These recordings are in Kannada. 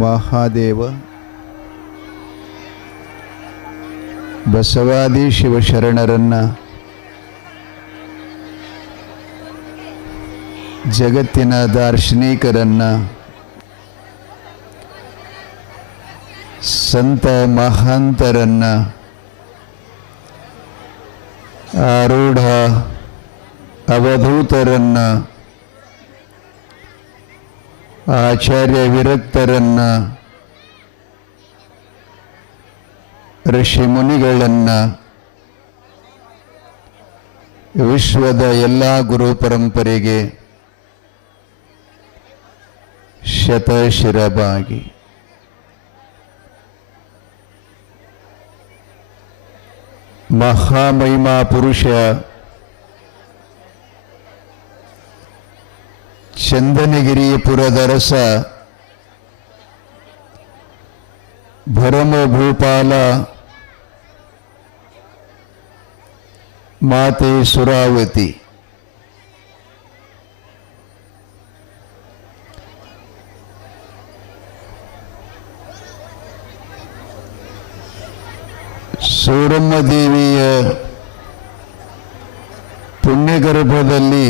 ಮಹಾದೇವ ಬಸವಾದಿ ಶಿವಶರಣರನ್ನ ಜಗತ್ತಿನ ದಾರ್ಶನಿಕರನ್ನ ಸಂತ ಮಹಾಂತರನ್ನ ಆರೂಢ ಅವಧೂತರನ್ನ ಆಚಾರ್ಯ ವಿರಕ್ತರನ್ನ ಋಷಿ ಮುನಿಗಳನ್ನ ವಿಶ್ವದ ಎಲ್ಲ ಗುರು ಪರಂಪರೆಗೆ ಶತಶಿರಬಾಗಿ ಮಹಾಮಹಿಮಾ ಪುರುಷ ಚಂದನಗಿರಿಪುರದರಸ ಭರಮಭೂಪಾಲ ಮಾತೆ ಸುರಾವತಿ ಸೂರಮ್ಮ ದೇವಿಯ ಪುಣ್ಯಗರ್ಭದಲ್ಲಿ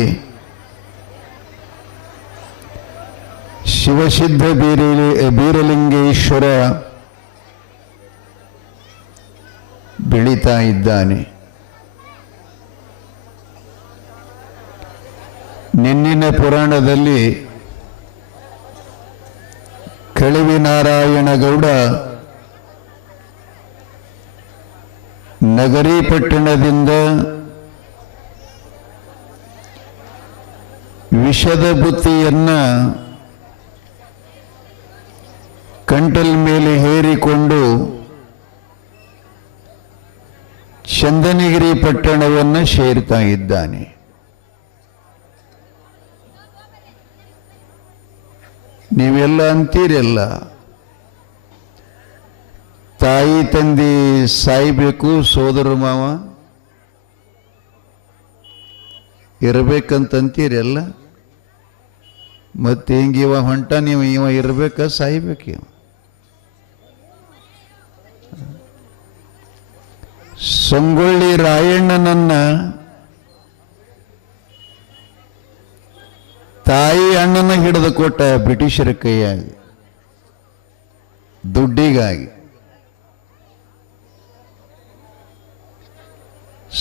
ಶಿವಸಿದ್ಧ ಬೀರಲಿಂಗೇಶ್ವರ ಬೆಳೀತಾ ಇದ್ದಾನೆ. ನಿನ್ನಿನ ಪುರಾಣದಲ್ಲಿ ಕಳವಿ ನಾರಾಯಣಗೌಡ ನಗರಿ ಪಟ್ಟಣದಿಂದ ವಿಷದ ಬುತ್ತಿಯನ್ನ ಕಂಟಲ್ ಮೇಲೆ ಹೇರಿಕೊಂಡು ಚಂದನಗಿರಿ ಪಟ್ಟಣವನ್ನು ಸೇರ್ತಾ ಇದ್ದಾನೆ. ನೀವೆಲ್ಲ ಅಂತೀರಲ್ಲ, ತಾಯಿ ತಂದೆ ಸಾಯ್ಬೇಕು, ಸೋದರ ಮಾವ ಇರಬೇಕಂತೀರಲ್ಲ. ಮತ್ತೆ ಹಿಂಗಿವ ಹೊಂಟ ನೀವು ಇವ ಇರ್ಬೇಕ ಸಾಯ್ಬೇಕು? ಇವ ಸಂಗೊಳ್ಳಿ ರಾಯಣ್ಣನನ್ನ ತಾಯಿ ಅಣ್ಣನ ಹಿಡಿದು ಕೊಟ್ಟ ಬ್ರಿಟಿಷರ ಕೈಯಾಗಿ ದುಡ್ಡಿಗಾಗಿ.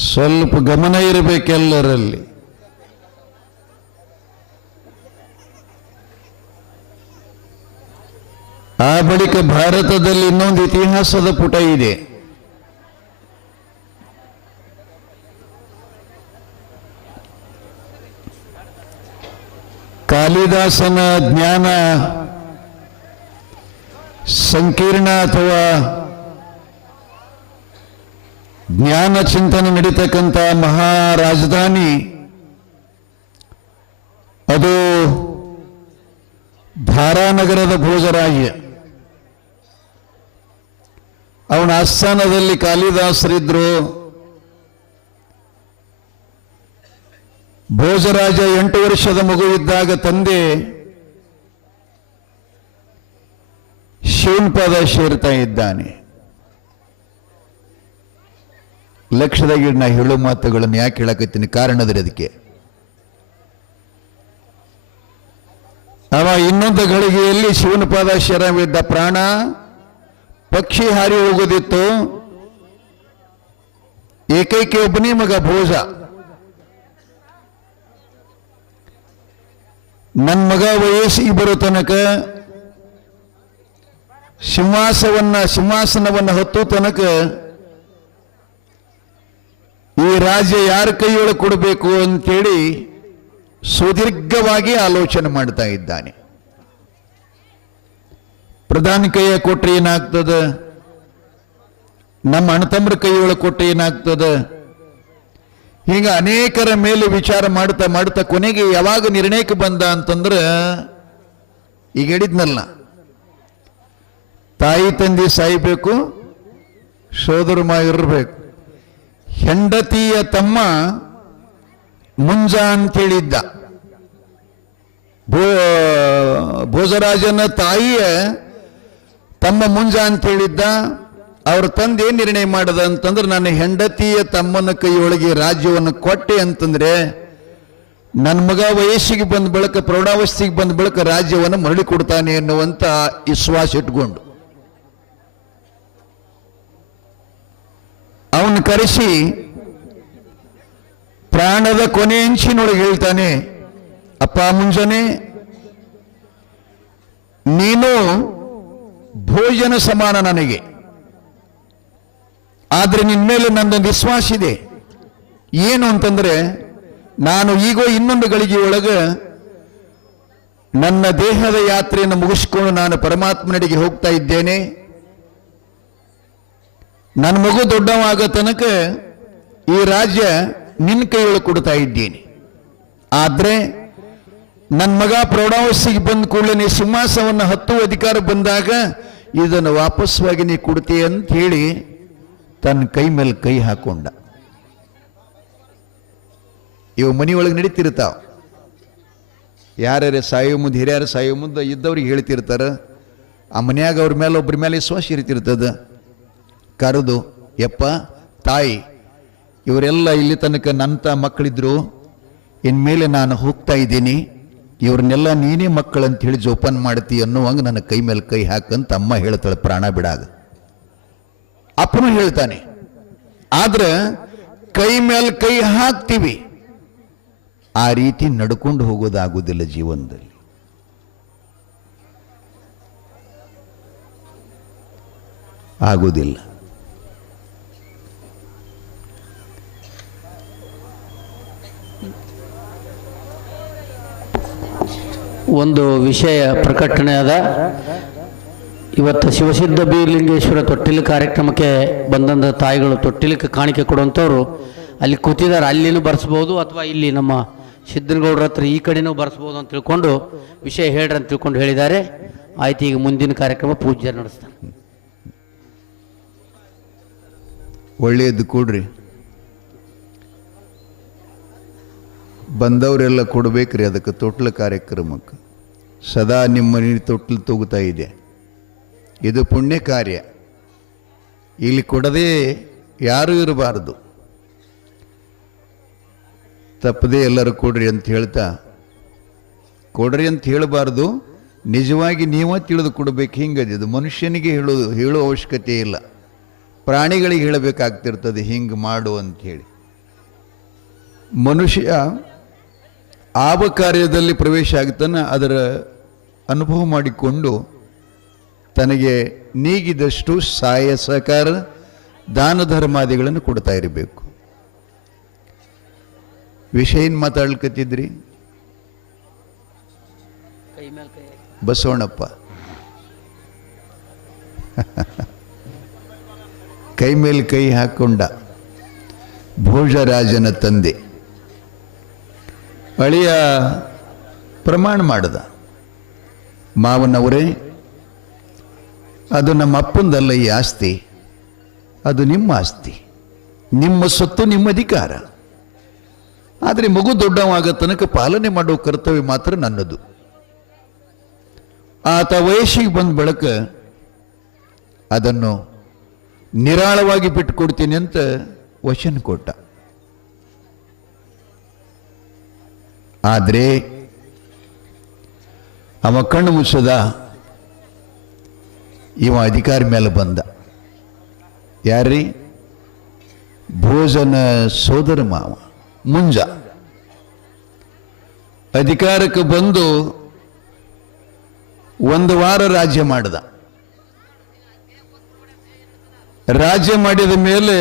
ಸ್ವಲ್ಪ ಗಮನ ಇರಬೇಕೆಲ್ಲರಲ್ಲಿ. ಆ ಬಳಿಕ ಭಾರತದಲ್ಲಿ ಇನ್ನೊಂದು ಇತಿಹಾಸದ ಪುಟ ಇದೆ. ಕಾಳಿದಾಸನ ಜ್ಞಾನ ಸಂಕೀರ್ಣ ಅಥವಾ ಜ್ಞಾನ ಚಿಂತನೆ ನಡೀತಕ್ಕಂಥ ಮಹಾರಾಜಧಾನಿ ಅದು ಧಾರಾನಗರದ ಭೋಜರಾಜ್ಯ. ಅವನ ಆಸ್ಥಾನದಲ್ಲಿ ಕಾಳಿದಾಸರಿದ್ರು. ಭೋಜರಾಜ 8 ವರ್ಷದ ಮಗುವಿದ್ದಾಗ ತಂದೆ ಶಿವನ ಪದ ಸೇರ್ತಾ ಇದ್ದಾನೆ. ಲಕ್ಷದಾಗಿ ನಾ ಹೇಳೋ ಮಾತುಗಳನ್ನು ಯಾಕೆ ಹೇಳಕತ್ತೀನಿ, ಕಾರಣದ್ರೆ ಅದಕ್ಕೆ. ಅವ ಇನ್ನೊಂದು ಗಳಿಗೆಯಲ್ಲಿ ಶಿವನ ಪಾದ ಶರವಿದ್ದ. ಪ್ರಾಣ ಪಕ್ಷಿ ಹಾರಿ ಹೋಗೋದಿತ್ತು. ಏಕೈಕ ಒಬ್ಬನೇ ಮಗ ಭೋಜ. ನನ್ನ ಮಗ ವಯಸ್ಸಿಗೆ ಬರೋ ತನಕ ಸಿಂಹಾಸನವನ್ನು ಹತ್ತೋ ತನಕ ಈ ರಾಜ್ಯ ಯಾರ ಕೈಯೊಳಗೆ ಕೊಡಬೇಕು ಅಂತೇಳಿ ಸುದೀರ್ಘವಾಗಿ ಆಲೋಚನೆ ಮಾಡ್ತಾ ಇದ್ದಾನೆ. ಪ್ರಧಾನಿ ಕೈಯ ಕೊಟ್ಟರೆ ಏನಾಗ್ತದ, ನಮ್ಮ ಅಣ್ಣತಮ್ಮರ ಕೈಯೊಳಗೆ ಕೊಟ್ಟರೆ ಏನಾಗ್ತದ, ಹೀಗ ಅನೇಕರ ಮೇಲೆ ವಿಚಾರ ಮಾಡ್ತಾ ಮಾಡ್ತಾ ಕೊನೆಗೆ ಯಾವಾಗ ನಿರ್ಣಯಕ್ಕೆ ಬಂದ ಅಂತಂದ್ರೆ, ಈಗ ಹೇಳಿದ್ನಲ್ಲ, ತಾಯಿ ತಂದೆ ಸಾಯ್ಬೇಕು, ಸೋದರ ಮಾವ ಇರಬೇಕು. ಹೆಂಡತಿಯ ತಮ್ಮ ಮುಂಜ ಅಂತೇಳಿದ್ದ. ಭೋಜರಾಜನ ತಾಯಿಯ ತಮ್ಮ ಮುಂಜ ಅಂತ ಹೇಳಿದ್ದ. ಅವ್ರ ತಂದೆ ಏನ್ ನಿರ್ಣಯ ಮಾಡದ ಅಂತಂದ್ರೆ, ನನ್ನ ಹೆಂಡತಿಯ ತಮ್ಮನ ಕೈಯೊಳಗೆ ರಾಜ್ಯವನ್ನು ಕೊಟ್ಟೆ ಅಂತಂದ್ರೆ ನನ್ನ ಮಗ ವಯಸ್ಸಿಗೆ ಬಂದ ಬಳಿಕ, ಪ್ರೌಢಾವಸ್ಥೆಗೆ ಬಂದ ಬಳಿಕ ರಾಜ್ಯವನ್ನು ಮರಳಿ ಕೊಡ್ತಾನೆ ಎನ್ನುವಂತ ವಿಶ್ವಾಸ ಇಟ್ಕೊಂಡು ಅವನು ಕರೆಸಿ ಪ್ರಾಣದ ಕೊನೆ ಅಂಚಿನೊಳಗೆ ಹೇಳ್ತಾನೆ, ಅಪ್ಪ ಮುಂಜಾನೆ ನೀನು ಭೋಜನ ಸಮಾನ ನನಗೆ, ಆದ್ರೆ ನಿನ್ನ ಮೇಲೆ ನಂದೊಂದು ವಿಶ್ವಾಸ ಇದೆ. ಏನು ಅಂತಂದ್ರೆ, ನಾನು ಈಗ ಇನ್ನೊಂದು ಗಳಿಗೆ ಒಳಗೆ ನನ್ನ ದೇಹದ ಯಾತ್ರೆಯನ್ನು ಮುಗಿಸ್ಕೊಂಡು ನಾನು ಪರಮಾತ್ಮನಡಿಗೆ ಹೋಗ್ತಾ ಇದ್ದೇನೆ. ನನ್ನ ಮಗು ದೊಡ್ಡವಾಗ ತನಕ ಈ ರಾಜ್ಯ ನಿನ್ನ ಕೈಯೊಳಗೆ ಕೊಡ್ತಾ ಇದ್ದೇನೆ. ಆದ್ರೆ ನನ್ನ ಮಗ ಪ್ರೌಢಾವಸ್ಥೆಗೆ ಬಂದ ಕೂಡಲೇ ಸಿಂಹಾಸನವನ್ನು ಹತ್ತುವ ಅಧಿಕಾರ ಬಂದಾಗ ಇದನ್ನು ವಾಪಸ್ವಾಗಿ ನೀ ಕೊಡ್ತೀಯ ಅಂತ ಹೇಳಿ ತನ್ನ ಕೈ ಮೇಲೆ ಕೈ ಹಾಕೊಂಡ. ಇವು ಮನೆಯೊಳಗೆ ನಡೀತಿರ್ತಾವ. ಯಾರ್ಯಾರ ಸಾಯೋ ಮುಂದೆ, ಹಿರಿಯರ ಸಾಯೋ ಮುಂದೆ ಇದ್ದವ್ರಿಗೆ ಹೇಳ್ತಿರ್ತಾರ. ಆ ಮನ್ಯಾಗ ಅವ್ರ ಮೇಲೆ ಒಬ್ಬರ ಮೇಲೆ ವಿಶ್ವಾಸ ಇರ್ತಿರ್ತದ. ಕರೆದು, ಯಪ್ಪ ತಾಯಿ, ಇವರೆಲ್ಲ ಇಲ್ಲಿ ತನಕ ನಂತ ಮಕ್ಕಳಿದ್ರು, ಇನ್ಮೇಲೆ ನಾನು ಹೋಗ್ತಾ ಇದ್ದೀನಿ, ಇವ್ರನ್ನೆಲ್ಲ ನೀನೇ ಮಕ್ಕಳಂತ ಹೇಳಿ ಜೋಪಾನ ಮಾಡ್ತಿ ಅನ್ನುವಂಗೆ ನನ್ನ ಕೈ ಮೇಲೆ ಕೈ ಹಾಕಂತ ಅಮ್ಮ ಹೇಳ್ತಾಳೆ ಪ್ರಾಣ ಬಿಡಾಗ. ಅಪ್ಪನು ಹೇಳ್ತಾನೆ. ಆದ್ರೆ ಕೈ ಮೇಲೆ ಕೈ ಹಾಕ್ತೀವಿ, ಆ ರೀತಿ ನಡ್ಕೊಂಡು ಹೋಗೋದಾಗುವುದಿಲ್ಲ ಜೀವನದಲ್ಲಿ. ಆಗುವುದಿಲ್ಲ. ಒಂದು ವಿಷಯ ಪ್ರಕಟಣೆ ಅದ. ಇವತ್ತು ಶಿವಸಿದ್ಧ ಬೀರ್ಲಿಂಗೇಶ್ವರ ತೊಟ್ಟಿಲ ಕಾರ್ಯಕ್ರಮಕ್ಕೆ ಬಂದಂಥ ತಾಯಿಗಳು ತೊಟ್ಟಿಲಕ್ಕೆ ಕಾಣಿಕೆ ಕೊಡುವಂಥವ್ರು ಅಲ್ಲಿ ಕೂತಿದ್ದಾರೆ. ಅಲ್ಲಿನೂ ಬರ್ಸ್ಬೋದು, ಅಥವಾ ಇಲ್ಲಿ ನಮ್ಮ ಸಿದ್ದನಗೌಡ್ರ ಹತ್ರ ಈ ಕಡೆನೂ ಬರ್ಸ್ಬೋದು ಅಂತ ತಿಳ್ಕೊಂಡು ವಿಷಯ ಹೇಳ್ರಿ ಅಂತ ತಿಳ್ಕೊಂಡು ಹೇಳಿದ್ದಾರೆ. ಆಯ್ತು, ಈಗ ಮುಂದಿನ ಕಾರ್ಯಕ್ರಮ ಪೂಜೆ ನಡೆಸ್ತಾರೆ. ಒಳ್ಳೆಯದು ಕೊಡ್ರಿ, ಬಂದವರೆಲ್ಲ ಕೊಡ್ಬೇಕ್ರಿ. ಅದಕ್ಕೆ ತೊಟ್ಲ ಕಾರ್ಯಕ್ರಮಕ್ಕೆ ಸದಾ ನಿಮ್ಮ ಮನೆ ತೊಟ್ಲು ತೂಗುತ್ತಾ ಇದೆ. ಇದು ಪುಣ್ಯ ಕಾರ್ಯ. ಇಲ್ಲಿ ಕೊಡದೆ ಯಾರೂ ಇರಬಾರದು. ತಪ್ಪದೆ ಎಲ್ಲರೂ ಕೊಡ್ರಿ ಅಂತ ಹೇಳ್ತಾ, ಕೊಡ್ರಿ ಅಂತ ಹೇಳಬಾರ್ದು, ನಿಜವಾಗಿ ನೀವೇ ತಿಳಿದು ಕೊಡಬೇಕು. ಹಿಂಗದಿದು ಮನುಷ್ಯನಿಗೆ ಹೇಳೋ ಅವಶ್ಯಕತೆ ಇಲ್ಲ, ಪ್ರಾಣಿಗಳಿಗೆ ಹೇಳಬೇಕಾಗ್ತಿರ್ತದೆ ಹಿಂಗೆ ಮಾಡು ಅಂತ ಹೇಳಿ. ಮನುಷ್ಯ ಆವ ಕಾರ್ಯದಲ್ಲಿ ಪ್ರವೇಶ ಆಗ್ತಾನೆ, ಅದರ ಅನುಭವ ಮಾಡಿಕೊಂಡು ತನಗೆ ನೀಗಿದಷ್ಟು ಸಹಾಯ ಸಹಕಾರ ದಾನ ಧರ್ಮಾದಿಗಳನ್ನು ಕೊಡ್ತಾ ಇರಬೇಕು. ವಿಷಯ ಏನು ಮಾತಾಡ್ಕತ್ತಿದ್ರಿ? ಬಸವಣ್ಣಪ್ಪ ಕೈ ಮೇಲೆ ಕೈ ಹಾಕೊಂಡ ಭೋಜರಾಜನ ತಂದೆ. ಅಳಿಯ ಪ್ರಮಾಣ ಮಾಡದ, ಮಾವನವರೇ ಅದು ನಮ್ಮ ಅಪ್ಪಂದಲ್ಲ ಈ ಆಸ್ತಿ, ಅದು ನಿಮ್ಮ ಆಸ್ತಿ, ನಿಮ್ಮ ಸೊತ್ತು, ನಿಮ್ಮ ಅಧಿಕಾರ. ಆದರೆ ಮಗು ದೊಡ್ಡವಾಗ ತನಕ ಪಾಲನೆ ಮಾಡುವ ಕರ್ತವ್ಯ ಮಾತ್ರ ನನ್ನದು. ಆತ ವಯಸ್ಸಿಗೆ ಬಂದ ಬಳಿಕ ಅದನ್ನು ನಿರಾಳವಾಗಿ ಬಿಟ್ಟುಕೊಡ್ತೀನಿ ಅಂತ ವಚನ ಕೊಟ್ಟ. ಆದರೆ ಅವ ಕಣ್ಣು ಮುಚ್ಚದ, ಇವ ಅಧಿಕಾರ ಮೇಲೆ ಬಂದ. ಯಾರ್ರೀ? ಭೋಜನ ಸೋದರ ಮಾವ ಮುಂಜ ಅಧಿಕಾರಕ್ಕೆ ಬಂದು ಒಂದು ವಾರ ರಾಜ್ಯ ಮಾಡಿದ. ರಾಜ್ಯ ಮಾಡಿದ ಮೇಲೆ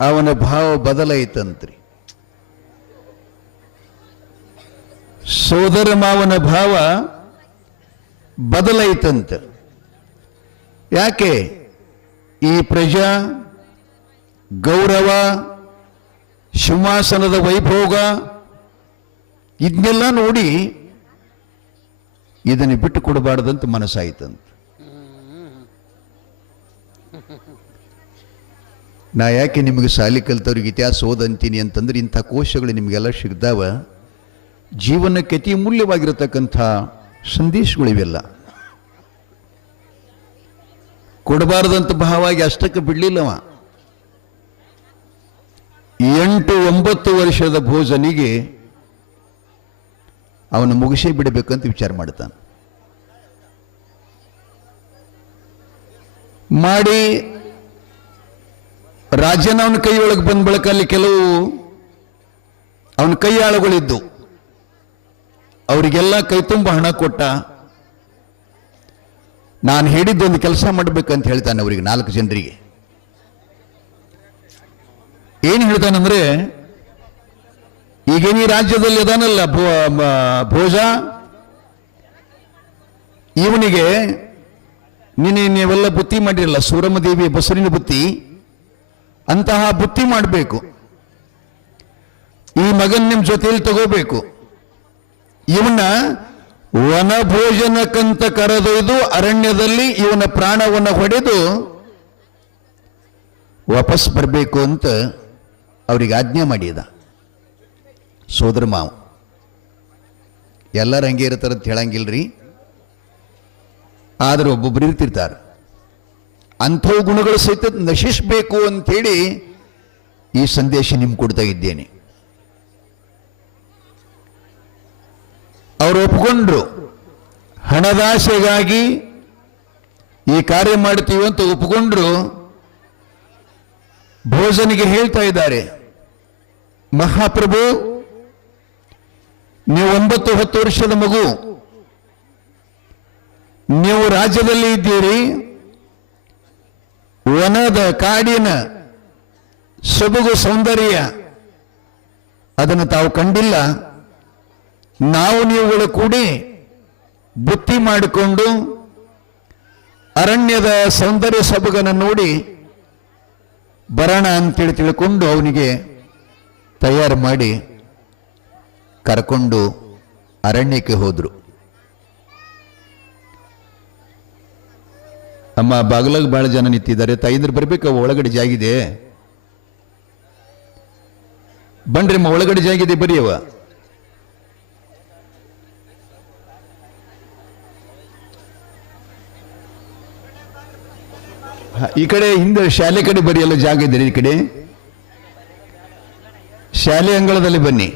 ಅವನ ಭಾವ ಬದಲಾಯಿತಂತ್ರಿ. ಸೋದರ ಮಾವನ ಭಾವ ಬದಲಾಯಿತಂತ. ಯಾಕೆ? ಈ ಪ್ರಜಾ ಗೌರವ, ಸಿಂಹಾಸನದ ವೈಭೋಗ ಇದನ್ನೆಲ್ಲ ನೋಡಿ ಇದನ್ನು ಬಿಟ್ಟು ಕೊಡಬಾರ್ದಂತ ಮನಸ್ಸಾಯ್ತಂತ. ನಾ ಯಾಕೆ ನಿಮಗೆ ಶಾಲೆ ಕಲ್ತವ್ರಿಗೆ ಇತಿಹಾಸ ಓದಂತೀನಿ ಅಂತಂದ್ರೆ, ಇಂಥ ಕೋಶಗಳು ನಿಮಗೆಲ್ಲ ಸಿಗ್ದಾವ. ಜೀವನಕ್ಕೆ ಅತಿ ಮೂಲ್ಯವಾಗಿರತಕ್ಕಂಥ ಸಂದೇಶಗಳಿವೆಲ್ಲ. ಕೊಡಬಾರದಂತ ಭಾವವಾಗಿ ಅಷ್ಟಕ್ಕೆ ಬಿಡ್ಲಿಲ್ಲವ. 8-9 ವರ್ಷದ ಭೋಜನಿಗೆ ಅವನು ಮುಗಿಸೇ ಬಿಡಬೇಕಂತ ವಿಚಾರ ಮಾಡ್ತಾನೆ. ಮಾಡಿ ರಾಜ್ಯನ ಅವನ ಕೈಯೊಳಗೆ ಬಂದ ಬಳಿಕ ಅಲ್ಲಿ ಕೆಲವು ಅವನ ಕೈಯಾಳುಗಳಿದ್ದು ಅವರಿಗೆಲ್ಲ ಕೈ ತುಂಬ ಹಣ ಕೊಟ್ಟ. ನಾನು ಹೇಳಿದ್ದೊಂದು ಕೆಲಸ ಮಾಡಬೇಕಂತ ಹೇಳ್ತಾನೆ ಅವರಿಗೆ, 4 ಜನರಿಗೆ. ಏನು ಹೇಳ್ತಾನಂದ್ರೆ, ಈಗೇನು ಈ ರಾಜ್ಯದಲ್ಲಿ ಅದಾನಲ್ಲ ಭೋಜ, ಇವನಿಗೆ ನೀವೆಲ್ಲ ಬುತ್ತಿ ಮಾಡಿರಲ್ಲ, ಸೂರಮದೇವಿ ಬಸರಿನ ಬುತ್ತಿ, ಅಂತಹ ಬುತ್ತಿ ಮಾಡಬೇಕು. ಈ ಮಗನ್ ನಿಮ್ಮ ಜೊತೆಯಲ್ಲಿ ತಗೋಬೇಕು. ಇವನ್ನ ವನಭೋಜನಕ್ಕಂತ ಕರೆದೊಯ್ದು ಅರಣ್ಯದಲ್ಲಿ ಇವನ ಪ್ರಾಣವನ್ನು ಹೊಡೆದು ವಾಪಸ್ ಬರಬೇಕು ಅಂತ ಅವರಿಗೆ ಆಜ್ಞೆ ಮಾಡಿದ ಸೋದರ ಮಾವ. ಎಲ್ಲರೂ ಹಂಗೆ ಇರ್ತಾರಂತ ಹೇಳಂಗಿಲ್ರಿ, ಆದ್ರೆ ಒಬ್ಬೊಬ್ರು ಇರ್ತಿರ್ತಾರೆ. ಅಂಥವು ಗುಣಗಳು ಸಹಿತ ನಶಿಸಬೇಕು ಅಂಥೇಳಿ ಈ ಸಂದೇಶ ನಿಮ್ಗೆ ಕೊಡ್ತಾ ಇದ್ದೇನೆ. ಅವರು ಒಪ್ಕೊಂಡ್ರು, ಹಣದಾಸೆಗಾಗಿ ಈ ಕಾರ್ಯ ಮಾಡ್ತೀವಿ ಅಂತ ಒಪ್ಕೊಂಡ್ರು. ಭೋಜನಿಗೆ ಹೇಳ್ತಾ ಇದ್ದಾರೆ, ಮಹಾಪ್ರಭು, ನೀವು 9-10 ವರ್ಷದ ಮಗು, ನೀವು ರಾಜ್ಯದಲ್ಲಿ ಇದ್ದೀರಿ, ವನದ ಕಾಡಿನ ಸೊಬಗು ಸೌಂದರ್ಯ ಅದನ್ನು ತಾವು ಕಂಡಿಲ್ಲ. ನಾವು ನೀವುಗಳು ಕೂಡಿ ಬುತ್ತಿ ಮಾಡಿಕೊಂಡು ಅರಣ್ಯದ ಸೌಂದರ್ಯ ಸೊಬಗನ್ನು ನೋಡಿ ಬರೋಣ ಅಂತೇಳಿ ತಿಳ್ಕೊಂಡು ಅವನಿಗೆ ತಯಾರು ಮಾಡಿ ಕರ್ಕೊಂಡು ಅರಣ್ಯಕ್ಕೆ ಹೋದ್ರು. ಅಮ್ಮ, ಬಾಗಿಲಾಗ ಬಹಳ ಜನ ನಿಂತಿದ್ದಾರೆ, ತಾಯಿಂದ್ರೆ ಬರ್ಬೇಕು, ಒಳಗಡೆ ಜಾಗಿದೆ. ಬನ್ರಿ ಅಮ್ಮ, ಒಳಗಡೆ ಜಾಗಿದೆ, ಬರೀಯವ. ಈ ಕಡೆ ಹಿಂದೆ ಶಾಲೆ ಕಡೆ ಬರೆಯಲ್ಲ ಜಾಗ ಇದ್ದೀರಿ, ಈ ಕಡೆ ಶಾಲೆ ಅಂಗಳದಲ್ಲಿ ಬನ್ನಿ.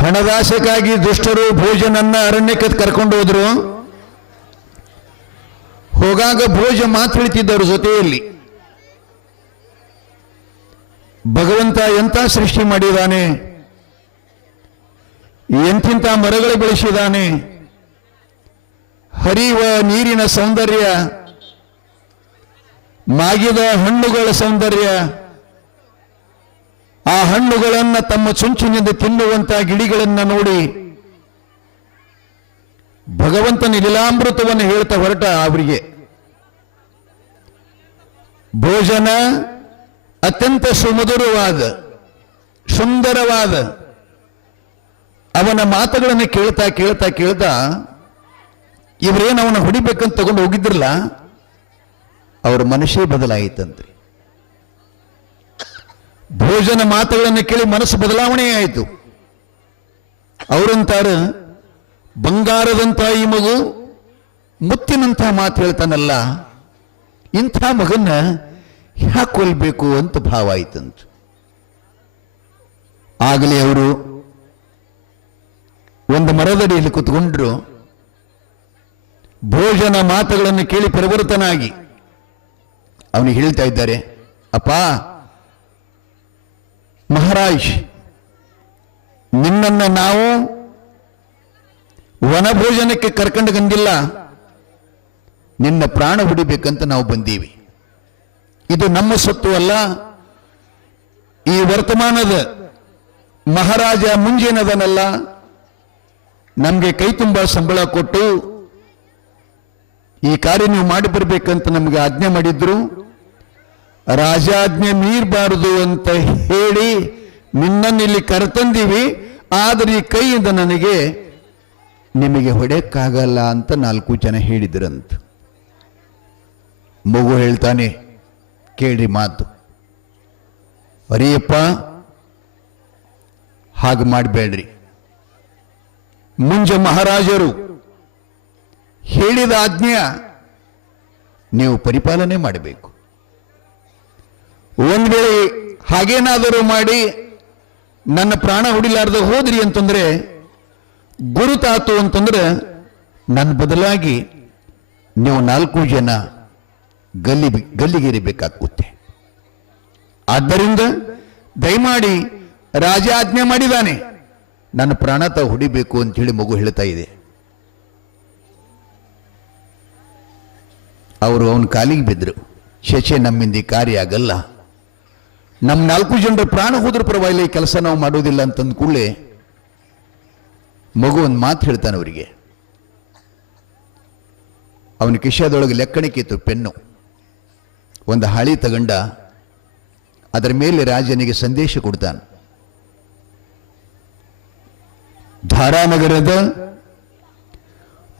ಹಣದಾಸಕ್ಕಾಗಿ ದುಷ್ಟರು ಭೋಜನನ್ನ ಅರಣ್ಯಕ್ಕೆ ಕರ್ಕೊಂಡು ಹೋದ್ರು. ಹೋಗಾಗ ಭೋಜ ಮಾತು ಹೇಳ್ತಿದ್ದವ್ರ ಜೊತೆಯಲ್ಲಿ, ಭಗವಂತ ಎಂಥ ಸೃಷ್ಟಿ ಮಾಡಿದಾನೆ, ಎಂತಿಂಥ ಮರಗಳು ಬೆಳೆಸಿದಾನೆ, ಹರಿಯುವ ನೀರಿನ ಸೌಂದರ್ಯ, ಮಾಗಿದ ಹಣ್ಣುಗಳ ಸೌಂದರ್ಯ, ಆ ಹಣ್ಣುಗಳನ್ನು ತಮ್ಮ ಚುಂಚಿನಿಂದ ತಿನ್ನುವಂತ ಗಿಳಿಗಳನ್ನು ನೋಡಿ ಭಗವಂತನ ಲೀಲಾಮೃತವನ್ನು ಹೇಳ್ತಾ ಹೊರಟ ಅವರಿಗೆ. ಭೋಜನ ಅತ್ಯಂತ ಸುಮಧುರವಾದ ಸುಂದರವಾದ ಅವನ ಮಾತುಗಳನ್ನು ಕೇಳ್ತಾ ಕೇಳ್ತಾ ಕೇಳ್ತಾ ಇವರೇನು ಅವನ ಹೊಡಿಬೇಕಂತ ತಗೊಂಡು ಹೋಗಿದ್ರಲ್ಲ, ಅವರ ಮನಸ್ಸೇ ಬದಲಾಯಿತಂತೆ. ಭೋಜನ ಮಾತುಗಳನ್ನು ಕೇಳಿ ಮನಸ್ಸು ಬದಲಾವಣೆ ಆಯಿತು. ಅವರಂತಾರ, ಬಂಗಾರದಂಥ ಈ ಮಗು ಮುತ್ತಿನಂಥ ಮಾತು ಹೇಳ್ತಾನಲ್ಲ, ಇಂಥ ಮಗನ್ನ ಯಾಕೆ ಕೊಲ್ಬೇಕು ಅಂತ ಭಾವ ಆಯ್ತಂತ. ಆಗಲೇ ಅವರು ಒಂದು ಮರದಡಿಯಲ್ಲಿ ಕೂತ್ಕೊಂಡ್ರು. ಭೋಜನ ಮಾತುಗಳನ್ನು ಕೇಳಿ ಪರಿವರ್ತನಾಗಿ ಅವನಿಗೆ ಹೇಳ್ತಾ ಇದ್ದಾರೆ, ಅಪ್ಪ ಮಹಾರಾಜ್, ನಿನ್ನನ್ನು ನಾವು ವನಭೋಜನಕ್ಕೆ ಕರ್ಕೊಂಡು ಬಂದಿಲ್ಲ, ನಿನ್ನ ಪ್ರಾಣ ಹೊಡಿಬೇಕಂತ ನಾವು ಬಂದೀವಿ. ಇದು ನಮ್ಮ ಸೊತ್ತು ಅಲ್ಲ, ಈ ವರ್ತಮಾನದ ಮಹಾರಾಜ ಮುಂಜೇನದನಲ್ಲ, ನಮಗೆ ಕೈ ತುಂಬ ಸಂಬಳ ಕೊಟ್ಟು ಈ ಕಾರ್ಯ ನೀವು ಮಾಡಿ ಬರಬೇಕಂತ ನಮಗೆ ಆಜ್ಞೆ ಮಾಡಿದ್ರು. ರಾಜಾಜ್ಞೆ ಮೀರಬಾರದು ಅಂತ ಹೇಳಿ ನಿನ್ನನ್ನು ಇಲ್ಲಿ ಕರೆತಂದೀವಿ, ಆದರೆ ಈ ಕೈಯಿಂದ ನನಗೆ ನಿಮಗೆ ಹೊಡೆಯಕ್ಕಾಗಲ್ಲ ಅಂತ 4 ಜನ ಹೇಳಿದ್ರಂತ. ಮಗು ಹೇಳ್ತಾನೆ, ಕೇಳ್ರಿ ಮಾತು, ಅರಿಯಪ್ಪ ಹಾಗೆ ಮಾಡಬೇಡ್ರಿ, ಮುಂಜ ಮಹಾರಾಜರು ಹೇಳಿದ ಆಜ್ಞೆ ನೀವು ಪರಿಪಾಲನೆ ಮಾಡಬೇಕು. ಒಂದ್ ವೇಳೆ ಹಾಗೇನಾದರೂ ಮಾಡಿ ನನ್ನ ಪ್ರಾಣ ಹೊಡಿಲಾರ್ದ ಹೋದ್ರಿ ಅಂತಂದ್ರೆ, ಗುರುತಾತು ಅಂತಂದ್ರೆ ನನ್ನ ಬದಲಾಗಿ ನೀವು 4 ಜನ ಗಲ್ಲಿಗೇರಿಬೇಕಾಗುತ್ತೆ. ಆದ್ದರಿಂದ ದಯಮಾಡಿ ರಾಜ ಆಜ್ಞೆ ಮಾಡಿದಾನೆ, ನನ್ನ ಪ್ರಾಣ ತಾವು ಹೊಡಿಬೇಕು ಅಂತ ಹೇಳಿ ಮಗು ಹೇಳ್ತಾ ಇದೆ. ಅವರು ಅವನ ಕಾಲಿಗೆ ಬಿದ್ದರು. ಶಚೆ, ನಮ್ಮಿಂದ ಈ ಕಾರ್ಯ ಆಗಲ್ಲ, ನಮ್ಮ 4 ಜನರ ಪ್ರಾಣ ಹೋದ್ರ ಪರವಾಗಿಲ್ಲ, ಈ ಕೆಲಸ ನಾವು ಮಾಡೋದಿಲ್ಲ ಅಂತಂದ ಕೂಡಲೇ ಮಗು ಒಂದು ಮಾತು ಹೇಳ್ತಾನೆ ಅವರಿಗೆ. ಅವನ ಕಿಶದೊಳಗೆ ಲೆಕ್ಕಣಿಕೆ ಇತ್ತು, ಪೆನ್ನು. ಒಂದು ಹಾಳಿ ತಗೊಂಡ, ಅದರ ಮೇಲೆ ರಾಜನಿಗೆ ಸಂದೇಶ ಕೊಡ್ತಾನೆ. ಧಾರಾನಗರದ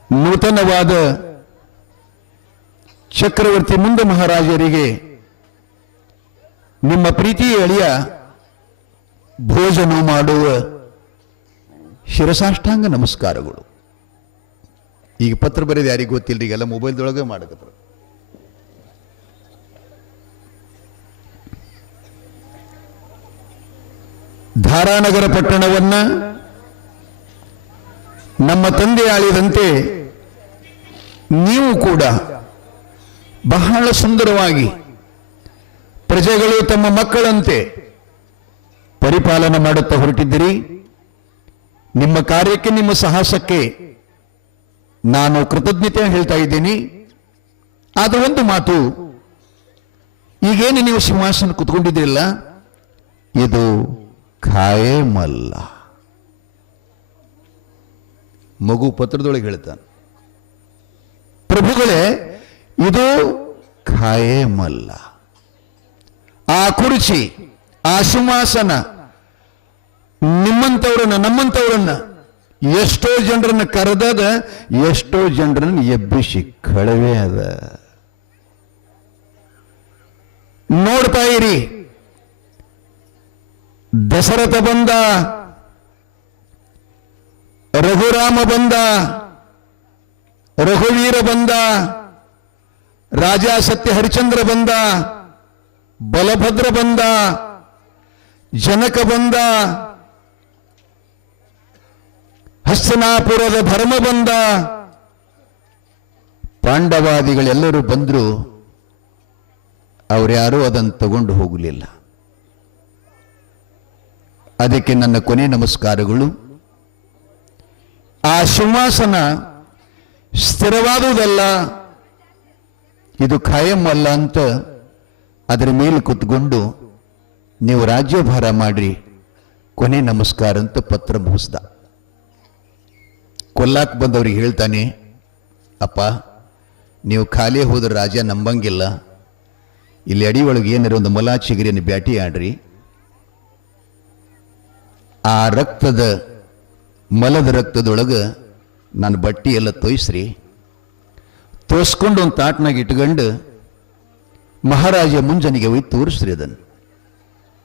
ನೂತನವಾದ ಚಕ್ರವರ್ತಿ ಮುಂದ ಮಹಾರಾಜರಿಗೆ ನಿಮ್ಮ ಪ್ರೀತಿಯ ಅಳಿಯ ಭೋಜನ ಮಾಡುವ ಶಿರಸಾಷ್ಟಾಂಗ ನಮಸ್ಕಾರಗಳು. ಈಗ ಪತ್ರ ಬರೆದು ಯಾರಿಗೂ ಗೊತ್ತಿಲ್ಲ, ಈಗೆಲ್ಲ ಮೊಬೈಲ್ದೊಳಗೆ ಮಾಡಕತ್ತಾರೆ. ಧಾರಾನಗರ ಪಟ್ಟಣವನ್ನ ನಮ್ಮ ತಂದೆ ಆಳಿದಂತೆ ನೀವು ಕೂಡ ಬಹಳ ಸುಂದರವಾಗಿ ಪ್ರಜೆಗಳು ತಮ್ಮ ಮಕ್ಕಳಂತೆ ಪರಿಪಾಲನೆ ಮಾಡುತ್ತಾ ಹೊರಟಿದ್ದೀರಿ. ನಿಮ್ಮ ಕಾರ್ಯಕ್ಕೆ, ನಿಮ್ಮ ಸಾಹಸಕ್ಕೆ ನಾನು ಕೃತಜ್ಞತೆ ಹೇಳ್ತಾ ಇದ್ದೀನಿ. ಆದ್ರೆ ಒಂದು ಮಾತು, ಈಗೇನು ನೀವು ಸಿಂಹಾಸನ ಕುತ್ಕೊಂಡಿದ್ದೀರಲ್ಲ, ಇದು ಖಾಯಮಲ್ಲ. ಮಗು ಪತ್ರದೊಳಗೆ ಹೇಳ್ತಾನೆ, ಪ್ರಭುಗಳೇ, ಇದು ಖಾಯಮಲ್ಲ. ಆ ಕುರ್ಚಿ, ಆ ಸಿಂಹಾಸನ ನಿಮ್ಮಂಥವ್ರನ್ನ, ನಮ್ಮಂಥವ್ರನ್ನ ಎಷ್ಟೋ ಜನರನ್ನ ಕರೆದದ, ಎಷ್ಟೋ ಜನರನ್ನ ಎಬ್ಬಿಸಿ ಕಳವೆ ಅದ. ನೋಡ್ತಾ ಇರಿ, ದಶರಥ ಬಂದ, ರಘುರಾಮ ಬಂದ, ರಘುವೀರ ಬಂದ, ರಾಜ ಸತ್ಯ ಹರಿಚಂದ್ರ ಬಂದ, ಬಲಭದ್ರ ಬಂದ, ಜನಕ ಬಂದ, ಹಸ್ತಿನಾಪುರದ ಧರ್ಮ ಬಂದ, ಪಾಂಡವಾದಿಗಳೆಲ್ಲರೂ ಬಂದ್ರು. ಅವರ್ಯಾರೂ ಅದನ್ನು ತಗೊಂಡು ಹೋಗಲಿಲ್ಲ. ಅದಕ್ಕೆ ನನ್ನ ಕೊನೆ ನಮಸ್ಕಾರಗಳು. ಆ ಸಿಂಹಾಸನ ಸ್ಥಿರವಾದುದಲ್ಲ, ಇದು ಖಾಯಂ ಅಲ್ಲ ಅಂತ ಅದರ ಮೇಲೆ ಕುತ್ಕೊಂಡು ನೀವು ರಾಜ್ಯಭಾರ ಮಾಡ್ರಿ, ಕೊನೆ ನಮಸ್ಕಾರ ಅಂತ ಪತ್ರ ಮುಗಿಸ್ದ. ಕೊಲ್ಲಾಕ್ ಬಂದವ್ರಿಗೆ ಹೇಳ್ತಾನೆ, ಅಪ್ಪ, ನೀವು ಖಾಲಿ ಹೋದ್ರೆ ರಾಜ ನಂಬಂಗಿಲ್ಲ. ಇಲ್ಲಿ ಅಡಿ ಒಳಗೆ ಏನಾರ ಒಂದು ಮೊಲ ಚಿಗರಿಯನ್ನು ಬ್ಯಾಟಿ ಆಡ್ರಿ, ಆ ರಕ್ತದ ಮಲದ ರಕ್ತದೊಳಗೆ ನಾನು ಬಟ್ಟಿ ಎಲ್ಲ ತೋಯಿಸ್ರಿ, ತೋರಿಸ್ಕೊಂಡು ಒಂದು ತಾಟ್ನಾಗ ಇಟ್ಕೊಂಡು ಮಹಾರಾಜ ಮುಂಜಾನೆಗೆ ಹೋಗಿ ತೋರಿಸ್ರಿ, ಅದನ್ನು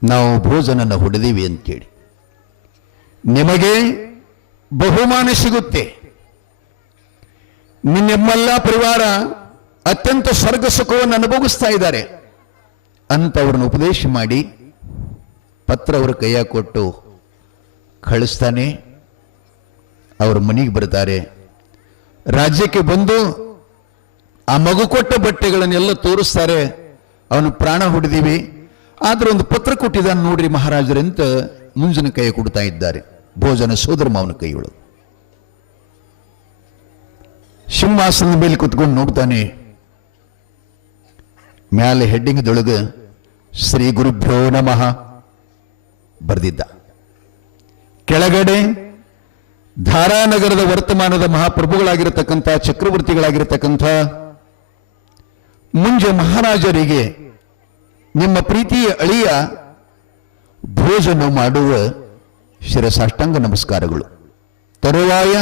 ನಾವು ಭೋಜನನ ಹೊಡೆದೀವಿ ಅಂತೇಳಿ ನಿಮಗೆ ಬಹುಮಾನ ಸಿಗುತ್ತೆ. ನಿಮ್ಮೆಲ್ಲ ಪರಿವಾರ ಅತ್ಯಂತ ಸ್ವರ್ಗ ಸುಖವನ್ನು ಅನುಭವಿಸ್ತಾ ಇದ್ದಾರೆ ಅಂತ ಅವ್ರನ್ನ ಉಪದೇಶ ಮಾಡಿ ಪತ್ರ ಅವರ ಕೈಯ ಕೊಟ್ಟು ಕಳಿಸ್ತಾನೆ. ಅವ್ರ ಮನೆಗೆ ಬರ್ತಾರೆ. ರಾಜ್ಯಕ್ಕೆ ಬಂದು ಆ ಮಗು ಕೊಟ್ಟ ಬಟ್ಟೆಗಳನ್ನೆಲ್ಲ ತೋರಿಸ್ತಾರೆ. ಅವನು ಪ್ರಾಣ ಹೊಡೆದೀವಿ, ಆದ್ರೆ ಒಂದು ಪತ್ರ ಕೊಟ್ಟಿದ್ದಾನೆ ನೋಡ್ರಿ ಮಹಾರಾಜರಂತ ಮುಂಜಾನೆ ಕೈ ಕೊಡ್ತಾ ಇದ್ದಾರೆ. ಭೋಜನ ಸೋದರ ಮಾವನ ಕೈಯೊಳಗೆ ಸಿಂಹಾಸನದ ಮೇಲೆ ಕುತ್ಕೊಂಡು ನೋಡ್ತಾನೆ. ಮ್ಯಾಲೆ ಹೆಡ್ಡಿಂಗ್ದೊಳಗೆ ಶ್ರೀ ಗುರುಭ್ಯೋ ನಮಃ ಬರೆದಿದ್ದ. ಕೆಳಗಡೆ ಧಾರಾನಗರದ ವರ್ತಮಾನದ ಮಹಾಪ್ರಭುಗಳಾಗಿರತಕ್ಕಂಥ, ಚಕ್ರವರ್ತಿಗಳಾಗಿರತಕ್ಕಂಥ ಮುಂಜೆ ಮಹಾರಾಜರಿಗೆ ನಿಮ್ಮ ಪ್ರೀತಿಯ ಅಳಿಯ ಭೋಜನ ಮಾಡುವ ಶಿರಸಾಷ್ಟಾಂಗ ನಮಸ್ಕಾರಗಳು. ತರುವಾಯ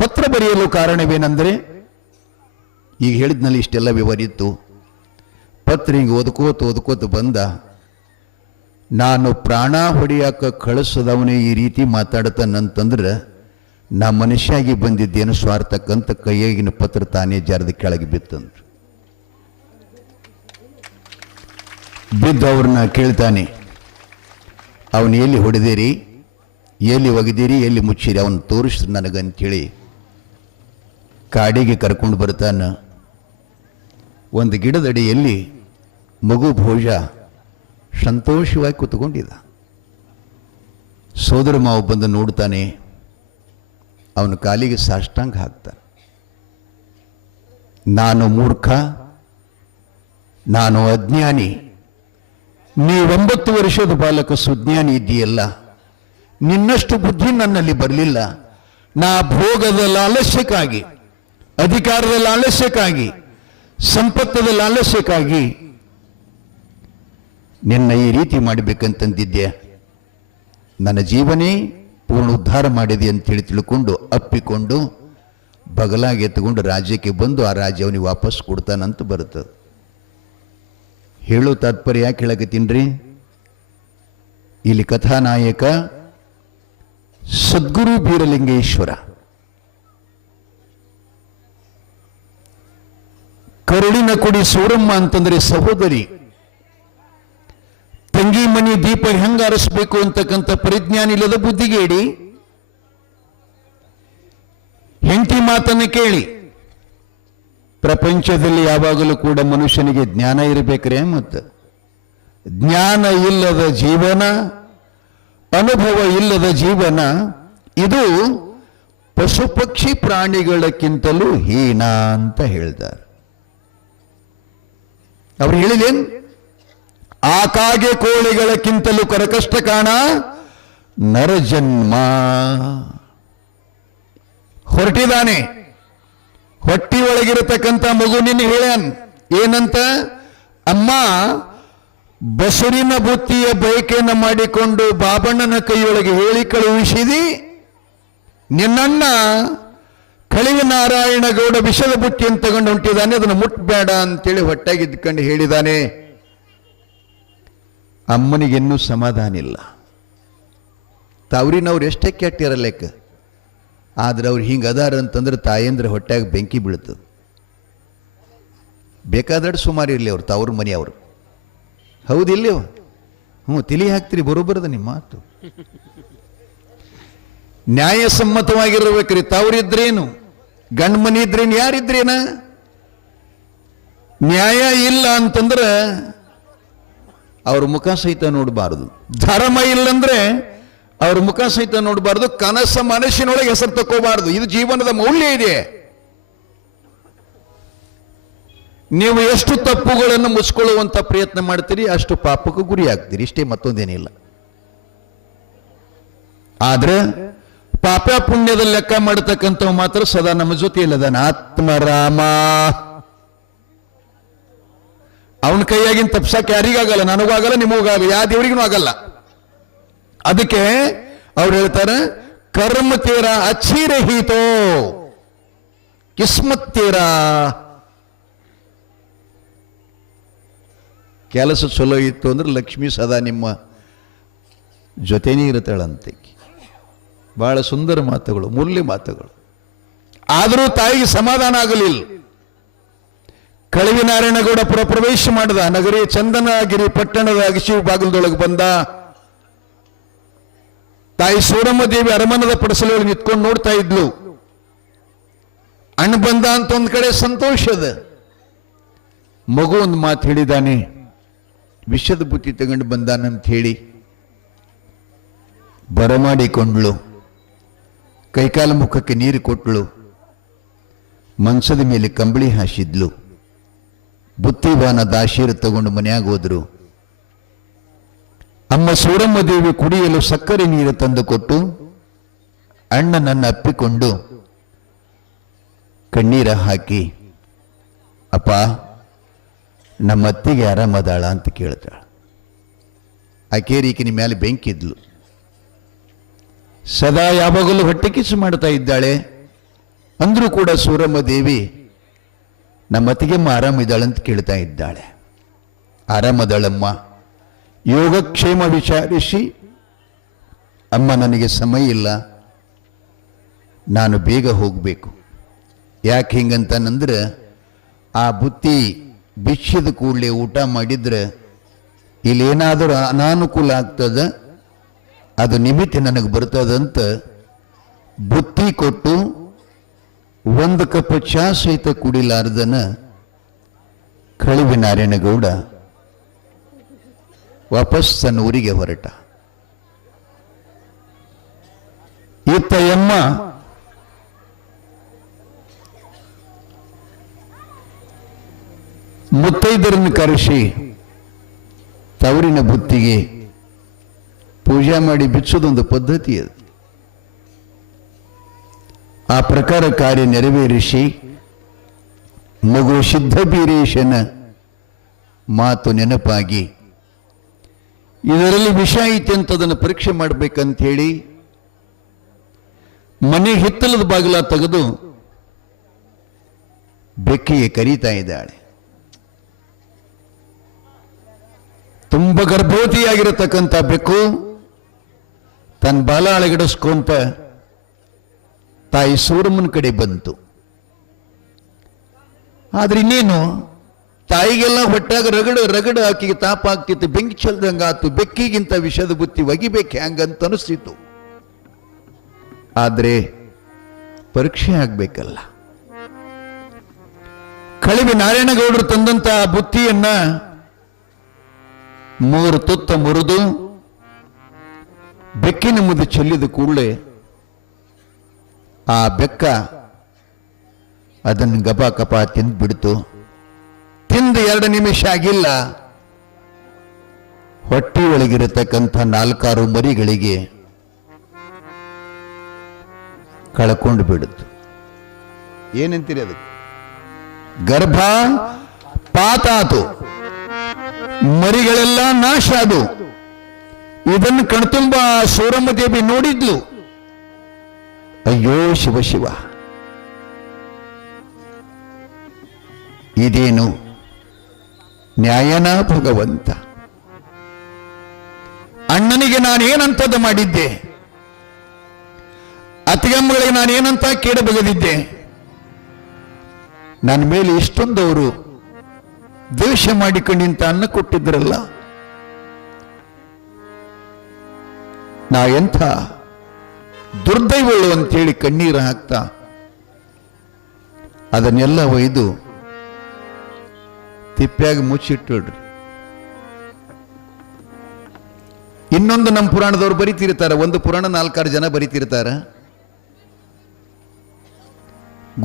ಪತ್ರ ಬರೆಯಲು ಕಾರಣವೇನೆಂದರೆ, ಈಗ ಹೇಳಿದ್ನಲ್ಲಿ ಇಷ್ಟೆಲ್ಲ ವಿವರಿತ್ತು. ಪತ್ರ ಹಿಂಗೆ ಓದ್ಕೋತ ಬಂದ, ನಾನು ಪ್ರಾಣ ಹೊಡೆಯಾಕ ಕಳಿಸದವನೇ ಈ ರೀತಿ ಮಾತಾಡ್ತಾನಂತಂದ್ರೆ ನಾ ಮನುಷ್ಯಾಗಿ ಬಂದಿದ್ದೇನು ಸ್ವಾರ್ಥಕ್ಕಂತ ಕೈಯಾಗಿನ ಪತ್ರ ತಾನೇ ಜಾರದ ಕೆಳಗೆ ಬಿತ್ತಂದ್ರು. ಬಿದ್ದು ಅವ್ರನ್ನ ಕೇಳ್ತಾನೆ, ಅವನು ಎಲ್ಲಿ ಹೊಡೆದಿರಿ, ಎಲ್ಲಿ ಒಗೆದಿರಿ, ಎಲ್ಲಿ ಮುಚ್ಚಿರಿ, ಅವನು ತೋರಿಸ್ರಿ ನನಗಂತೇಳಿ ಕಾಡಿಗೆ ಕರ್ಕೊಂಡು ಬರ್ತಾನ. ಒಂದು ಗಿಡದಡಿಯಲ್ಲಿ ಮಗು ಭೋಜ ಸಂತೋಷವಾಗಿ ಕೂತ್ಕೊಂಡಿದ್ದ. ಸೋದರ ಮಾವು ಬಂದು ನೋಡ್ತಾನೆ, ಅವನ ಕಾಲಿಗೆ ಸಾಷ್ಟಾಂಗ ಹಾಕ್ತಾನೆ. ನಾನು ಮೂರ್ಖ, ನಾನು ಅಜ್ಞಾನಿ, ನೀ 9 ವರ್ಷದ ಬಾಲಕ ಸುಜ್ಞಾನಿ ಇದ್ದೀಯಲ್ಲ, ನಿನ್ನಷ್ಟು ಬುದ್ಧಿ ನನ್ನಲ್ಲಿ ಬರಲಿಲ್ಲ. ನಾ ಭೋಗದ ಲಾಲಸ್ಯಕ್ಕಾಗಿ, ಅಧಿಕಾರದ ಲಾಲಸ್ಯಕ್ಕಾಗಿ, ಸಂಪತ್ತದ ಲಾಲಸ್ಯಕ್ಕಾಗಿ ನಿನ್ನ ಈ ರೀತಿ ಮಾಡಬೇಕಂತಂದಿದ್ದೆ. ನನ್ನ ಜೀವನೇ ಪೂರ್ಣ ಉದ್ಧಾರ ಮಾಡಿದೆ ಅಂತೇಳಿ ತಿಳ್ಕೊಂಡು ಅಪ್ಪಿಕೊಂಡು ಬಗಲಾಗಿ ಎತ್ತುಕೊಂಡು ರಾಜ್ಯಕ್ಕೆ ಬಂದು ಆ ರಾಜ್ಯ ಅವನಿಗೆ ವಾಪಸ್ ಕೊಡ್ತಾನಂತ ಬರುತ್ತದೆ. ಹೇಳೋ ತಾತ್ಪರ್ಯ ಯಾಕೆ ಹೇಳಕತ್ತೀನ್ರಿ? ಇಲ್ಲಿ ಕಥಾನಾಯಕ ಸದ್ಗುರು ಬೀರಲಿಂಗೇಶ್ವರ. ಕರುಳಿನ ಕುಡಿ ಸೂರಮ್ಮ ಅಂತಂದ್ರೆ ಸಹೋದರಿ. ತಂಗಿ ಮನಿ ದೀಪ ಹೆಂಗ ಅರಸಬೇಕು ಅಂತಕ್ಕಂಥ ಪರಿಜ್ಞಾನ ಇಲ್ಲದ ಬುದ್ಧಿಗೇಡಿ ಹೆಂಡತಿ ಮಾತನ್ನು ಕೇಳಿ. ಪ್ರಪಂಚದಲ್ಲಿ ಯಾವಾಗಲೂ ಕೂಡ ಮನುಷ್ಯನಿಗೆ ಜ್ಞಾನ ಇರಬೇಕ್ರೆ, ಮತ್ತು ಜ್ಞಾನ ಇಲ್ಲದ ಜೀವನ, ಅನುಭವ ಇಲ್ಲದ ಜೀವನ ಇದು ಪಶು ಪಕ್ಷಿ ಪ್ರಾಣಿಗಳಕ್ಕಿಂತಲೂ ಹೀನ ಅಂತ ಹೇಳ್ತಾರೆ. ಅವ್ರು ಹೇಳಿದೇನು? ಆ ಕಾಗೆ ಕೋಳಿಗಳಕ್ಕಿಂತಲೂ ಕರಕಷ್ಟ ಕಾಣ ನರಜನ್ಮ. ಹೊರಟಿದ್ದಾನೆ, ಹೊಟ್ಟಿ ಒಳಗಿರತಕ್ಕಂಥ ಮಗು ನಿನ್ನ ಹೇಳ್ಯಾನ್ ಏನಂತ? ಅಮ್ಮ, ಬಸರಿನ ಬುತ್ತಿಯ ಬಯಕೆಯನ್ನು ಮಾಡಿಕೊಂಡು ಬಾಬಣ್ಣನ ಕೈಯೊಳಗೆ ಹೇಳಿ ಕಳುಹಿಸಿದಿ, ನಿನ್ನಣ್ಣ ಕಳಿವಿ ನಾರಾಯಣಗೌಡ ವಿಷದ ಬುತ್ತಿಯನ್ನು ತಗೊಂಡು ಹೊಂಟಿದ್ದಾನೆ, ಅದನ್ನು ಮುಟ್ಬೇಡ ಅಂತೇಳಿ ಹೊಟ್ಟಾಗಿದ್ದುಕೊಂಡು ಹೇಳಿದ್ದಾನೆ. ಅಮ್ಮನಿಗೆನ್ನೂ ಸಮಾಧಾನ ಇಲ್ಲ. ತವರಿನವ್ರು ಎಷ್ಟೇ ಕೆಟ್ಟಿರ ಲೆಕ್ಕ, ಆದ್ರೆ ಅವ್ರು ಹಿಂಗೆ ಅದಾರ ಅಂತಂದ್ರೆ ತಾಯಂದ್ರೆ ಹೊಟ್ಟಾಗ ಬೆಂಕಿ ಬೀಳ್ತದೆ. ಬೇಕಾದಷ್ಟು ಸುಮಾರು ಇರಲಿ ಅವ್ರು ತವ್ರ ಮನೆ ಅವರು. ಹೌದಿಲ್ಲ? ತಿಳಿ ಹಾಕ್ತೀರಿ, ಬರೋಬರದ ನಿಮ್ಮ ಮಾತು. ನ್ಯಾಯಸಮ್ಮತವಾಗಿರ್ಬೇಕ್ರಿ. ತವರಿದ್ರೇನು, ಗಂಡು ಮನೆ ಇದ್ರೇನು, ಯಾರಿದ್ರೇನ? ನ್ಯಾಯ ಇಲ್ಲ ಅಂತಂದ್ರೆ ಅವ್ರ ಮುಖ ಸಹಿತ ನೋಡಬಾರದು. ಧರ್ಮ ಇಲ್ಲಂದ್ರೆ ಅವ್ರ ಮುಖ ಸಹಿತ ನೋಡಬಾರದು. ಮನಸ್ಸಿನೊಳಗೆ ಹೆಸರು ತಕ್ಕೋಬಾರದು. ಇದು ಜೀವನದ ಮೌಲ್ಯ ಇದೆ. ನೀವು ಎಷ್ಟು ತಪ್ಪುಗಳನ್ನು ಮುಚ್ಕೊಳ್ಳುವಂತ ಪ್ರಯತ್ನ ಮಾಡ್ತೀರಿ, ಅಷ್ಟು ಪಾಪಕ್ಕೂ ಗುರಿ ಆಗ್ತೀರಿ. ಇಷ್ಟೇ, ಮತ್ತೊಂದೇನಿಲ್ಲ. ಆದ್ರೆ ಪಾಪ ಪುಣ್ಯದ ಲೆಕ್ಕ ಮಾಡತಕ್ಕಂಥವು ಮಾತ್ರ ಸದಾ ನಮ್ಮ ಜೊತೆಯಲ್ಲದಾನ. ಆತ್ಮರಾಮ ಅವನ ಕೈಯಾಗಿನ ತಪ್ಸಕ್ಕೆ ಯಾರಿಗಾಗಲ್ಲ, ನನಗಾಗಲ್ಲ, ನಿಮಗಾಗಲ್ಲ, ಯಾವ ದೇವರಿಗೂ ಆಗಲ್ಲ. ಅದಕ್ಕೆ ಅವ್ರು ಹೇಳ್ತಾರೆ, ಕರ್ಮ ತೇರ ಅಚ್ಚಿ ರಹಿತೋ ಕಿಸ್ಮತ್ ತೇರ. ಕೆಲಸ ಚಲೋ ಇತ್ತು ಅಂದ್ರೆ ಲಕ್ಷ್ಮಿ ಸದಾ ನಿಮ್ಮ ಜೊತೆನೇ ಇರುತ್ತಾಳಂತೆ. ಬಹಳ ಸುಂದರ ಮಾತುಗಳು, ಮೂಲ್ಯ ಮಾತುಗಳು. ಆದರೂ ತಾಯಿಗೆ ಸಮಾಧಾನ ಆಗಲಿಲ್ಲ. ಕಳಿವಿ ನಾರಾಯಣಗೌಡ ಪ್ರವೇಶ ಮಾಡಿದ ನಗರಿ ಚಂದನಗಿರಿ ಪಟ್ಟಣದ ಅಗಶಿವ ಬಾಗಿಲದೊಳಗೆ ಬಂದ. ತಾಯಿ ಸೂರಮ್ಮ ದೇವಿ ಅರಮನದ ಪಡಸಲೊಳಗೆ ನಿಂತ್ಕೊಂಡು ನೋಡ್ತಾ ಇದ್ಲು. ಅಣ್ಣ ಬಂದ ಅಂತ ಒಂದ್ ಕಡೆ ಸಂತೋಷದ. ಮಗು ಒಂದು ಮಾತು ಹೇಳಿದಾನೆ, ವಿಷದ ಬುತ್ತಿ ತಗೊಂಡು ಬಂದಾನಂತ ಹೇಳಿ ಬರಮಾಡಿಕೊಂಡ್ಳು. ಕೈಕಾಲ ಮುಖಕ್ಕೆ ನೀರು ಕೊಟ್ಳು. ಮಂಚದ ಮೇಲೆ ಕಂಬಳಿ ಹಾಸಿದ್ಲು. ಬುತ್ತಿವಾನ ದಾಶೀರ ತಗೊಂಡು ಮನೆಯಾಗ ಹೋದ್ರು. ಅಮ್ಮ ಸೂರಮ್ಮ ದೇವಿ ಕುಡಿಯಲು ಸಕ್ಕರೆ ನೀರು ತಂದು ಕೊಟ್ಟು ಅಣ್ಣನನ್ನು ಅಪ್ಪಿಕೊಂಡು ಕಣ್ಣೀರ ಹಾಕಿ, ಅಪ್ಪ ನಮ್ಮ ಅತ್ತಿಗೆ ಆರಾಮದಾಳ ಅಂತ ಕೇಳ್ತಾಳ. ಆಕೇರಿಕಿನ ಮೇಲೆ ಬೆಂಕಿದ್ಲು. ಸದಾ ಯಾವಾಗಲೂ ಹೊಟ್ಟೆ ಕಿಚ್ಚು ಮಾಡ್ತಾ ಇದ್ದಾಳೆ. ಅಂದ್ರೂ ಕೂಡ ಸೂರಮ್ಮ ದೇವಿ ನಮ್ಮ ಅತ್ತಿಗೆಮ್ಮ ಆರಾಮಿದ್ದಾಳಂತ ಕೇಳ್ತಾ ಇದ್ದಾಳೆ. ಆರಾಮದಾಳಮ್ಮ, ಯೋಗಕ್ಷೇಮ ವಿಚಾರಿಸಿ, ಅಮ್ಮ ನನಗೆ ಸಮಯ ಇಲ್ಲ, ನಾನು ಬೇಗ ಹೋಗಬೇಕು. ಯಾಕೆ ಹಿಂಗಂತಂದ್ರೆ ಆ ಬುತ್ತಿ ಬಿಚ್ಚಿದ ಕೂಡಲೇ ಊಟ ಮಾಡಿದ್ರೆ ಇಲ್ಲೇನಾದರೂ ಅನಾನುಕೂಲ ಆಗ್ತದ, ಅದು ನಿಮಿತ್ತ ನನಗೆ ಬರ್ತದಂತ ಬುತ್ತಿ ಕೊಟ್ಟು ಒಂದು ಕಪ್ ಚಾ ಸಹಿತ ಕುಡಿಲಾರ್ದನ ಕಳಿವಿ ನಾರಾಯಣಗೌಡ ವಾಪಸ್ ತನ್ನ ಊರಿಗೆ ಹೊರಟ. ಇತ್ತ ಎಮ್ಮ ಮುತ್ತೈದರನ್ನು ಕರೆಸಿ ತವರಿನ ಬುತ್ತಿಗೆ ಪೂಜೆ ಮಾಡಿ ಬಿಚ್ಚೋದೊಂದು ಪದ್ಧತಿ ಅದು. ಆ ಪ್ರಕಾರ ಕಾರ್ಯ ನೆರವೇರಿಸಿ ಮಗು ಸಿದ್ಧಬೀರೇಶನ ಮಾತು ನೆನಪಾಗಿ ಇದರಲ್ಲಿ ವಿಷ ಐತೆ ಅಂತ ಅದನ್ನು ಪರೀಕ್ಷೆ ಮಾಡಬೇಕಂತ ಹೇಳಿ ಮನೆ ಹಿತ್ತಲದ ಬಾಗಿಲ ತೆಗೆದು ಬೆಕ್ಕಿಗೆ ಕರೀತಾ ಇದ್ದಾಳೆ. ತುಂಬ ಗರ್ಭವತಿಯಾಗಿರತಕ್ಕಂಥ ಬೆಕ್ಕು ತನ್ನ ಬಾಲ ಅಳಗಡಿಸ್ಕೊಂತ ತಾಯಿ ಸೂರಮ್ಮನ ಕಡೆ ಬಂತು. ಆದ್ರೆ ಇನ್ನೇನು ತಾಯಿಗೆಲ್ಲ ಹೊಟ್ಟಾಗ ರಗಡು ಆಕಿಗೆ ತಾಪ ಆಗ್ತಿತ್ತು, ಬೆಂಕಿ ಚೆಲ್ದಂಗಾತು. ಬೆಕ್ಕಿಗಿಂತ ವಿಷದ ಬುತ್ತಿ ಒಗಿಬೇಕು ಹ್ಯಾಂಗಂತ ಅನಿಸ್ತಿತ್ತು. ಆದ್ರೆ ಪರೀಕ್ಷೆ ಆಗ್ಬೇಕಲ್ಲ. ಕಳಿವಿ ನಾರಾಯಣಗೌಡರು ತಂದಂತ ಆ ಬುತ್ತಿಯನ್ನ 3 ತುತ್ತ ಮುರಿದು ಬೆಕ್ಕಿನ ಮುಂದೆ ಚೆಲ್ಲಿದ ಕೂಡಲೇ ಆ ಬೆಕ್ಕ ಅದನ್ನು ಗಪ ಕಪ ತಿಂದು ಬಿಡ್ತು. ತಿಂದು 2 ನಿಮಿಷ ಆಗಿಲ್ಲ, ಹೊಟ್ಟೆ ಒಳಗಿರತಕ್ಕಂಥ 4-6 ಮರಿಗಳಿಗೆ ಕಳ್ಕೊಂಡು ಬಿಡುತ್ತು. ಏನಂತೀರಿ ಅದಕ್ಕೆ? ಗರ್ಭ ಪಾತಾತು, ಮರಿಗಳೆಲ್ಲ ನಾಶ ಅದು. ಇದನ್ನು ಕಣ್ತುಂಬ ಸೂರಮ್ಮ ದೇವಿ ನೋಡಿದ್ಲು. ಅಯ್ಯೋ ಶಿವ ಶಿವ, ಇದೇನು ನ್ಯಾಯನ ಭಗವಂತ? ಅಣ್ಣನಿಗೆ ನಾನೇನಂತದ್ದು ಮಾಡಿದ್ದೆ, ಅತ್ತಿಗೆಮ್ಮಗಳಿಗೆ ನಾನೇನಂತ ಕೇಳ ಬಗೆದಿದ್ದೆ, ನನ್ನ ಮೇಲೆ ಇಷ್ಟೊಂದವರು ದ್ವೇಷ ಮಾಡಿಕೊಂಡಿಂತ ಅನ್ನ ಕೊಟ್ಟಿದ್ರಲ್ಲ, ನಾ ಎಂಥ ದುರ್ದೈವಳು ಅಂತೇಳಿ ಕಣ್ಣೀರು ಹಾಕ್ತಾ ಅದನ್ನೆಲ್ಲ ಒಯ್ದು ತಿಪ್ಪ್ಯಾಗ ಮುಚ್ಚಿಟ್ಟುಡ್ರಿ. ಇನ್ನೊಂದು ನಮ್ಮ ಪುರಾಣದವ್ರು ಬರಿತಿರ್ತಾರ, ಒಂದು ಪುರಾಣ 4-6 ಜನ ಬರಿತಿರ್ತಾರ.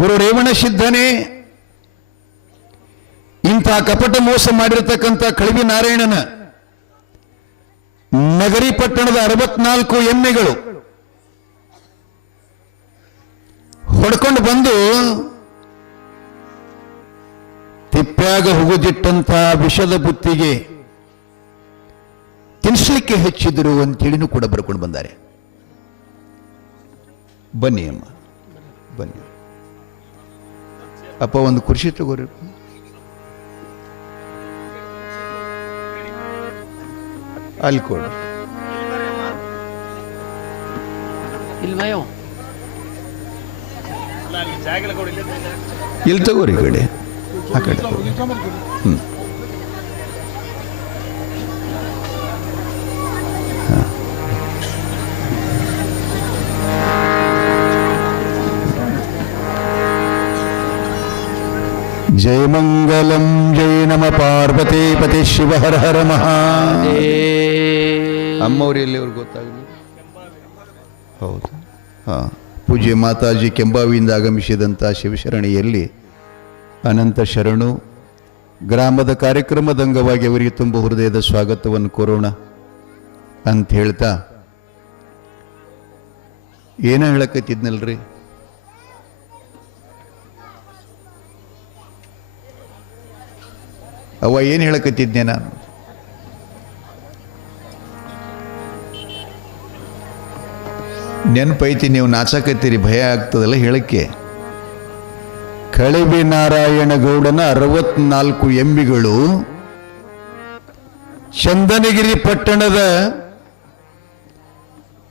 ಗುರು ರೇವಣ ಸಿದ್ಧನೇ ಇಂಥ ಕಪಟ ಮೋಸ ಮಾಡಿರತಕ್ಕಂಥ ಕಳಿವಿ ನಾರಾಯಣನ ನಗರಿ ಪಟ್ಟಣದ 64 ಎಮ್ಮೆಗಳು ಹೊಡ್ಕೊಂಡು ಬಂದು ತಿಪ್ಪ್ಯಾಗ ಹುಗುದಿಟ್ಟಂಥ ವಿಷದ ಬುತ್ತಿಗೆ ತಿನ್ಸ್ಲಿಕ್ಕೆ ಹೆಚ್ಚಿದ್ರು ಅಂತೇಳಿನೂ ಕೂಡ ಬರ್ಕೊಂಡು ಬಂದಾರೆ. ಬನ್ನಿ ಅಮ್ಮ, ಬನ್ನಿ ಅಪ್ಪ, ಒಂದು ಕುರ್ಚಿ ತಗೋರಿ. ಅಲ್ಲಿ ಕೊಡು. ಇಲ್ಲಿ ತಗೋರಿ, ಕಡೆ ಆ ಕಡೆ. ಜಯ ಮಂಗಲಂ ಜಯ ನಮ ಪಾರ್ವತಿ ಪತಿ ಶಿವ ಹರ ಹರ ಅಮ್ಮವ್ರು ಎಲ್ಲಿಯವ್ರು ಗೊತ್ತಾಗಲಿ. ಹೌದು, ಹಾ. ಪೂಜ್ಯ ಮಾತಾಜಿ ಕೆಂಬಾವಿಯಿಂದ ಆಗಮಿಸಿದಂಥ ಶಿವಶರಣೆಯಲ್ಲಿ ಅನಂತ ಶರಣು. ಗ್ರಾಮದ ಕಾರ್ಯಕ್ರಮದ ಅಂಗವಾಗಿ ಅವರಿಗೆ ತುಂಬ ಹೃದಯದ ಸ್ವಾಗತವನ್ನು ಕೋರೋಣ ಅಂತ ಹೇಳ್ತಾ ಏನ ಹೇಳಕತ್ತಿದ್ನಲ್ರಿ, ಅವ್ವ ಏನು ಹೇಳಕತ್ತಿದ್ನೆ ನಾನು? ನೆನಪೈತಿ, ನೀವು ನಾಚಕತ್ತೀರಿ, ಭಯ ಆಗ್ತದಲ್ಲ ಹೇಳಕ್ಕೆ. ಕಳಿವಿ ನಾರಾಯಣಗೌಡನ 64 ಎಮ್ಮಿಗಳು ಚಂದನಗಿರಿ ಪಟ್ಟಣದ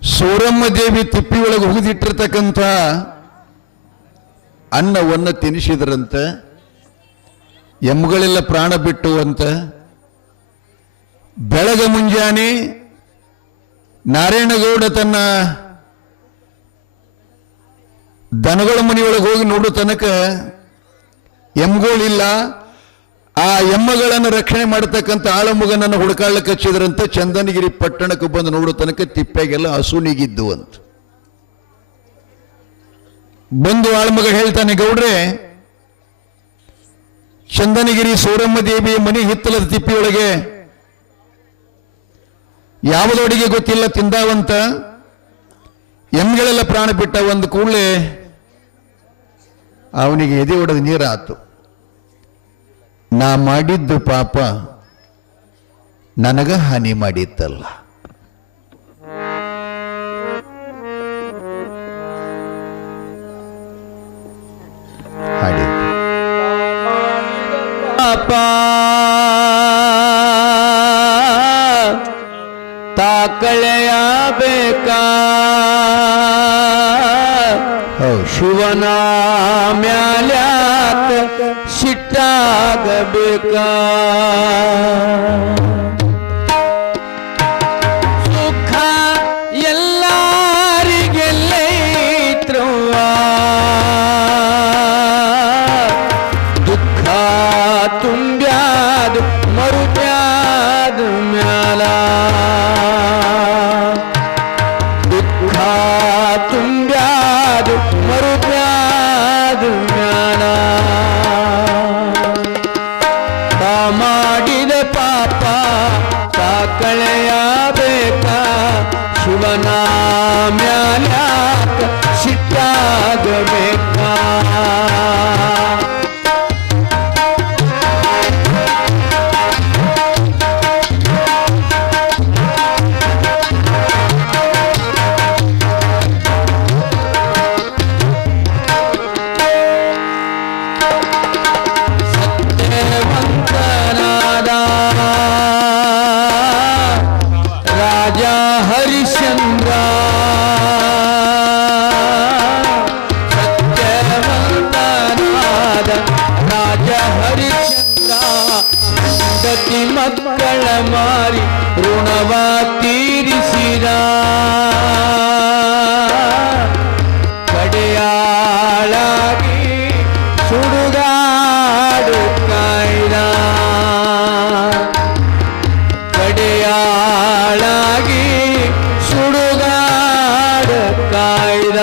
ಸೂರಮ್ಮ ದೇವಿ ತಿಪ್ಪಿ ಒಳಗೆ ಹುಗಿದಿಟ್ಟಿರ್ತಕ್ಕಂಥ ಅನ್ನವನ್ನು ತಿನ್ನಿಸಿದ್ರಂತ, ಎಮ್ಮೆಗಳೆಲ್ಲ ಪ್ರಾಣ ಬಿಟ್ಟು ಅಂತ. ಬೆಳಗ ಮುಂಜಾನೆ ನಾರಾಯಣಗೌಡ ತನ್ನ ದನಗಳ ಮನೆಯೊಳಗೆ ಹೋಗಿ ನೋಡೋ ತನಕ ಎಮ್ಗಳಿಲ್ಲ. ಆ ಎಮ್ಮಗಳನ್ನು ರಕ್ಷಣೆ ಮಾಡತಕ್ಕಂಥ ಆಳಮುಗನನ್ನು ಹುಡುಕಾಡ್ಲಿಕ್ಕೆ ಹಚ್ಚಿದ್ರಂತ. ಚಂದನಗಿರಿ ಪಟ್ಟಣಕ್ಕೆ ಬಂದು ನೋಡೋ ತನಕ ತಿಪ್ಪೆಗೆಲ್ಲ ಹಸುನಿಗಿದ್ದು ಅಂತ. ಬಂದು ಆಳ್ಮಗ ಹೇಳ್ತಾನೆ, ಗೌಡ್ರೆ, ಚಂದನಗಿರಿ ಸೌರಮ್ಮ ದೇವಿ ಮನೆ ಹಿತ್ತಲದ ತಿಪ್ಪಿಯೊಳಗೆ ಯಾವುದೊಡಿಗೆ ಗೊತ್ತಿಲ್ಲ ತಿಂದಾವಂತ, ಎಮ್ಮೆಗಳೆಲ್ಲ ಪ್ರಾಣ ಬಿಟ್ಟ. ಒಂದು ಕೂಡಲೇ ಅವನಿಗೆ ಎದೆ ಹೊಡೆದ ನೀರಾತು. ನಾ ಮಾಡಿದ್ದು ಪಾಪ ನನಗ ಹಾನಿ ಮಾಡಿತ್ತಲ್ಲ. ಹಾಡಿದ್ದು ಪಾಪ ತಾಕಳೆಯಬೇಕಾ, ಶಿವನ ಮ್ಯಾಲ್ಯಾಕ ಸಿಟ್ಟಾಗಬೇಕಾ. ಸುಖ ಎಲ್ಲರಿಗೆಲ್ಲೈತ್ರವ್ವ, ದುಃಖ ತುಂಬ್ಯಾದ ಮರುತ್ಯಾದ ಮ್ಯಾಲ, ದುಃಖ ತುಂಬ್ಯಾದ ಮರುತ್ಯಾದ ಮ್ಯಾಲ. ತಾ ಮಾಡಿದ ಪಾಪ ತಾಕಳೆಯಬೇಕಾ, ಶಿವನ ಮ್ಯಾಲ್ಯಾಕ ಸಿಟ್ಟಾಗಬೇಕಾ. ಸತ್ಯವಂತನಾದ ರಾಜ ಹರಿಶ್ಚಂದ್ರ, ಸತ್ಯವಂತನಾದ ರಾಜ ಹರಿಶ್ಚಂದ್ರ, ಗತಿ ಮಕ್ಕಳ ಮಾರಿ ಋಣವ ತೀರಿಸಿದ. ಕಡೆಯಾಳಾಗಿ ಸುಡುಗಾಡು ಕಾಯ್ದ, ಕಡೆಯಾಳಾಗಿ ಸುಡುಗಾಡು ಕಾಯ್ದ.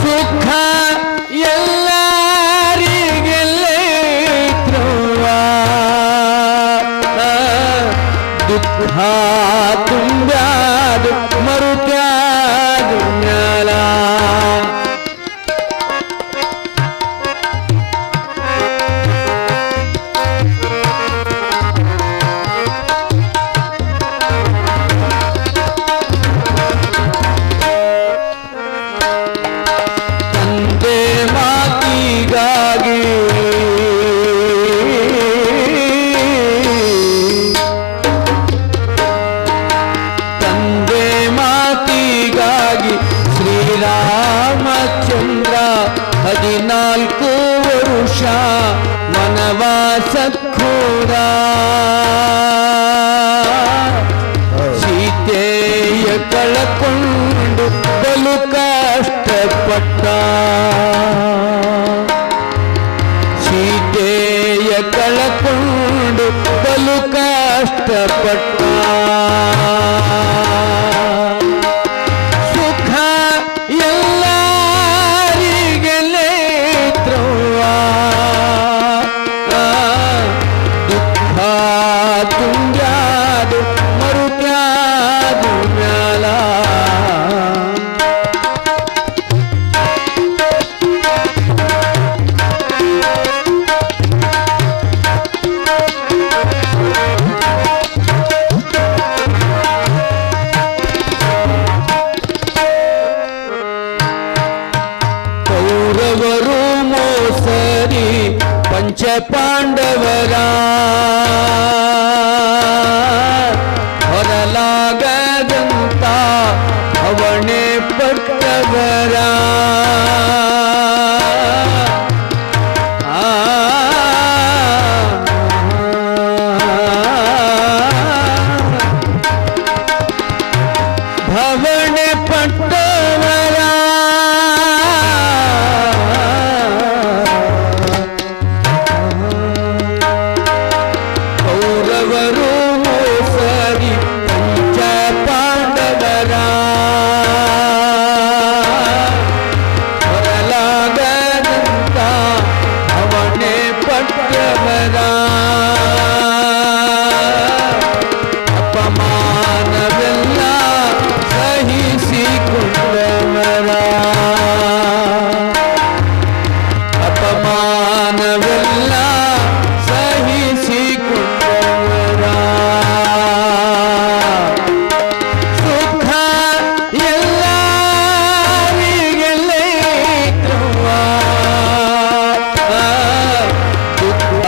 ಸುಖ ಎಲ್ಲರಿಗೆಲ್ಲೈತ್ರವ್ವ, ದುಃಖ ತುಂಬ್ಯಾದ ಮರುತ್ಯಾದ ಮ್ಯಾಲ. ತಂದೆ ಮಾತಿಗಾಗಿ ತಂದೆ ಮಾತಿಗಾಗಿ ಶ್ರೀರಾಮಚಂದ್ರ 14 ವರುಷ ವನವಾಸಕ್ಕೂರ. ಸೀತೆಯ ಕಳಕೊಂಡು ಬಲು ಕಷ್ಟಪಟ್ಟ, ಸೀತೆಯ ಕಳಕೊಂಡು ಬಲು ಕಷ್ಟಪಟ್ಟ. ಸುಖ ಎಲ್ಲರಿಗೆಲ್ಲೈತ್ರವ್ವ, ದುಃಖ ತುಂಬ್ಯಾದ ಮರುತ್ಯಾದ ಮ್ಯಾಲ. ಕೌರವರು ಮೋಸರಿ ಪಂಚ ಪಾಂಡವರ, ಹೊರಲಾಗದಂತ ಅವಣೆ ಪಟ್ಟವರ. ಅವಣೆ ಪಟ್ಟವರ ಕೌರವರು ಸರಿ ಪಂಚ ಪಾಂಡವರ ಹೊರಲಾಗದಂತ ಅವಣೆ ಪಟ್ಟವರ ಅಪಮಾನವೆಲ್ಲ ಸಹಿಸಿಕೊಂಡವರ ಅಪಮಾನವೆಲ್ಲ ಸಹಿಸಿಕೊಂಡವರ ಸುಖ ಎಲ್ಲರಿಗೆಲ್ಲೇ ಇರುವ ದುಃಖ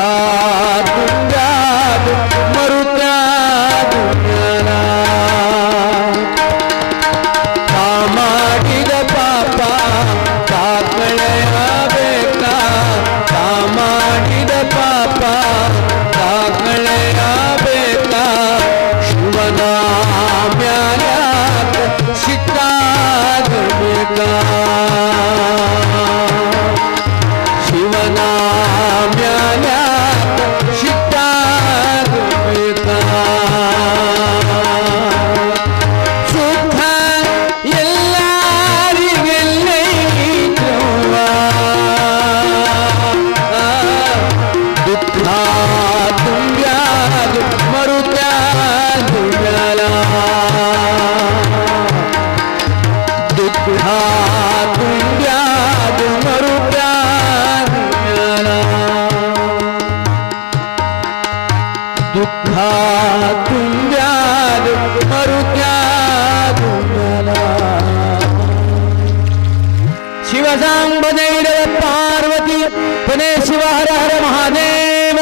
ದುಂಗಾದು ಮರುತ್ಯಾದು ಜ್ಞಾನ ತಾ ಮಾಡಿದ ಪಾಪ ತಾಕಳೆಯಬೇಕ ತಾ ಮಾಡಿದ ಪಾಪ ತಾಕಳೆಯಬೇಕ ಶಿವನ ಮ್ಯಾಲ್ಯಾಕ ಸಿಟ್ಟಾಗಬೇಕ ಶಿವನ ಮ್ಯಾಲ್ಯಾಕ ಸಿಟ್ಟಾಗಬೇಕ ಸುಖ ಎಲ್ಲರಿಗೆಲ್ಲೇ ಇರುವ ದುಃಖ ತುಂಬ್ಯಾದು ಮರುತ್ಯಾದು ಜ್ಞಾನ ದುಃಖ ತುಂಬ್ಯಾದು ಮರುತ್ಯಾದು ಜ್ಞಾನ ದುಃಖ ತುಂಬ್ಯಾದು ಮರುತ್ಯಾದು ಜ್ಞಾನ ಶಿವಸಾಂಬನೈರವ ಪಾರ್ವತಿ ಪುನೇ ಶಿವ ಹರ ಹರ ಮಹಾದೇವ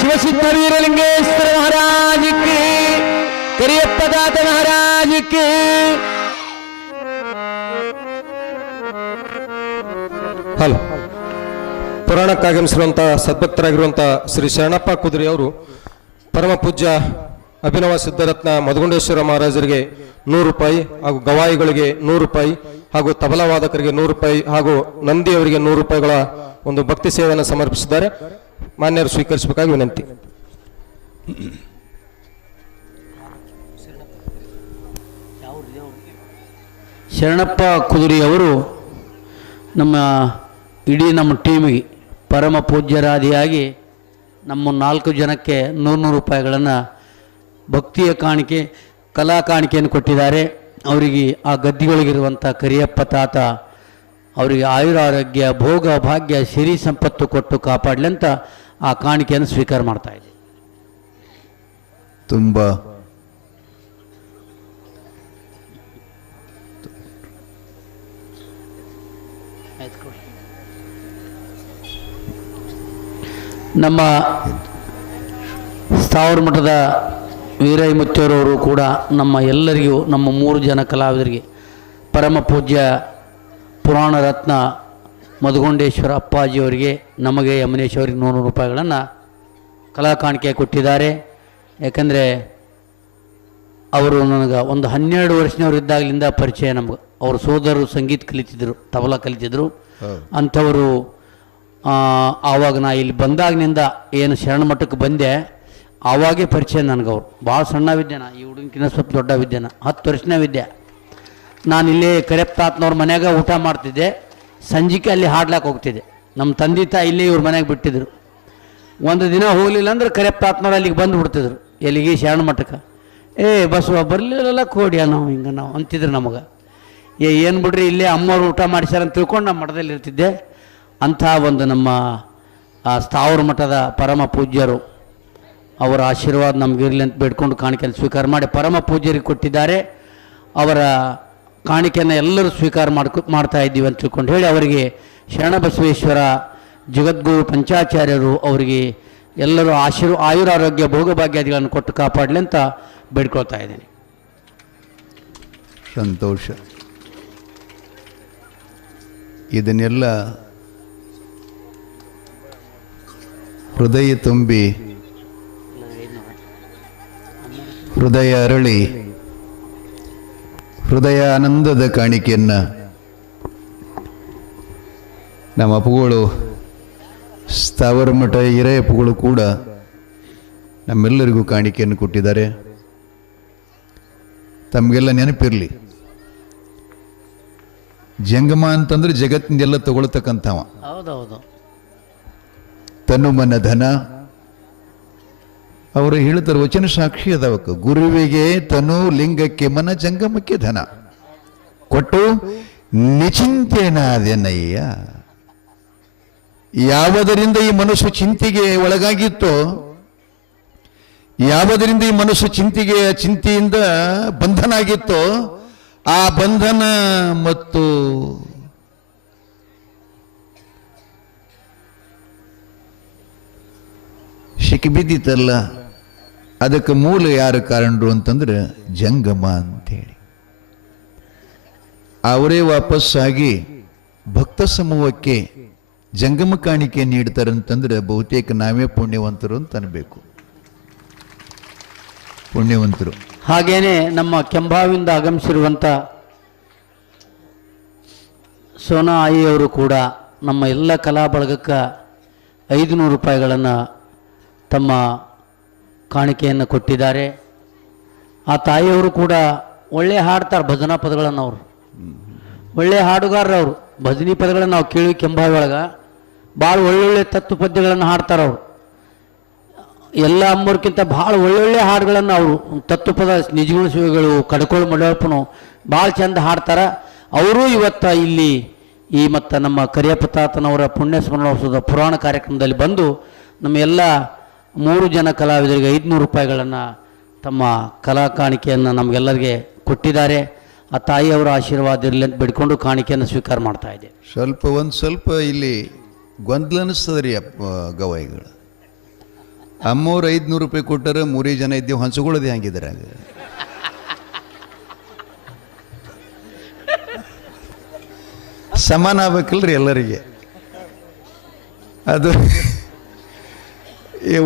ಶಿವಸಿದ್ಧ ವೀರಲಿಂಗೇಶ್ವರ ಮಹಾರಾಜ್ ಕಿ ಕರಿಯಪ್ಪ ದಾತ ಮಹಾರಾಜ್ ಕಿ ಹಲೋ ಪುರಾಣಕ್ಕಾಗಮಿಸಿರುವಂಥ ಸದ್ಭಕ್ತರಾಗಿರುವಂಥ ಶ್ರೀ ಶರಣಪ್ಪ ಕುದುರೆ ಅವರು ಪರಮ ಪೂಜ್ಯ ಅಭಿನವ ಸಿದ್ಧರತ್ನ ಮಧುಗುಂಡೇಶ್ವರ ಮಹಾರಾಜರಿಗೆ 100 ರೂಪಾಯಿ ಹಾಗೂ ಗವಾಯಿಗಳಿಗೆ 100 ರೂಪಾಯಿ ಹಾಗೂ ತಬಲವಾದಕರಿಗೆ 100 ರೂಪಾಯಿ ಹಾಗೂ ನಂದಿಯವರಿಗೆ 100 ರೂಪಾಯಿಗಳ ಒಂದು ಭಕ್ತಿ ಸೇವೆಯನ್ನು ಸಮರ್ಪಿಸಿದ್ದಾರೆ. ಮಾನ್ಯರು ಸ್ವೀಕರಿಸಬೇಕಾಗಿ ವಿನಂತಿ. ಶರಣಪ್ಪ ಕುದುರೆಯವರು ನಮ್ಮ ಇಡೀ ನಮ್ಮ ಟೀಮಿಗೆ ಪರಮ ಪೂಜ್ಯರಾದಿಯಾಗಿ ನಮ್ಮ 4 ಜನಕ್ಕೆ 100 ರೂಪಾಯಿಗಳನ್ನು ಭಕ್ತಿಯ ಕಾಣಿಕೆ ಕಲಾ ಕಾಣಿಕೆಯನ್ನು ಕೊಟ್ಟಿದ್ದಾರೆ. ಅವರಿಗೆ ಆ ಗದ್ದಿಗಳಿಗಿರುವಂಥ ಕರಿಯಪ್ಪ ತಾತ ಅವರಿಗೆ ಆಯುರಾರೋಗ್ಯ ಭೋಗ ಭಾಗ್ಯ ಸಿರಿ ಸಂಪತ್ತು ಕೊಟ್ಟು ಕಾಪಾಡಲಿ ಅಂತ ಆ ಕಾಣಿಕೆಯನ್ನು ಸ್ವೀಕಾರ ಮಾಡ್ತಾ ಇದ್ದೀವಿ. ತುಂಬ ನಮ್ಮ ಸ್ಥಾವರ ಮಠದ ವೀರಯ್ಯಮುತ್ತಿಯವರವರು ಕೂಡ ನಮ್ಮ ಎಲ್ಲರಿಗೂ ನಮ್ಮ 3 ಜನ ಕಲಾವಿದರಿಗೆ ಪರಮ ಪೂಜ್ಯ ಪುರಾಣ ರತ್ನ ಮಧುಗುಂಡೇಶ್ವರ ಅಪ್ಪಾಜಿಯವರಿಗೆ ನಮಗೆ ಯಮನೇಶ್ ಅವರಿಗೆ 100 ರೂಪಾಯಿಗಳನ್ನು ಕಲಾ ಕಾಣಿಕೆ ಕೊಟ್ಟಿದ್ದಾರೆ. ಯಾಕಂದರೆ ಅವರು ನನಗೆ ಒಂದು 12 ವರ್ಷದವರಿದ್ದಾಗಲಿಂದ ಪರಿಚಯ ನಮ್ಗೆ. ಅವ್ರ ಸೋದರರು ಸಂಗೀತ ಕಲಿತಿದ್ರು, ತಬಲಾ ಕಲಿತಿದ್ರು. ಅಂಥವರು ಆವಾಗ ನಾ ಇಲ್ಲಿ ಬಂದಾಗಿನಿಂದ ಏನು ಶರಣ ಮಠಕ್ಕೆ ಬಂದೆ ಆವಾಗೇ ಪರಿಚಯ ನನಗೆ. ಅವ್ರು ಭಾಳ ಸಣ್ಣವಿದ್ದೆ, ನಾ ಈ ಹುಡುಗಿನ ಸ್ವಲ್ಪ ದೊಡ್ಡವಿದ್ದೆ, 10 ವರ್ಷನವಿದ್ದೆ. ನಾನು ಇಲ್ಲೇ ಕರೆಪ್ಪ ತಾತನವ್ರ ಮನ್ಯಾಗ ಊಟ ಮಾಡ್ತಿದ್ದೆ, ಸಂಜಿಕೆ ಅಲ್ಲಿ ಹಾಡ್ಲಾಕ್ಕೆ ಹೋಗ್ತಿದ್ದೆ. ನಮ್ಮ ತಂದೆ ತಾಯಿ ಇಲ್ಲೇ ಇವ್ರ ಮನೆಗೆ ಬಿಟ್ಟಿದ್ರು. ಒಂದು ದಿನ ಹೋಗಲಿಲ್ಲ ಅಂದ್ರೆ ಕರೆಪ್ಪ ತಾತನವ್ರು ಅಲ್ಲಿಗೆ ಬಂದು ಬಿಡ್ತಿದ್ರು. ಎಲ್ಲಿಗೆ ಶರಣ ಮಠಕ್ಕೆ. ಬಸವ ಬರಲಿಲ್ಲ ಕೋಡಿಯ ನಾವು ಹಿಂಗೆ ನಾವು ಅಂತಿದ್ರು ನಮಗೆ. ಏನು ಬಿಡ್ರಿ ಇಲ್ಲೇ ಅಮ್ಮವ್ರು ಊಟ ಮಾಡಿಸ್ಯಾರ ಅಂತ ತಿಳ್ಕೊಂಡು ನಮ್ಮ ಮಠದಲ್ಲಿ ಇರ್ತಿದ್ದೆ. ಅಂಥ ಒಂದು ನಮ್ಮ ಸ್ಥಾವರ ಮಠದ ಪರಮ ಪೂಜ್ಯರು ಅವರ ಆಶೀರ್ವಾದ ನಮಗಿರಲಿ ಅಂತ ಬೇಡ್ಕೊಂಡು ಕಾಣಿಕೆಯನ್ನು ಸ್ವೀಕಾರ ಮಾಡಿ ಪರಮ ಪೂಜ್ಯರಿಗೆ ಕೊಟ್ಟಿದ್ದಾರೆ. ಅವರ ಕಾಣಿಕೆಯನ್ನು ಎಲ್ಲರೂ ಸ್ವೀಕಾರ ಮಾಡ್ತಾ ಇದ್ದೀವಿ ಅಂತ ತಿಳ್ಕೊಂಡು ಹೇಳಿ ಅವರಿಗೆ ಶರಣಬಸವೇಶ್ವರ ಜಗದ್ಗುರು ಪಂಚಾಚಾರ್ಯರು ಅವರಿಗೆ ಎಲ್ಲರೂ ಆಯುರಾರೋಗ್ಯ ಭೋಗಭಾಗ್ಯಾದಿಗಳನ್ನು ಕೊಟ್ಟು ಕಾಪಾಡಲಿ ಅಂತ ಬೇಡ್ಕೊಳ್ತಾ ಇದ್ದೀನಿ. ಸಂತೋಷ. ಇದನ್ನೆಲ್ಲ ಹೃದಯ ತುಂಬಿ ಹೃದಯ ಅರಳಿ ಹೃದಯ ಆನಂದದ ಕಾಣಿಕೆಯನ್ನು ನಮ್ಮ ಅಪ್ಪುಗಳು ಸ್ಥಾವರ ಮಠ ಹಿರಿಯಪ್ಪಗಳು ಕೂಡ ನಮ್ಮೆಲ್ಲರಿಗೂ ಕಾಣಿಕೆಯನ್ನು ಕೊಟ್ಟಿದ್ದಾರೆ. ತಮಗೆಲ್ಲ ನೆನಪಿರಲಿ, ಜಂಗಮ ಅಂತಂದ್ರೆ ಜಗತ್ತಿನೆಲ್ಲ ತಗೊಳ್ತಕ್ಕಂಥವ. ಹೌದೌದು. ತನು ಮನ ಧನ ಅವರು ಹೇಳ್ತಾರೆ, ವಚನ ಸಾಕ್ಷಿ ಅದಾವಕ್ಕ. ಗುರುವಿಗೆ ತನು, ಲಿಂಗಕ್ಕೆ ಮನ, ಜಂಗಮಕ್ಕೆ ಧನ ಕೊಟ್ಟು ನಿಚಿಂತೆನಾದೆನಯ್ಯ. ಯಾವುದರಿಂದ ಈ ಮನಸ್ಸು ಚಿಂತೆಗೆ ಒಳಗಾಗಿತ್ತೋ, ಯಾವುದರಿಂದ ಈ ಮನಸ್ಸು ಚಿಂತೆಯಿಂದ ಬಂಧನ ಆಗಿತ್ತೋ, ಆ ಬಂಧನ ಮತ್ತು ಸಿಕ್ಕಿಬಿದ್ದಿತ್ತಲ್ಲ, ಅದಕ್ಕೆ ಮೂಲ ಯಾರು ಕಾರಣರು ಅಂತಂದ್ರೆ ಜಂಗಮ ಅಂತೇಳಿ. ಅವರೇ ವಾಪಸ್ಸಾಗಿ ಭಕ್ತ ಸಮೂಹಕ್ಕೆ ಜಂಗಮ ಕಾಣಿಕೆ ನೀಡ್ತಾರಂತಂದ್ರೆ ಬಹುತೇಕ ನಾವೇ ಪುಣ್ಯವಂತರು ಅಂತ ಅನ್ಬೇಕು. ಪುಣ್ಯವಂತರು. ಹಾಗೇನೆ ನಮ್ಮ ಕೆಂಭಾವಿಂದ ಆಗಮಿಸಿರುವಂಥ ಸೋನಾ ಆಯಿಯವರು ಕೂಡ ನಮ್ಮ ಎಲ್ಲ ಕಲಾ ಬಳಗಕ್ಕೆ 500 ರೂಪಾಯಿಗಳನ್ನು ತಮ್ಮ ಕಾಣಿಕೆಯನ್ನು ಕೊಟ್ಟಿದ್ದಾರೆ. ಆ ತಾಯಿಯವರು ಕೂಡ ಒಳ್ಳೆ ಹಾಡ್ತಾರೆ ಭಜನಾ ಪದಗಳನ್ನು. ಅವರು ಒಳ್ಳೆ ಹಾಡುಗಾರರು. ಭಜನಿ ಪದಗಳನ್ನು ನಾವು ಕೇಳಿ ಕೆಂಭಾವಿ ಒಳಗೆ ಭಾಳ ಒಳ್ಳೊಳ್ಳೆ ತತ್ವ ಪದ್ಯಗಳನ್ನು ಹಾಡ್ತಾರೆ. ಅವರು ಎಲ್ಲ ಅಮ್ಮವ್ರಿಗಿಂತ ಭಾಳ ಒಳ್ಳೊಳ್ಳೆ ಹಾಡುಗಳನ್ನು ಅವರು ತತ್ವಪದ, ನಿಜಗುಣ ಶಿವಗಳು, ಕಡ್ಕೋಳು ಮಡವಪ್ಪನು ಭಾಳ ಚಂದ ಹಾಡ್ತಾರೆ. ಅವರು ಇವತ್ತು ಇಲ್ಲಿ ಈ ಮತ್ತು ನಮ್ಮ ಕರಿಯಪ್ಪ ತಾತನವರ ಪುಣ್ಯ ಸ್ಮರಣೋತ್ಸವದ ಪುರಾಣ ಕಾರ್ಯಕ್ರಮದಲ್ಲಿ ಬಂದು ನಮ್ಮ ಎಲ್ಲ 3 ಜನ ಕಲಾವಿದರಿಗೆ 500 ರೂಪಾಯಿಗಳನ್ನು ತಮ್ಮ ಕಲಾ ಕಾಣಿಕೆಯನ್ನು ನಮಗೆಲ್ಲರಿಗೆ ಕೊಟ್ಟಿದ್ದಾರೆ. ಆ ತಾಯಿಯವರ ಆಶೀರ್ವಾದ ಇರಲಿ ಅಂತ ಬಿಡ್ಕೊಂಡು ಕಾಣಿಕೆಯನ್ನು ಸ್ವೀಕಾರ ಮಾಡ್ತಾ ಇದೆ. ಸ್ವಲ್ಪ ಇಲ್ಲಿ ಗೊಂದಲ ಅನಿಸ್ತದ್ರಿ ಗವಾಯಿಗಳು. ಅಮ್ಮವ್ರು 500 ರೂಪಾಯಿ ಕೊಟ್ಟರೆ 3 ಜನ ಇದ್ದೇವೆ, ಹಂಚ್ಕೊಳ್ಳೋದೇ ಹಂಗಿದ್ರೆ ಸಮಾನ ಆಗ್ಬೇಕಲ್ರಿ ಎಲ್ಲರಿಗೆ. ಅದು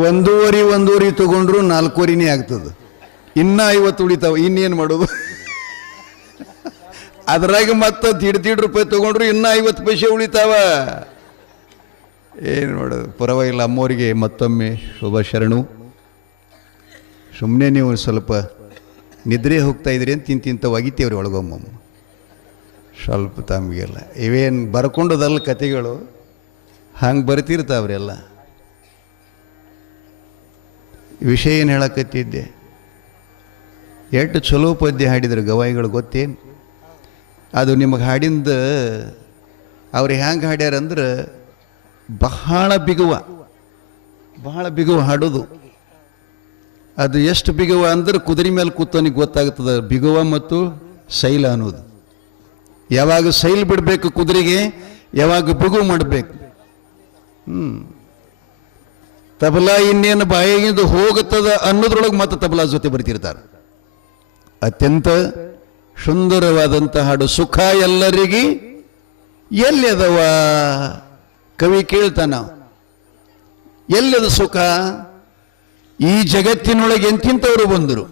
ಒಂದೂವರೆ ತಗೊಂಡ್ರು 4 ಆಗ್ತದೆ. ಇನ್ನ 50 ಉಳಿತಾವ. ಇನ್ನೇನು ಮಾಡೋದು? ಅದ್ರಾಗ ಮತ್ತೆ ತಿಡ್ ರೂಪಾಯಿ ತಗೊಂಡ್ರು ಇನ್ನ 50 ಪೈಸೆ ಉಳಿತಾವ. ಏನು ಮಾಡೋದು? ಪರವಾಗಿಲ್ಲ. ಅಮ್ಮವರಿಗೆ ಮತ್ತೊಮ್ಮೆ ಶುಭ ಶರಣು. ಸುಮ್ಮನೆ ನೀವು ಸ್ವಲ್ಪ ನಿದ್ರೆ ಹೋಗ್ತಾ ಇದ್ರಿ ಅಂತ ತಿಂತ ಒಗಿತೀವ್ರಿ ಒಳಗೊಮ್ಮಮ್ಮ. ಸ್ವಲ್ಪ ತಮಗೆಲ್ಲ ಇವೇನು ಬರ್ಕೊಂಡದಲ್ಲ ಕತೆಗಳು, ಹಂಗೆ ಬರ್ತಿರ್ತಾವ್ರಿ ಎಲ್ಲ. ವಿಷಯ ಏನು ಹೇಳಕತ್ತಿದ್ದೆ? ಎಷ್ಟು ಚಲೋ ಪದ್ಯ ಹಾಡಿದ್ರು ಗವಾಯಿಗಳು ಗೊತ್ತೇನು? ಅದು ನಿಮಗೆ ಹಾಡಿಂದ ಅವ್ರು ಹ್ಯಾಂಗೆ ಹಾಡ್ಯಾರಂದ್ರೆ ಬಹಳ ಬಿಗುವ ಹಾಡೋದು. ಅದು ಎಷ್ಟು ಬಿಗುವ ಅಂದ್ರೆ ಕುದುರೆ ಮೇಲೆ ಕೂತವನಿಗೆ ಗೊತ್ತಾಗ್ತದೆ ಬಿಗುವ ಮತ್ತು ಶೈಲ ಅನ್ನೋದು. ಯಾವಾಗ ಶೈಲ್ ಬಿಡಬೇಕು ಕುದುರೆಗೆ, ಯಾವಾಗ ಬಿಗು ಮಾಡಬೇಕು. ತಬಲಾ ಇನ್ನೇನು ಬಾಯಿಗಿಂದ ಹೋಗುತ್ತದ ಅನ್ನೋದ್ರೊಳಗೆ ಮತ್ತೆ ತಬಲಾ ಜೊತೆ ಬರ್ತಿರ್ತಾರೆ. ಅತ್ಯಂತ ಸುಂದರವಾದಂಥ ಹಾಡು. ಸುಖ ಎಲ್ಲರಿಗೆ ಎಲ್ಲಿ ಅದವ? ಕವಿ ಕೇಳ್ತಾನ, ಎಲ್ಲದ ಸುಖ? ಈ ಜಗತ್ತಿನೊಳಗೆ ಎಂತಿಂಥವರು ಬಂದರು,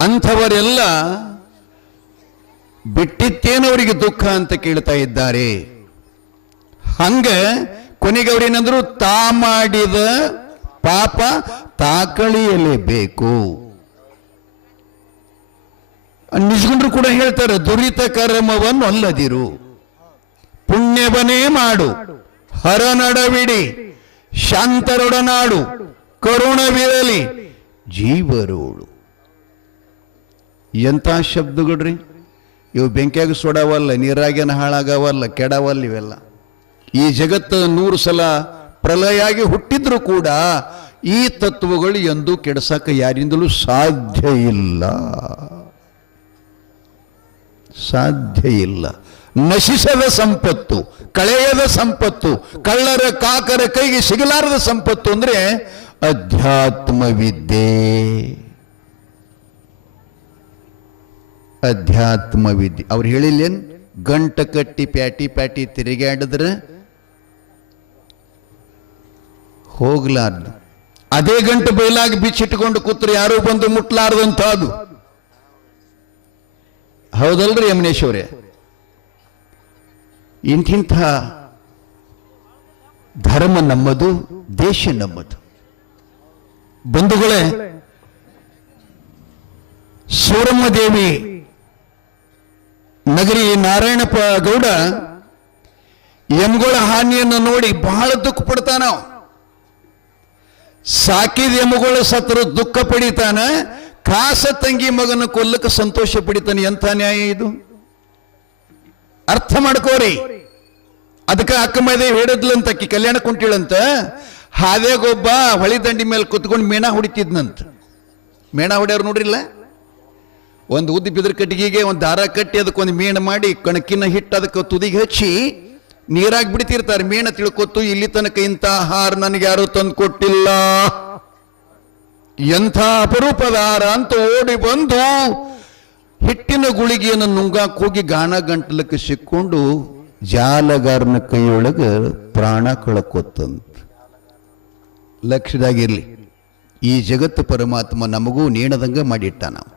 ಅಂಥವರೆಲ್ಲ ಬಿಟ್ಟಿತ್ತೇನವರಿಗೆ ದುಃಖ ಅಂತ ಕೇಳ್ತಾ ಇದ್ದಾರೆ. ಹಂಗ ಕೊನೆಗೆ ಅವ್ರೇನಂದ್ರು, ತಾ ಮಾಡಿದ ಪಾಪ ತಾಕಳಿಯಲೇಬೇಕು. ನಿಜಗುಂಡ್ರು ಕೂಡ ಹೇಳ್ತಾರೆ, ದುರಿತ ಕರ್ಮವನ್ನು ಅಲ್ಲದಿರು, ಪುಣ್ಯವನೇ ಮಾಡು, ಹರನಡವಿಡಿ, ಶಾಂತರೊಡನಾಡು, ಕರುಣವಿರಲಿ ಜೀವರೋಳು. ಎಂಥ ಶಬ್ದಗಳ್ರಿ ಇವು. ಬೆಂಕಿಯಾಗ ಸುಡವಲ್ಲ, ನೀರಾಗೇನ ಹಾಳಾಗವಲ್ಲ, ಕೆಡವಲ್ಲ ಇವೆಲ್ಲ. ಈ ಜಗತ್ತು 100 ಸಲ ಪ್ರಲಯ ಆಗಿ ಹುಟ್ಟಿದ್ರು ಕೂಡ ಈ ತತ್ವಗಳು ಎಂದೂ ಕೆಡಸಕ್ಕೆ ಯಾರಿಂದಲೂ ಸಾಧ್ಯ ಇಲ್ಲ. ನಶಿಸದ ಸಂಪತ್ತು, ಕಳೆಯದ ಸಂಪತ್ತು, ಕಳ್ಳರ ಕಾಕರ ಕೈಗೆ ಸಿಗಲಾರದ ಸಂಪತ್ತು ಅಂದ್ರೆ ಅಧ್ಯಾತ್ಮ ವಿದ್ಯೆ. ಅವ್ರು ಹೇಳಿಲ್ಲೇನು? ಗಂಟ ಕಟ್ಟಿ ಪ್ಯಾಟಿ ತಿರುಗಾಡಿದ್ರೆ ಹೋಗ್ಲಾರ್ದು, ಅದೇ ಗಂಟು ಬಯಲಾಗಿ ಬಿಚ್ಚಿಟ್ಕೊಂಡು ಕೂತ್ರೆ ಯಾರೂ ಬಂದು ಮುಟ್ಲಾರ್ದಂತ ಅದು. ಹೌದಲ್ರಿ ಯಮನೇಶ್ ಅವರೇ? ಇಂತಿಂಥ ಧರ್ಮ ನಮ್ಮದು, ದೇಶ ನಮ್ಮದು. ಬಂಧುಗಳೇ, ಸೂರಮ್ಮದೇವಿ ನಗರಿ ನಾರಾಯಣಪ್ಪ ಗೌಡ ಎಮ್ಗಳ ಹಾನಿಯನ್ನು ನೋಡಿ ಬಹಳ ದುಃಖ ಪಡ್ತಾನ. ಸಾಕಿದ ಎಮ್ಗಳು ಸತ್ರು ದುಃಖ ಪಡಿತಾನ, ಕಾಸ ತಂಗಿ ಮಗನ ಕೊಲ್ಲಕ್ಕೆ ಸಂತೋಷ ಪಡಿತಾನೆ. ಎಂಥ ನ್ಯಾಯ ಇದು? ಅರ್ಥ ಮಾಡ್ಕೋರಿ. ಅದಕ್ಕೆ ಅಕ್ಕ ಮೈದೆ ಹೇಳಿದ್ಲಂತ, ಅಕ್ಕಿ ಕಲ್ಯಾಣ ಕುಂಟಿಳಂತ, ಹಾದೇಗೊಬ್ಬ ಹೊಳಿ ದಂಡಿ ಮೇಲೆ ಕುತ್ಕೊಂಡು ಮೇಣ ಹೊಡಿತಿದ್ನಂತ. ಮೇಣ ಹೊಡ್ಯಾರು ನೋಡ್ರಿಲ್ಲ? ಒಂದು ಉದ್ದಿ ಬಿದ್ರ ಕಟ್ಟಿಗೆಗೆ ಒಂದು ದಾರ ಕಟ್ಟಿ ಅದಕ್ಕೊಂದು ಮೇಣ ಮಾಡಿ ಕಣಕಿನ ಹಿಟ್ಟು ಅದಕ್ಕೆ ತುದಿಗೆ ಹಚ್ಚಿ ನೀರಾಗಿ ಬಿಡ್ತಿರ್ತಾರೆ. ಮೇಣ ತಿಳ್ಕೊತ್ತು, ಇಲ್ಲಿ ತನಕ ಇಂಥ ಆಹಾರ ನನಗೆ ಯಾರು ತಂದು ಕೊಟ್ಟಿಲ್ಲ, ಎಂಥ ಅಪರೂಪದ ಆಹಾರ ಅಂತ ಓಡಿ ಬಂದು ಹಿಟ್ಟಿನ ಗುಳಿಗೆಯನ್ನು ನುಂಗಾಕ್ ಹೋಗಿ ಗಾಣ ಗಂಟಲಕ್ಕೆ ಸಿಕ್ಕೊಂಡು ಜಾಲಗಾರನ ಕೈಯೊಳಗೆ ಪ್ರಾಣ ಕಳಕೊತ್ತಂತ. ಲಕ್ಷ್ಯದಾಗಿರ್ಲಿ, ಈ ಜಗತ್ತು ಪರಮಾತ್ಮ ನಮಗೂ ನೇಣದಂಗ ಮಾಡಿಟ್ಟ. ನಾವು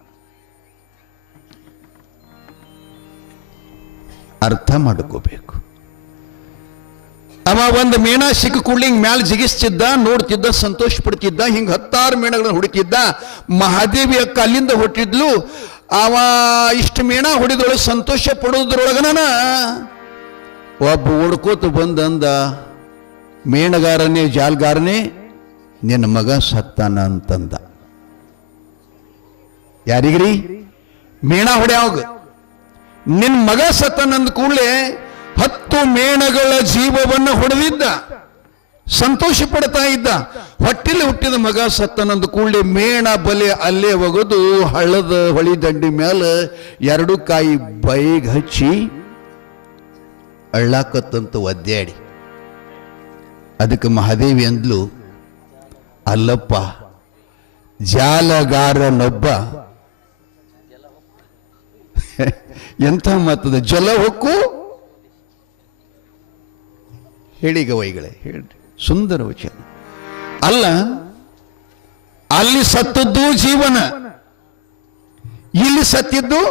ಅರ್ಥ ಮಾಡ್ಕೋಬೇಕು. ಅವ ಒಂದು ಮೇಣ ಸಿಕ್ಕ ಕೂಡಲಿ ಹಿಂಗ್ ಮ್ಯಾಲ ಜಿಗಿಸ್ತಿದ್ದ, ನೋಡ್ತಿದ್ದ, ಸಂತೋಷ ಪಡ್ತಿದ್ದ. ಹಿಂಗ್ 10 ಮೇಣಗಳನ್ನು ಹೊಡಿತಿದ್ದ. ಮಹಾದೇವಿ ಅಕ್ಕ ಅಲ್ಲಿಂದ ಹೊಟ್ಟಿದ್ಲು. ಅವ ಇಷ್ಟು ಮೇಣ ಹೊಡಿದೊಳಗೆ ಸಂತೋಷ ಪಡೋದ್ರೊಳಗನ ಒಬ್ಬ ಓಡ್ಕೋತ ಬಂದಂದ, ಮೇಣಗಾರನೇ ಜಾಲ್ಗಾರನೇ ನಿನ್ನ ಮಗ ಸತ್ತಾನ ಅಂತಂದ. ಯಾರಿಗ್ರಿ? ಮೇಣ ಹೊಡ್ಯಾವಾಗ ನಿನ್ನ ಮಗ ಸತ್ತನಂದ ಕೂಡಲೇ 10 ಮೇಣಗಳ ಜೀವವನ್ನು ಹೊಡೆದಿದ್ದ, ಸಂತೋಷ ಪಡ್ತಾ ಇದ್ದ. ಹೊಟ್ಟಿಲಿ ಹುಟ್ಟಿದ ಮಗ ಸತ್ತನಂದ ಕೂಡಲೇ ಮೇಣ ಬಲೆ ಅಲ್ಲೇ ಒಗೆದು ಹಳ್ಳದ ಹೊಳಿ ದಂಡಿ ಮೇಲೆ 2 ಕಾಯಿ ಬೈಗ್ ಹಚ್ಚಿ ಅಳ್ಳಾಕತ್ತಂತ ಒದ್ದಾಡಿ. ಅದಕ್ಕೆ ಮಹಾದೇವಿ ಅಂದ್ಲು, ಅಲ್ಲಪ್ಪ, ಜಾಲಗಾರನೊಬ್ಬ ಎಂಥ ಮಾತದ, ಜಲ ಹೊಕ್ಕು ಹೇಳಿಗ ವೈಗಳೇ, ಹೇಳ್ರಿ, ಸುಂದರ ವಚನ. ಅಲ್ಲ, ಅಲ್ಲಿ ಸತ್ತದ್ದು ಜೀವನ, ಇಲ್ಲಿ ಸತ್ತಿದ್ದು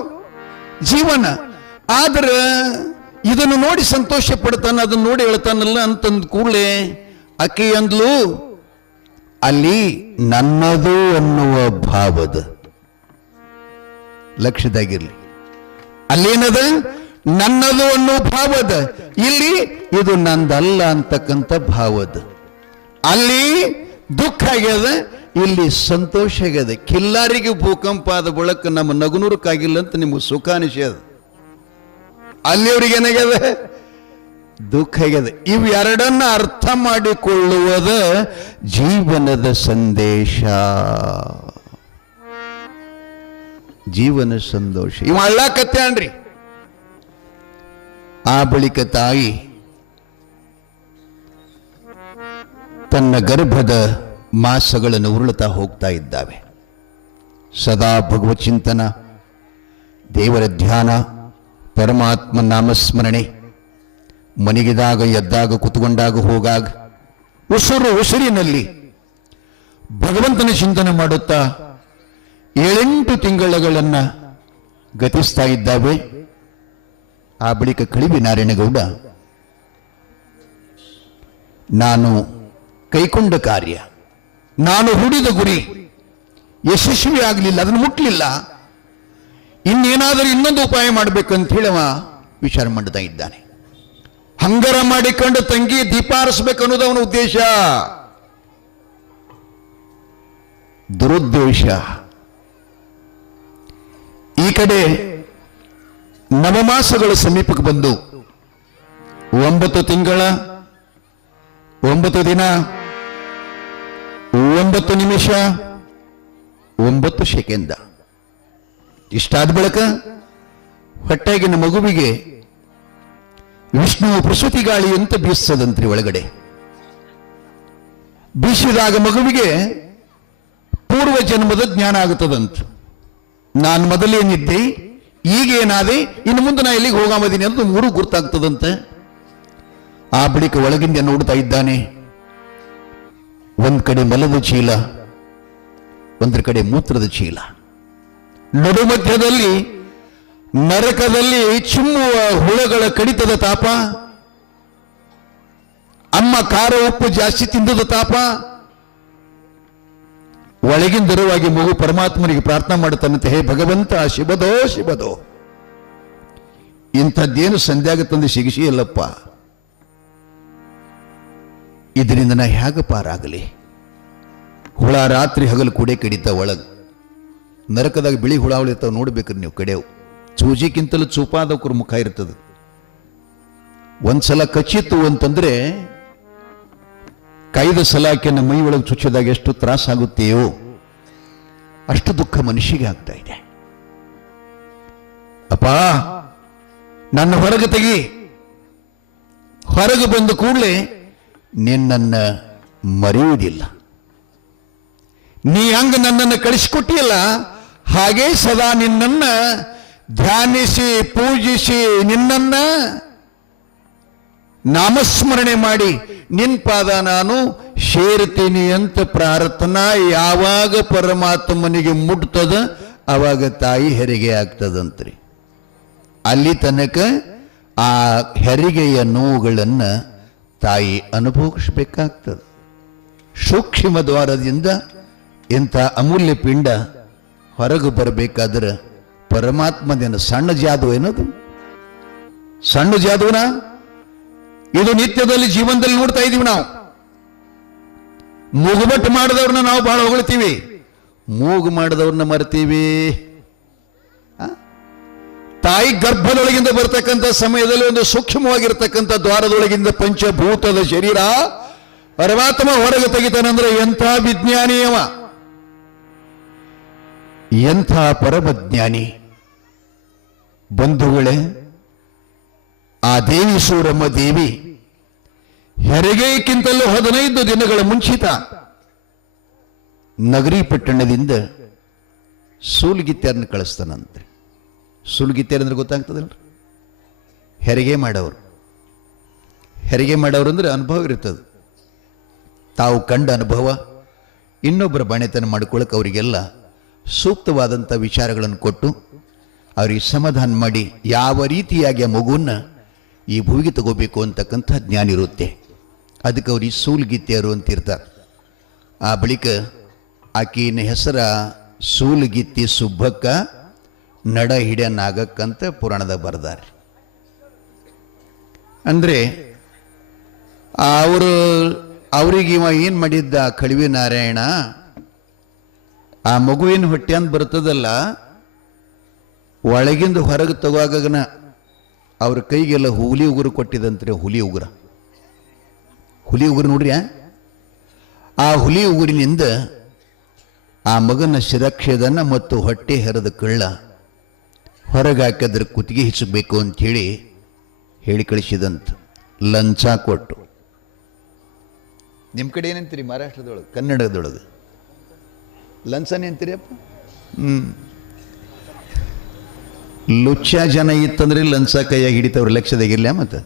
ಜೀವನ. ಆದ್ರೆ ಇದನ್ನು ನೋಡಿ ಸಂತೋಷ ಪಡ್ತಾನ, ಅದನ್ನು ನೋಡಿ ಹೇಳ್ತಾನಲ್ಲ ಅಂತಂದ ಕೂಡಲೇ ಅಕ್ಕಿ ಅಂದ್ಲು, ಅಲ್ಲಿ ನನ್ನದು ಅನ್ನುವ ಭಾವದ. ಲಕ್ಷ್ಯದಾಗಿರ್ಲಿ, ಅಲ್ಲೇನದ? ನನ್ನದು ಅನ್ನೋ ಭಾವದ. ಇಲ್ಲಿ ಇದು ನಂದಲ್ಲ ಅಂತಕ್ಕಂಥ ಭಾವದ. ಅಲ್ಲಿ ದುಃಖ ಆಗ್ಯದ, ಇಲ್ಲಿ ಸಂತೋಷ ಆಗ್ಯದ. ಕಿಲ್ಲಾರಿಗೆ ಭೂಕಂಪ ಆದ ಬಳಕ ನಮ್ಮ ನಗುನೂರಕ್ಕಾಗಿಲ್ಲ ಅಂತ ನಿಮ್ಗೆ ಸುಖ ಅನಿಸ್ಯದ. ಅಲ್ಲಿ ಅವ್ರಿಗೆ ಏನಾಗ್ಯದ? ದುಃಖ ಆಗ್ಯದ. ಇವು ಎರಡನ್ನ ಅರ್ಥ ಮಾಡಿಕೊಳ್ಳುವುದ ಜೀವನದ ಸಂದೇಶ, ಜೀವನ ಸಂತೋಷ. ಇವ ಅಳ್ಳಾಕತ್ಯಾನ್ರಿ. ಆ ಬಳಿಕ ತಾಯಿ ತನ್ನ ಗರ್ಭದ ಮಾಸಗಳನ್ನು ಉರುಳುತ್ತಾ ಹೋಗ್ತಾ ಇದ್ದಾವೆ. ಸದಾ ಭಗವತ್ ಚಿಂತನ, ದೇವರ ಧ್ಯಾನ, ಪರಮಾತ್ಮ ನಾಮಸ್ಮರಣೆ, ಮನೆಗಿದಾಗ ಎದ್ದಾಗ ಕುತ್ಕೊಂಡಾಗ ಹೋಗಾಗ ಉಸಿರಿನಲ್ಲಿ ಭಗವಂತನ ಚಿಂತನೆ ಮಾಡುತ್ತಾ 7-8 ತಿಂಗಳುಗಳನ್ನು ಗತಿಸ್ತಾ ಇದ್ದಾವೆ. ಆ ಬಳಿಕ ಕಳಿವಿ ನಾರಾಯಣಗೌಡ, ನಾನು ಕೈಕೊಂಡ ಕಾರ್ಯ, ನಾನು ಹೂಡಿದ ಗುರಿ ಯಶಸ್ವಿ ಆಗಲಿಲ್ಲ, ಅದನ್ನು ಮುಟ್ಲಿಲ್ಲ, ಇನ್ನೇನಾದರೂ ಇನ್ನೊಂದು ಉಪಾಯ ಮಾಡಬೇಕಂತ ಹೇಳಿ ಅವ ವಿಚಾರ ಮಾಡ್ತಾ ಇದ್ದಾನೆ. ಹಂಗರ ಮಾಡಿಕೊಂಡು ತಂಗಿ ದೀಪ ಆರಿಸ್ಬೇಕು ಅನ್ನೋದು ಅವನ ಉದ್ದೇಶ. ದುರುದ್ದೇಶ. ಈ ಕಡೆ ನವಮಾಸಗಳ ಸಮೀಪಕ್ಕೆ ಬಂದು 9 ತಿಂಗಳ 9 ದಿನ 9 ನಿಮಿಷ 9 ಸೆಕೆಂಡ ಇಷ್ಟಾದ ಬಳಿಕ ಹೊಟ್ಟೆಗಿನ ಮಗುವಿಗೆ ವಿಷ್ಣು ಪ್ರಸೂತಿ ಗಾಳಿ ಅಂತ ಬೀಸದಂತ್ರಿ. ಒಳಗಡೆ ಬೀಸಿದಾಗ ಮಗುವಿಗೆ ಪೂರ್ವ ಜನ್ಮದ ಜ್ಞಾನ ಆಗುತ್ತದಂತ. ನಾನು ಮೊದಲೇನಿದ್ದೆ, ಈಗೇನಾದೆ, ಇನ್ನು ಮುಂದೆ ನಾ ಎಲ್ಲಿಗೆ ಹೋಗಾಮದೀನಿ ಅಂತ 3 ಗುರ್ತಾಗ್ತದಂತೆ. ಆ ಬಳಿಕ ಒಳಗಿಂದ ನೋಡ್ತಾ ಇದ್ದಾನೆ. ಒಂದ್ ಕಡೆ ಮಲದ ಚೀಲ, ಒಂದ್ರ ಕಡೆ ಮೂತ್ರದ ಚೀಲ, ನಡು ಮಧ್ಯದಲ್ಲಿ ನರಕದಲ್ಲಿ ಚಿಮ್ಮುವ ಹುಳಗಳ ಕಡಿತದ ತಾಪ, ಅಮ್ಮ ಖಾರ ಉಪ್ಪು ಜಾಸ್ತಿ ತಿಂದದ ತಾಪ, ಒಳಗಿಂದರವಾಗಿ ಮಗು ಪರಮಾತ್ಮನಿಗೆ ಪ್ರಾರ್ಥನೆ ಮಾಡುತ್ತಾನಂತೆ, ಹೇ ಭಗವಂತ ಶಿವದೋ ಶಿವದೋ, ಇಂಥದ್ದೇನು ಸಂಧ್ಯಾಗ ತಂದು ಸಿಗಿಸಿಯಲ್ಲಪ್ಪ, ಇದರಿಂದ ನಾ ಹೇಗೆ ಪಾರಾಗಲಿ? ಹುಳ ರಾತ್ರಿ ಹಗಲು ಕೂಡೆ ಕಡಿತ ಒಳಗೆ. ನರಕದಾಗ ಬಿಳಿ ಹುಳಾವಳಿ ಇರ್ತಾವೆ, ನೋಡ್ಬೇಕ್ರಿ ನೀವು ಕಡೆವು. ಸೂಜಿಗಿಂತಲೂ ಚೂಪಾದವ್ರ ಮುಖ ಇರ್ತದೆ. ಒಂದ್ಸಲ ಕಚ್ಚಿತ್ತು ಅಂತಂದ್ರೆ ಕೈದ ಸಲಾಕೆಯನ್ನು ಮೈ ಒಳಗೆ ಚುಚ್ಚಿದಾಗ ಎಷ್ಟು ತ್ರಾಸಾಗುತ್ತೆಯೋ ಅಷ್ಟು ದುಃಖ ಮನುಷ್ಯಗೆ ಆಗ್ತಾ ಇದೆ. ಅಪ್ಪ ನನ್ನ ಹೊರಗೆ ತೆಗಿ, ಹೊರಗೆ ಬಂದ ಕೂಡಲೇ ನಿನ್ನನ್ನ ಮರೆಯುವುದಿಲ್ಲ. ನೀ ಹಂಗ ನನ್ನನ್ನು ಕಳಿಸಿಕೊಟ್ಟಿಯಲ್ಲ, ಹಾಗೇ ಸದಾ ನಿನ್ನನ್ನ ಧ್ಯಾನಿಸಿ ಪೂಜಿಸಿ ನಿನ್ನನ್ನ ನಾಮಸ್ಮರಣೆ ಮಾಡಿ ನಿನ್ ಪಾದ ನಾನು ಸೇರ್ತೀನಿ ಅಂತ ಪ್ರಾರ್ಥನಾ ಯಾವಾಗ ಪರಮಾತ್ಮನಿಗೆ ಮುಟ್ತದ ಅವಾಗ ತಾಯಿ ಹೆರಿಗೆ ಆಗ್ತದಂತ್ರಿ. ಅಲ್ಲಿ ತನಕ ಆ ಹೆರಿಗೆಯ ನೋವುಗಳನ್ನ ತಾಯಿ ಅನುಭವಿಸಬೇಕಾಗ್ತದೆ. ಸೂಕ್ಷ್ಮ ದ್ವಾರದಿಂದ ಇಂಥ ಅಮೂಲ್ಯ ಪಿಂಡ ಹೊರಗೆ ಬರಬೇಕಾದ್ರೆ ಪರಮಾತ್ಮದೇನ ಸಣ್ಣ ಜಾದು ಏನದು? ಸಣ್ಣ ಜಾದುವನ ಇದು ನಿತ್ಯದಲ್ಲಿ ಜೀವನದಲ್ಲಿ ನೋಡ್ತಾ ಇದೀವಿ ನಾವು. ಮೂಗುಬಟ್ಟು ಮಾಡಿದವ್ರನ್ನ ನಾವು ಬಹಳ ಹೊಗಳ್ತೀವಿ, ಮೂಗು ಮಾಡಿದವ್ರನ್ನ ಮರ್ತೀವಿ. ತಾಯಿ ಗರ್ಭದೊಳಗಿಂದ ಬರ್ತಕ್ಕಂಥ ಸಮಯದಲ್ಲಿ ಒಂದು ಸೂಕ್ಷ್ಮವಾಗಿರ್ತಕ್ಕಂಥ ದ್ವಾರದೊಳಗಿಂದ ಪಂಚಭೂತದ ಶರೀರ ಪರಮಾತ್ಮ ಹೊರಗೆ ತೆಗಿತಾನಂದ್ರೆ ಎಂಥ ವಿಜ್ಞಾನಿಯವ, ಎಂಥ ಪರಮಜ್ಞಾನಿ. ಬಂಧುಗಳೇ, ಆ ದೇವಿ ಸೂರಮ್ಮ ದೇವಿ ಹೆರಿಗೆಯಕ್ಕಿಂತಲೂ 15 ದಿನಗಳ ಮುಂಚಿತ ನಗರಿ ಪಟ್ಟಣದಿಂದ ಸೂಲ್ಗಿತ್ಯಾರನ್ನ ಕಳಿಸ್ತಾನಂತೆ. ಸೂಲ್ಗಿತ್ಯಾರ ಅಂದ್ರೆ ಗೊತ್ತಾಗ್ತದಲ್ರಿ? ಹೆರಿಗೆ ಮಾಡೋರು. ಹೆರಿಗೆ ಮಾಡೋರು ಅಂದ್ರೆ ಅನುಭವ ಇರ್ತದೆ. ತಾವು ಕಂಡ ಅನುಭವ ಇನ್ನೊಬ್ಬರ ಬಾಣೆತನ ಮಾಡ್ಕೊಳ್ಳಕ್ಕೆ ಅವರಿಗೆಲ್ಲ ಸೂಕ್ತವಾದಂಥ ವಿಚಾರಗಳನ್ನು ಕೊಟ್ಟು ಅವರಿಗೆ ಸಮಾಧಾನ ಮಾಡಿ ಯಾವ ರೀತಿಯಾಗಿ ಆ ಮಗುವನ್ನ ಈ ಭೂಮಿಗೆ ತಗೋಬೇಕು ಅಂತಕ್ಕಂಥ ಜ್ಞಾನ ಇರುತ್ತೆ. ಅದಕ್ಕೆ ಅವ್ರಿಗೆ ಸೂಲ್ಗಿತ್ಯರು ಅಂತಿರ್ತಾರೆ. ಆ ಬಳಿಕ ಆಕಿನ ಹೆಸರ ಸೂಲ್ಗಿತ್ತಿ ಸುಬ್ಬಕ್ಕ ನಡ ಹಿಡಿಯ ನಾಗಕ್ಕಂತ ಪುರಾಣದಾಗ ಬರೆದಾರೆ. ಅಂದ್ರೆ ಅವ್ರಿಗೆ ಇವ ಏನು ಮಾಡಿದ್ದ, ಕಳಿವಿ ನಾರಾಯಣ ಆ ಮಗುವಿನ ಹೊಟ್ಟೆ ಅಂತ ಬರ್ತದಲ್ಲ, ಒಳಗಿಂದ ಹೊರಗೆ ತಗೋಗನ ಅವ್ರ ಕೈಗೆಲ್ಲ ಹುಲಿ ಉಗುರು ಕೊಟ್ಟಿದಂತ್ರೆ. ಹುಲಿ ಉಗುರ ನೋಡ್ರಿ. ಆ ಹುಲಿ ಉಗುರಿನಿಂದ ಆ ಮಗನ ಶಿರಕ್ಷೇದನ ಮತ್ತು ಹೊಟ್ಟೆ ಹೆರದ ಕಳ್ಳ ಹೊರಗೆ ಹಾಕಿದ್ರೆ ಕುತ್ತಿಗೆ ಹಿಚ್ಚಬೇಕು ಅಂಥೇಳಿ ಹೇಳಿ ಕಳಿಸಿದಂತ. ಲಂಚ ಕೊಟ್ಟು. ನಿಮ್ಮ ಕಡೆ ಏನಂತೀರಿ ಮಹಾರಾಷ್ಟ್ರದೊಳಗೆ, ಕನ್ನಡದೊಳಗೆ ಲಂಚನೇ ಅಂತೀರಿ ಅಪ್ಪ? ಲುಚ್ಚ ಜನ ಇತ್ತಂದ್ರೆ ಲಂಚ ಕೈಯಾಗಿ ಹಿಡಿತವ್ರ ಲಕ್ಷದಾಗಿರ್ಲ. ಮತ್ತು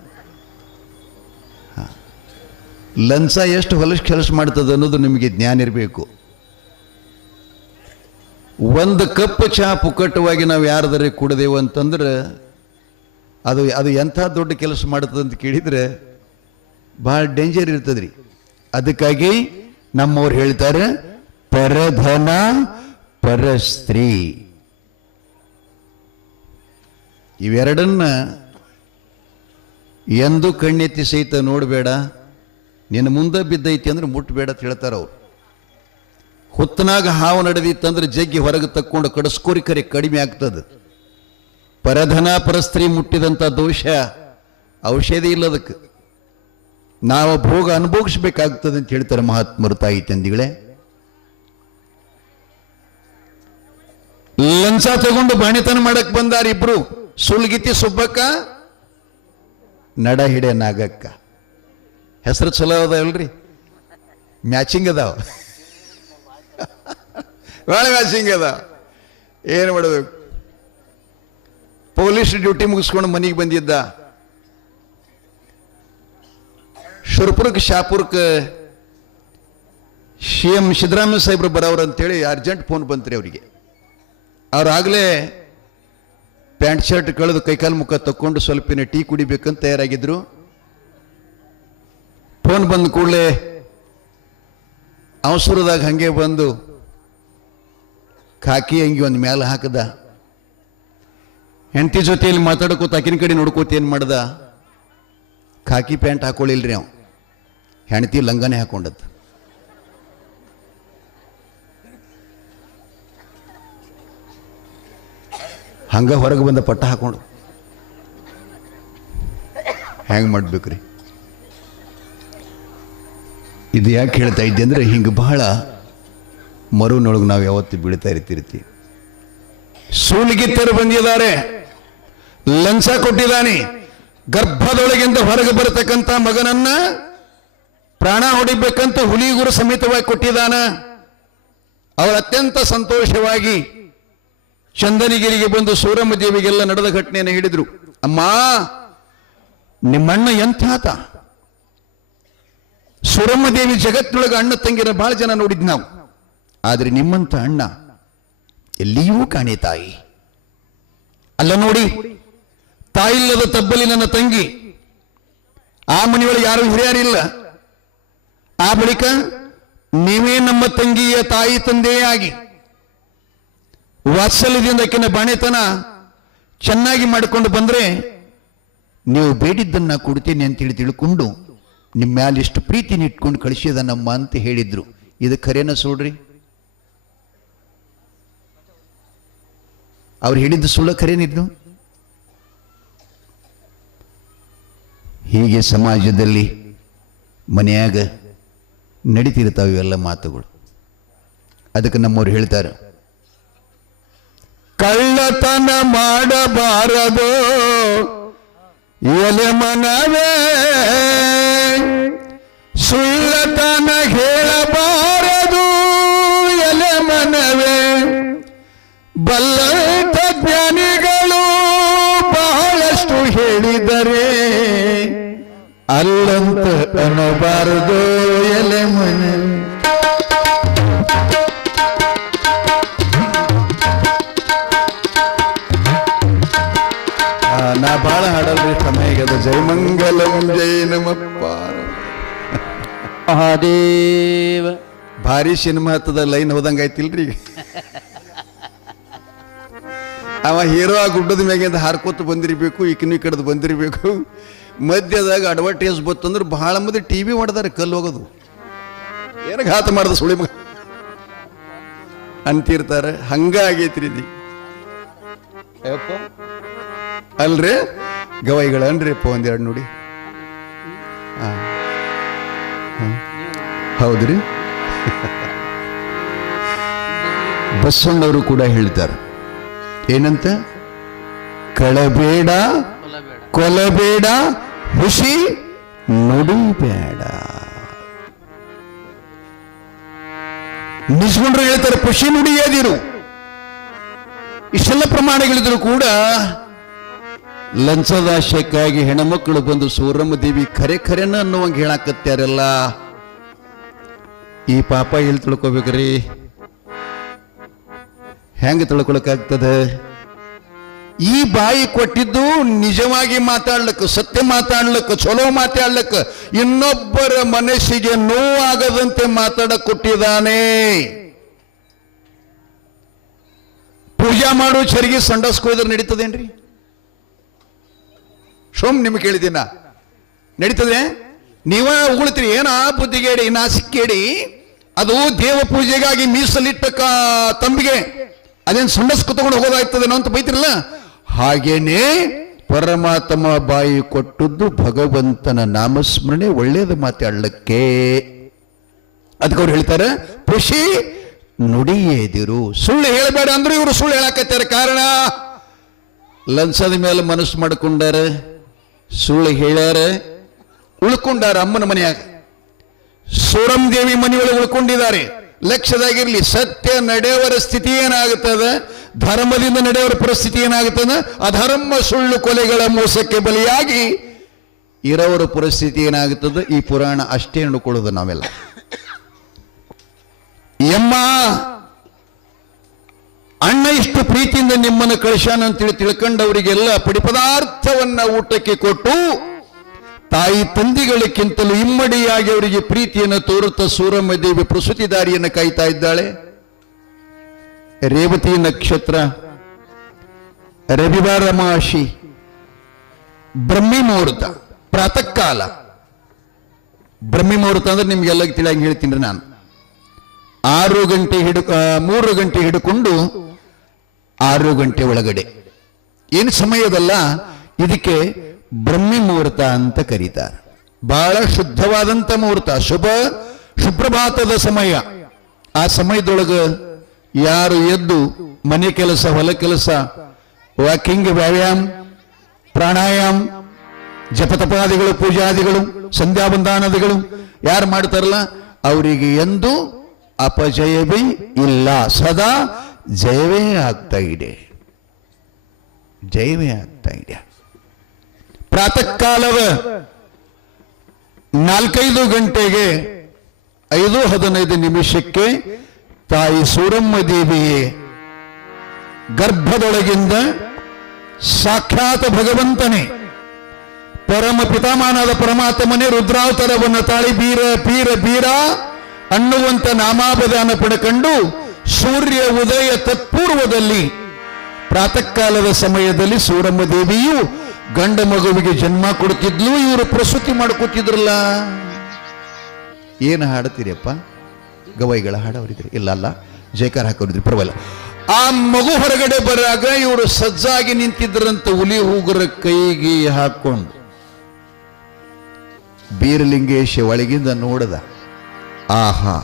ಲಂಚ ಎಷ್ಟು ಹೊಲಸು ಕೆಲಸ ಮಾಡ್ತದೆ ಅನ್ನೋದು ನಿಮಗೆ ಜ್ಞಾನ ಇರಬೇಕು. ಒಂದು ಕಪ್ ಚಹಾ ಪುಕ್ಕಟ್ಟವಾಗಿ ನಾವು ಯಾರದರೆ ಕುಡ್ದೇವು ಅಂತಂದ್ರೆ ಅದು ಎಂಥ ದೊಡ್ಡ ಕೆಲಸ ಮಾಡ್ತದೆ ಅಂತ ಕೇಳಿದ್ರೆ ಭಾಳ ಡೇಂಜರ್ ಇರ್ತದ್ರಿ. ಅದಕ್ಕಾಗಿ ನಮ್ಮವ್ರು ಹೇಳ್ತಾರೆ, ಪರಧನ ಪರಸ್ತ್ರೀ, ಇವೆರಡನ್ನ ಎಂದು ಕಣ್ಣೆತ್ತಿ ಸಹಿತ ನೋಡಬೇಡ, ನಿನ್ನ ಮುಂದೆ ಬಿದ್ದೈತಿ ಅಂದ್ರೆ ಮುಟ್ಟಬೇಡ ಅಂತ ಹೇಳ್ತಾರ ಅವ್ರು. ಹುತ್ತನಾಗ ಹಾವು ನಡೆದಿತ್ತಂದ್ರೆ ಜಗ್ಗಿ ಹೊರಗೆ ತಕ್ಕೊಂಡು ಕಡಿಸ್ಕೋರಿ ಕರೆ ಕಡಿಮೆ ಆಗ್ತದೆ. ಪರಧನ ಪರಸ್ತ್ರೀ ಮುಟ್ಟಿದಂಥ ದೋಷ ಔಷಧಿ ಇಲ್ಲದಕ್ಕೆ ನಾವು ಭೋಗ ಅನುಭವಿಸ್ಬೇಕಾಗ್ತದೆ ಅಂತ ಹೇಳ್ತಾರೆ ಮಹಾತ್ಮರು. ತಾಯಿ ತಂದಿಗಳೇ, ಲಂಚ ತಗೊಂಡು ಬಾಣಿತನ ಮಾಡಕ್ ಬಂದಾರ ಇಬ್ರು, ಸುಲ್ಗಿತ್ತಿ ಸುಬ್ಬಕ್ಕ ನಡ ಹಿಡೆ ನಾಗಕ್ಕ. ಹೆಸರು ಚಲೋ ಅದಾವಲ್ರಿ, ಮ್ಯಾಚಿಂಗ್ ಅದಾವ, ಭಾಳ ಮ್ಯಾಚಿಂಗ್ ಅದಾವ. ಏನು ಮಾಡಬೇಕು? ಪೊಲೀಸ್ ಡ್ಯೂಟಿ ಮುಗಿಸ್ಕೊಂಡು ಮನೆಗೆ ಬಂದಿದ್ದ. ಶುರ್ಪುರಕ್ಕೆ ಶಾಪುರಕ್ಕೆ CM ಸಿದ್ದರಾಮಯ್ಯ ಸಾಹೇಬ್ರು ಬರೋರು ಅಂತೇಳಿ ಅರ್ಜೆಂಟ್ ಫೋನ್ ಬಂತ್ರಿ ಅವರಿಗೆ. ಅವ್ರಾಗಲೇ ಪ್ಯಾಂಟ್ ಶರ್ಟ್ ಕಳೆದು ಕೈಕಾಲು ಮುಖ ತಕ್ಕೊಂಡು ಸ್ವಲ್ಪಿನ ಟೀ ಕುಡಿಬೇಕಂತ ತಯಾರಾಗಿದ್ರು. ಫೋನ್ ಬಂದ ಕೂಡಲೇ ಅವಸರದಾಗ ಹಂಗೆ ಬಂದು ಖಾಕಿ ಅಂಗಿ ಒಂದು ಮ್ಯಾಲ ಹಾಕದ. ಹೆಂಡತಿ ಜೊತೆಯಲ್ಲಿ ಮಾತಾಡ್ಕೋತ ಆಕಿನ ಕಡೆ ನೋಡ್ಕೋತ ಏನು ಮಾಡ್ದ, ಖಾಕಿ ಪ್ಯಾಂಟ್ ಹಾಕೊಳ್ಳಿಲ್ರಿ ಅವ, ಹೆಂಡತಿ ಲಂಗನೆ ಹಾಕೊಂಡದ್ದು. ಹಂಗ ಹೊರಗೆ ಬಂದ ಪಟ್ಟ ಹಾಕೊಂಡು ಹ್ಯಾಂಗ್ ಮಾಡ್ಬೇಕ್ರಿ? ಇದು ಯಾಕೆ ಹೇಳ್ತಾ ಇದ್ದೆ ಅಂದರೆ ಹಿಂಗೆ ಬಹಳ ಮರುನೊಳಗೆ ನಾವು ಯಾವತ್ತು ಬೀಳ್ತಾ ಇರ್ತಿರ್ತೀವಿ. ಸೂಲಿಗಿತ್ತರು ಬಂದಿದ್ದಾರೆ, ಲಂಚ ಕೊಟ್ಟಿದ್ದಾನೆ, ಗರ್ಭದೊಳಗಿಂದ ಹೊರಗೆ ಬರತಕ್ಕಂಥ ಮಗನನ್ನ ಪ್ರಾಣ ಹೊಡಿಬೇಕಂತ ಹುಲಿಗುರು ಸಮೇತವಾಗಿ ಕೊಟ್ಟಿದ್ದಾನ. ಅವರು ಅತ್ಯಂತ ಸಂತೋಷವಾಗಿ ಚಂದನಗಿರಿಗೆ ಬಂದು ಸೂರಮ್ಮ ದೇವಿಗೆಲ್ಲ ನಡೆದ ಘಟನೆಯನ್ನು ಹೇಳಿದ್ರು. ಅಮ್ಮ, ನಿಮ್ಮಣ್ಣ ಎಂಥಾತ? ಸೂರಮ್ಮ ದೇವಿ ಜಗತ್ತಿನೊಳಗೆ ಅಣ್ಣ ತಂಗಿರ ಬಹಳ ಜನ ನೋಡಿದ್ ನಾವು, ಆದ್ರೆ ನಿಮ್ಮಂತ ಅಣ್ಣ ಎಲ್ಲಿಯೂ ಕಾಣೆ ತಾಯಿ. ಅಲ್ಲ ನೋಡಿ, ತಾಯಿಲ್ಲದ ತಬ್ಬಲಿ ನನ್ನ ತಂಗಿ, ಆ ಮನೆಯೊಳಗೆ ಯಾರು ಹಿರಿಯರಿಲ್ಲ. ಆ ಬಳಿಕ ನೀವೇ ನಮ್ಮ ತಂಗಿಯ ತಾಯಿ ತಂದೆಯೇ ಆಗಿ ವಾತ್ಸಲ್ಯದಿಂದ ಆಕಿನ ಬಾಣೆತನ ಚೆನ್ನಾಗಿ ಮಾಡಿಕೊಂಡು ಬಂದ್ರೆ ನೀವು ಬೇಡಿದ್ದನ್ನ ಕೊಡ್ತೀನಿ ಅಂತೇಳಿ ತಿಳ್ಕೊಂಡು ನಿಮ್ಮ ಮ್ಯಾಲ ಇಷ್ಟು ಪ್ರೀತಿನ ಇಟ್ಕೊಂಡು ಕಳಿಸಿದ ನಮ್ಮ ಅಂತ ಹೇಳಿದ್ರು. ಇದು ಖರೇನ ಸುಳ್ಳ್ರಿ? ಅವ್ರು ಹೇಳಿದ್ದು ಸುಳ್ಳು ಖರೇನಿದ್ದು? ಹೀಗೆ ಸಮಾಜದಲ್ಲಿ ಮನೆಯಾಗ ನಡೀತಿರ್ತಾವೆ ಇವೆಲ್ಲ ಮಾತುಗಳು. ಅದಕ್ಕೆ ನಮ್ಮವ್ರು ಹೇಳ್ತಾರೆ, ಕಳ್ಳತನ ಮಾಡಬಾರದು ಎಲೆ ಮನವೇ, ಸುಳ್ಳತನ ಹೇಳಬಾರದು ಎಲೆ ಮನವೇ, ಬಲ್ಲಂತ ಜ್ಞಾನಿಗಳು ಬಹಳಷ್ಟು ಹೇಳಿದರೆ ಅಲ್ಲಂತ ಅನ್ನಬಾರದು ಎಲೆ ಮನವೇ. ನಾ ಬಾಳ ಹಾಡಲ್ರಿ, ಸಮಯ ಆಗದ. ಜಯಮಂಗಲಂ ಜಯ ನಮಪ್ಪ ಮಹಾದೇವ. ಭಾರಿ ಸಿನಿಮಾ ಹತ್ತದ ಲೈನ್ ಹೋದಂಗ ಆಯ್ತಿಲ್ರಿ. ಅವ ಹೀರೋ ಆ ಗುಡ್ಡದ ಮ್ಯಾಗಿಂದ ಹಾರ್ಕೋತ ಬಂದಿರ್ಬೇಕು, ಈಕಿನ ಈ ಕಡೆದು ಬಂದಿರ್ಬೇಕು. ಮಧ್ಯದಾಗ ಅಡ್ವರ್ಟೈಸ್ ಬತ್ತಂದ್ರೆ ಬಹಳ ಮಂದಿ ಟಿವಿ ಮಾಡಿದಾರೆ ಕಲ್ಲು ಹೋಗೋದು, ಏನ ಘಾತ ಮಾಡ್ದ ಸುಳಿ ಮಗ ಅಂತಿರ್ತಾರೆ. ಹಂಗ ಆಗೈತ್ರಿ ಇದು. ಅಲ್ರಿ ಗವಾಯಿಗಳ ಅನ್ರಿಪ್ಪ ಒಂದೆರಡು ನೋಡಿ. ಹೌದ್ರಿ. ಬಸವಣ್ಣವರು ಕೂಡ ಹೇಳ್ತಾರೆ ಏನಂತ, ಕಳಬೇಡ ಕೊಲಬೇಡ ಹುಸಿ ನುಡಿಬೇಡ. ನಿಸ್ಕೊಂಡ್ರು ಹೇಳ್ತಾರೆ ಖುಷಿ ನುಡಿಯದಿರು. ಇಷ್ಟೆಲ್ಲ ಪ್ರಮಾಣಗಳಿದ್ರು ಕೂಡ ಲಂಚದಾಶಕ್ಕಾಗಿ ಹೆಣ್ಮಕ್ಕಳು ಬಂದು ಸೂರಮ್ಮ ದೇವಿ ಖರೆ ಖರೆನ ಅನ್ನುವಂಗೆ ಹೇಳಾಕತ್ಯಾರಲ್ಲ. ಈ ಪಾಪ ಎಲ್ಲಿ ತಿಳ್ಕೊಬೇಕ್ರಿ? ಹೆಂಗ ತಿಳ್ಕೊಳಕಾಗ್ತದೆ? ಈ ಬಾಯಿ ಕೊಟ್ಟಿದ್ದು ನಿಜವಾಗಿ ಮಾತಾಡ್ಲಿಕ್ಕೆ, ಸತ್ಯ ಮಾತಾಡ್ಲಿಕ್ಕೆ, ಚಲೋ ಮಾತಾಡ್ಲಿಕ್ಕೆ, ಇನ್ನೊಬ್ಬರ ಮನಸ್ಸಿಗೆ ನೋವಾಗದಂತೆ ಮಾತಾಡ ಕೊಟ್ಟಿದ್ದಾನೆ. ಪೂಜಾ ಮಾಡೋ ಚರಿಗೆ ಸಂಡಸ್ಕೋದ್ರೆ ನಡೀತದೇನ್ರಿ? ಸೋಮ್ ನಿಮ್ಗೆ ಕೇಳಿದ್ದೀನ, ನಡೀತದೆ? ನೀವ ಉಗುಳ್ತೀರಿ, ಏನ ಬುದ್ಧಿಗೇಡಿ ನಾಸಿಕೇಡಿ, ಅದು ದೇವ ಪೂಜೆಗಾಗಿ ಮೀಸಲಿಟ್ಟ ತಂಬಿಗೆ, ಅದೇನು ಸಂಡಸ್ಕು ತಗೊಂಡು ಹೋಗೋದಾಗ್ತದೇನೋ ಅಂತ ಬೈತಿರಲ್ಲ. ಹಾಗೇನೆ ಪರಮಾತ್ಮ ಬಾಯಿ ಕೊಟ್ಟದ್ದು ಭಗವಂತನ ನಾಮಸ್ಮರಣೆ, ಒಳ್ಳೇದು ಮಾತಾಡ್ಲಿಕ್ಕೆ. ಅದಕ್ಕೆ ಅವ್ರು ಹೇಳ್ತಾರೆ ಖುಷಿ ನುಡಿಯೇದಿರು. ಸುಳ್ಳು ಹೇಳಬೇಡ ಅಂದ್ರೆ ಇವರು ಸುಳ್ಳು ಹೇಳಕತ್ತಾರೆ. ಕಾರಣ ಲಂಚದ ಮೇಲೆ ಮನಸ್ಸು ಮಾಡ್ಕೊಂಡಾರ, ಸುಳ್ಳು ಹೇಳ್ಯಾರ, ಉಳ್ಕೊಂಡಾರ. ಅಮ್ಮನ ಮನೆಯಾಗ ಸೂರಮ್ ದೇವಿ ಮನೆಯೊಳಗೆ ಉಳ್ಕೊಂಡಿದ್ದಾರೆ. ಲಕ್ಷ್ಯದಾಗಿರ್ಲಿ, ಸತ್ಯ ನಡೆಯವರ ಸ್ಥಿತಿ ಏನಾಗುತ್ತದೆ, ಧರ್ಮದಿಂದ ನಡೆಯವರ ಪರಿಸ್ಥಿತಿ ಏನಾಗುತ್ತದೆ, ಅಧರ್ಮ ಸುಳ್ಳು ಕೊಲೆಗಳ ಮೋಸಕ್ಕೆ ಬಲಿಯಾಗಿ ಇರೋವರ ಪರಿಸ್ಥಿತಿ ಏನಾಗುತ್ತದೆ, ಈ ಪುರಾಣ ಅಷ್ಟೇ ನೋಡ್ಕೊಳ್ಳೋದು ನಾವೆಲ್ಲ. ಯಮ್ಮ ಅಣ್ಣ ಇಷ್ಟು ಪ್ರೀತಿಯಿಂದ ನಿಮ್ಮನ್ನು ಕಳಿಸ್ಯಾನ ಅಂತೇಳಿ ತಿಳ್ಕೊಂಡು ಅವರಿಗೆಲ್ಲ ಪಡಿ ಪದಾರ್ಥವನ್ನ ಊಟಕ್ಕೆ ಕೊಟ್ಟು ತಾಯಿ ತಂದೆಗಳಿಗಿಂತಲೂ ಇಮ್ಮಡಿಯಾಗಿ ಅವರಿಗೆ ಪ್ರೀತಿಯನ್ನು ತೋರುತ್ತಾ ಸೂರಮ್ಮ ದೇವಿ ಪ್ರಸೂತಿ ದಾರಿಯನ್ನು ಕಾಯ್ತಾ ಇದ್ದಾಳೆ. ರೇವತಿ ನಕ್ಷತ್ರ, ರವಿವಾರ ಅಮಾವಾಸ್ಯೆ, ಬ್ರಹ್ಮಿ ಮುಹೂರ್ತ, ಪ್ರಾತಃ ಕಾಲ. ಬ್ರಹ್ಮಿ ಮುಹೂರ್ತ ಅಂದ್ರೆ ನಿಮ್ಗೆಲ್ಲ ತಿಳಿಯಾಗಿ ಹೇಳ್ತೀನಿ ನಾನು. 3 ಗಂಟೆ ಹಿಡ್ಕೊಂಡು 6 ಗಂಟೆ ಒಳಗಡೆ ಏನು ಸಮಯದಲ್ಲ, ಇದಕ್ಕೆ ಬ್ರಹ್ಮಿ ಮುಹೂರ್ತ ಅಂತ ಕರೀತಾರೆ. ಬಹಳ ಶುದ್ಧವಾದಂತ ಮುಹೂರ್ತ, ಶುಭ್ರಭಾತದ ಸಮಯ. ಆ ಸಮಯದೊಳಗ ಯಾರು ಎದ್ದು ಮನೆ ಕೆಲಸ, ಹೊಲ ಕೆಲಸ, ವಾಕಿಂಗ್, ವ್ಯಾಯಾಮ, ಪ್ರಾಣಾಯಾಮ, ಜಪತಪಾದಿಗಳು, ಪೂಜಾದಿಗಳು, ಸಂಧ್ಯಾವಂದಾನದಿಗಳು ಯಾರು ಮಾಡ್ತಾರಲ್ಲ ಅವರಿಗೆ ಎಂದು ಅಪಜಯವೇ ಇಲ್ಲ, ಸದಾ ಜಯವೇ ಆಗ್ತಾ ಇದೆ, ಜಯವೇ ಆಗ್ತಾ ಇದೆ. ಪ್ರಾತಃ ಕಾಲವ 4-5 ಗಂಟೆಗೆ 5:15 ನಿಮಿಷಕ್ಕೆ ತಾಯಿ ಸೂರಮ್ಮ ದೇವಿಯೇ ಗರ್ಭದೊಳಗಿಂದ ಸಾಕ್ಷಾತ್ ಭಗವಂತನೇ ಪರಮ ಪಿತಾಮಹನಾದ ಪರಮಾತ್ಮನೇ ರುದ್ರಾವತಾರವನ್ನು ತಾಳಿ ಬೀರ ಅನ್ನುವಂತ ನಾಮಾಭದಾನ ಪಡ್ಕೊಂಡು ಸೂರ್ಯ ಉದಯ ತತ್ಪೂರ್ವದಲ್ಲಿ ಪ್ರಾತಃ ಕಾಲದ ಸಮಯದಲ್ಲಿ ಸೂರಮ್ಮ ದೇವಿಯು ಗಂಡ ಮಗುವಿಗೆ ಜನ್ಮ ಕೊಡುತ್ತಿದ್ಲು. ಇವರು ಪ್ರಸೂತಿ ಮಾಡ್ಕೊತಿದ್ರಲ್ಲ. ಏನು ಹಾಡುತ್ತೀರಿಯಪ್ಪ? ಗವಾಯಿಗಳ ಹಾಡವರಿದ್ರಿ? ಇಲ್ಲ, ಜೈಕಾರ ಹಾಕೋರಿದ್ರಿ, ಪರವಾಗಿಲ್ಲ. ಆ ಮಗು ಹೊರಗಡೆ ಬರಾಗ ಇವರು ಸಜ್ಜಾಗಿ ನಿಂತಿದ್ರಂತ ಹುಲಿ ಹೂಗುರ ಕೈಗೆ ಹಾಕೊಂಡು. ಬೀರಲಿಂಗೇಶ ಒಳಗಿಂದ ನೋಡದ, ಆಹಾ,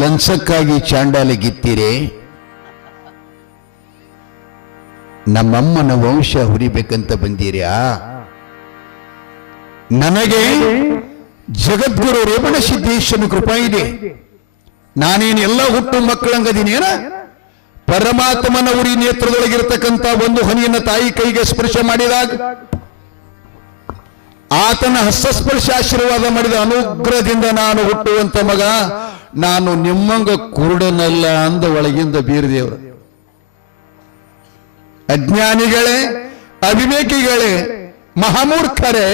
ಲಂಚಕ್ಕಾಗಿ ಚಾಂಡಾಲಿಗಿತ್ತೀರೇ, ನಮ್ಮಮ್ಮನ ವಂಶ ಹುರಿಬೇಕಂತ ಬಂದೀರ್ಯಾ? ನನಗೆ ಜಗದ್ಗುರು ರೇವಣ ಸಿದ್ದೇಶನ ಕೃಪಾ ಇದೆ. ನಾನೇನು ಎಲ್ಲ ಹುಟ್ಟು ಮಕ್ಕಳಂಗದಿನೇನ? ಪರಮಾತ್ಮನ ಉರಿ ನೇತ್ರದೊಳಗಿರತಕ್ಕಂಥ ಒಂದು ಹನಿಯನ್ನ ತಾಯಿ ಕೈಗೆ ಸ್ಪರ್ಶ ಮಾಡಿದಾಗ ಆತನ ಹಸ್ತಸ್ಪರ್ಶ ಆಶೀರ್ವಾದ ಮಾಡಿದ ಅನುಗ್ರಹದಿಂದ ನಾನು ಹುಟ್ಟುವಂತ ಮಗ, ನಾನು ನಿಮ್ಮಂಗ ಕುರುಡನಲ್ಲ ಅಂದ ಒಳಗಿಂದ ಬೀರದೇವರು. ಅಜ್ಞಾನಿಗಳೇ, ಅವಿವೇಕಿಗಳೇ, ಮಹಾಮೂರ್ಖರೇ,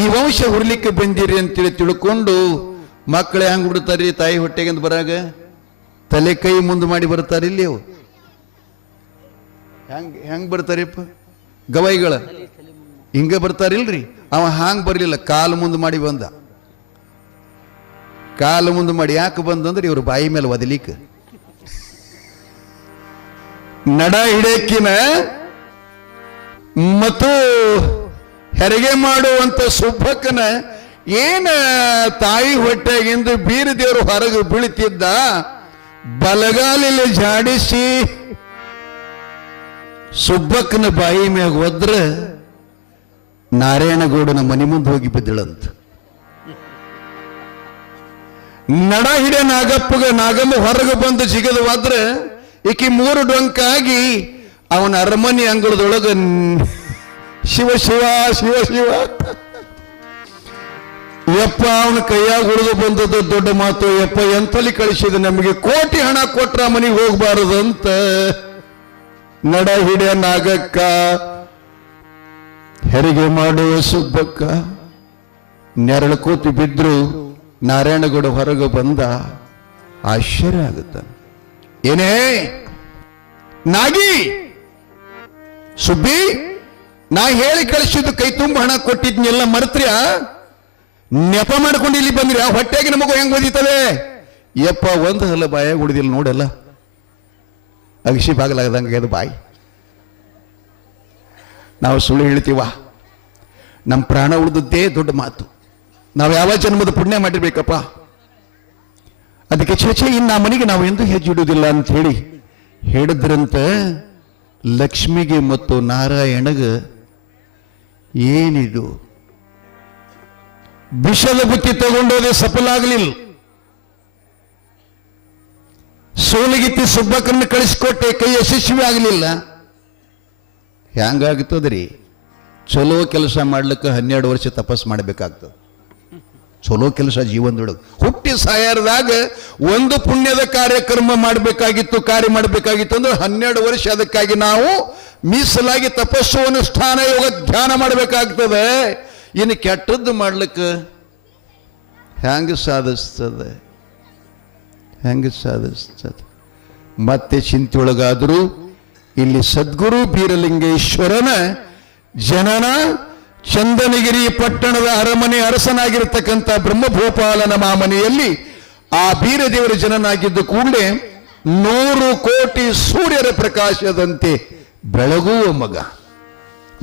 ಈ ವಂಶ ಹುರ್ಲಿಕ್ಕೆ ಬಂದಿರಿ ಅಂತೇಳಿ ತಿಳ್ಕೊಂಡು ಮಕ್ಕಳು ಹೆಂಗ್ ಬಿಡ್ತಾರ್ರಿ? ತಾಯಿ ಹೊಟ್ಟೆಗಿಂದ ಬರಾಗ ತಲೆ ಕೈ ಮುಂದೆ ಮಾಡಿ ಬರ್ತಾರೆ. ಇಲ್ಲಿ ಅವು ಹೆಂಗ್ ಬರ್ತಾರಿಪ್ಪ ಗವಾಯಿಗಳ? ಹಿಂಗ ಬರ್ತಾರಿಲ್ರಿ. ಅವ ಹಾಂಗ್ ಬರ್ಲಿಲ್ಲ, ಕಾಲು ಮುಂದೆ ಮಾಡಿ ಬಂದ. ಕಾಲು ಮುಂದೆ ಮಾಡಿ ಯಾಕೆ ಬಂದಂದ್ರೆ ಇವ್ರ ಬಾಯಿ ಮೇಲೆ ಒದಲಿಕ್ಕೆ, ನಡ ಹಿಡಕಿನ ಮತ್ತು ಹೆರಿಗೆ ಮಾಡುವಂತ ಸುಬ್ಬಕ್ಕನ ಏನ ತಾಯಿ ಹೊಟ್ಟೆಗಿಂದ ಬೀರದೇವರು ಹೊರಗೆ ಬೀಳ್ತಿದ್ದ, ಬಲಗಾಲಲ್ಲಿ ಜಾಡಿಸಿ ಸುಬ್ಬಕ್ಕನ ಬಾಯಿ ಮ್ಯಾಗ ಒದ್ರ ನಾರಾಯಣಗೌಡನ ಮನೆ ಮುಂದೆ ಹೋಗಿ ಬಿದ್ದಳಂತ. ನಡ ಹಿಡ ನಾಗಮ್ಮ ಹೊರಗೆ ಬಂದು ಜಿಗದು ಹೋದ್ರೆ ಈಕಿ 3 ಡೊಂಕಾಗಿ ಅವನ ಅರಮನೆ ಅಂಗಳದೊಳಗ ಶಿವ ಶಿವ ಶಿವ ಶಿವ ಯಪ್ಪ, ಅವನ ಕೈಯಾಗ ಉಳಿದು ಬಂದದ್ದು ದೊಡ್ಡ ಮಾತು. ಯಪ್ಪ, ಎಂತಲ್ಲಿ ಕಳಿಸಿದ, ನಮಗೆ ಕೋಟಿ ಹಣ ಕೊಟ್ರ ಮನೆಗೆ ಹೋಗ್ಬಾರದಂತ ನಡ ಹಿಡ ನಾಗಕ್ಕ ಹೆರಿಗೆ ಮಾಡುವ ಸುಬ್ಬಕ್ಕ ನೆರಳು ಕೂತಿ ಬಿದ್ರು. ನಾರಾಯಣಗೌಡ ಹೊರಗೆ ಬಂದ. ಆಶ್ಚರ್ಯ ಆಗುತ್ತ. ಏನೇ ನಾಗಿ ಸುಬ್ಬಿ, ನಾ ಹೇಳಿ ಕಳಿಸಿದ್ದು ಕೈ ತುಂಬ ಹಣ ಕೊಟ್ಟಿದ್ನೆಲ್ಲ ಮರ್ತ್ರ್ಯ? ನೆಪ ಮಾಡ್ಕೊಂಡು ಇಲ್ಲಿ ಬಂದ್ರಿ? ಆ ಹೊಟ್ಟೆಗೆ ನಮಗೂ ಹೆಂಗ್ ಓದಿತದೆ? ಯಪ್ಪ, ಒಂದು ಹಲ್ಲ ಬಾಯಾಗ ಉಳಿದಿಲ್ಲ ನೋಡಲ್ಲ, ಅಗಿಸಿ ಬಾಗಲಾಗದಂಗೆ ಅದು ಬಾಯಿ. ನಾವು ಸುಳ್ಳು ಹೇಳ್ತೀವ? ನಮ್ಮ ಪ್ರಾಣ ಉಳಿದದ್ದೇ ದೊಡ್ಡ ಮಾತು. ನಾವು ಯಾವ ಜನ್ಮದ ಪುಣ್ಯ ಮಾಡಿರ್ಬೇಕಪ್ಪ. ಅದಕ್ಕೆ ಚೇಚೆ ಇನ್ನು ಆ ಮನೆಗೆ ನಾವು ಎಂದೂ ಹೆಜ್ಜೆ ಇಡುವುದಿಲ್ಲ ಅಂತ ಹೇಳಿ ಹೇಳಿದ್ರಂತ. ಲಕ್ಷ್ಮಿಗೆ ಮತ್ತು ನಾರಾಯಣಗ ಏನಿದು ವಿಷದ ಬುತ್ತಿ ತಗೊಂಡೋದೆ ಸಫಲ ಆಗಲಿಲ್ಲ. ಸೋಲಿಗಿತ್ತಿ ಸುಬ್ಬಕ್ಕನ್ನ ಕಳಿಸ್ಕೊಟ್ಟೆ, ಕೈ ಯಶಸ್ವಿ ಆಗಲಿಲ್ಲ. ಹೆಂಗಾಗ್ತದ್ರಿ? ಚಲೋ ಕೆಲಸ ಮಾಡ್ಲಿಕ್ಕೆ 12 ವರ್ಷ ತಪಸ್ ಮಾಡಬೇಕಾಗ್ತದೆ. ಚಲೋ ಕೆಲಸ ಜೀವನದೊಳಗೆ. ಹುಟ್ಟಿ ಸಾಯರ್ದಾಗ ಒಂದು ಪುಣ್ಯದ ಕಾರ್ಯಕ್ರಮ ಕಾರ್ಯ ಮಾಡಬೇಕಾಗಿತ್ತು ಅಂದ್ರೆ 12 ವರ್ಷ ಅದಕ್ಕಾಗಿ ನಾವು ಮೀಸಲಾಗಿ ತಪಸ್ಸು ಅನುಷ್ಠಾನ ಯೋಗ ಧ್ಯಾನ ಮಾಡಬೇಕಾಗ್ತದೆ. ಇನ್ನು ಕೆಟ್ಟದ್ದು ಮಾಡ್ಲಿಕ್ಕೆ ಹೆಂಗೆ ಸಾಧಿಸ್ತದೆ? ಮತ್ತೆ ಚಿಂತೆಯೊಳಗಾದರೂ ಇಲ್ಲಿ ಸದ್ಗುರು ಬೀರಲಿಂಗೇಶ್ವರನ ಜನನ ಚಂದನಗಿರಿ ಪಟ್ಟಣದ ಅರಮನೆ ಅರಸನಾಗಿರ್ತಕ್ಕಂಥ ಬ್ರಹ್ಮಭೂಪಾಲನ ಮಾಮನೆಯಲ್ಲಿ ಆ ಬೀರದೇವರ ಜನನಾಗಿದ್ದು ಕೂಡಲೇ 100 ಕೋಟಿ ಸೂರ್ಯರ ಪ್ರಕಾಶದಂತೆ ಬೆಳಗುವ ಮಗ.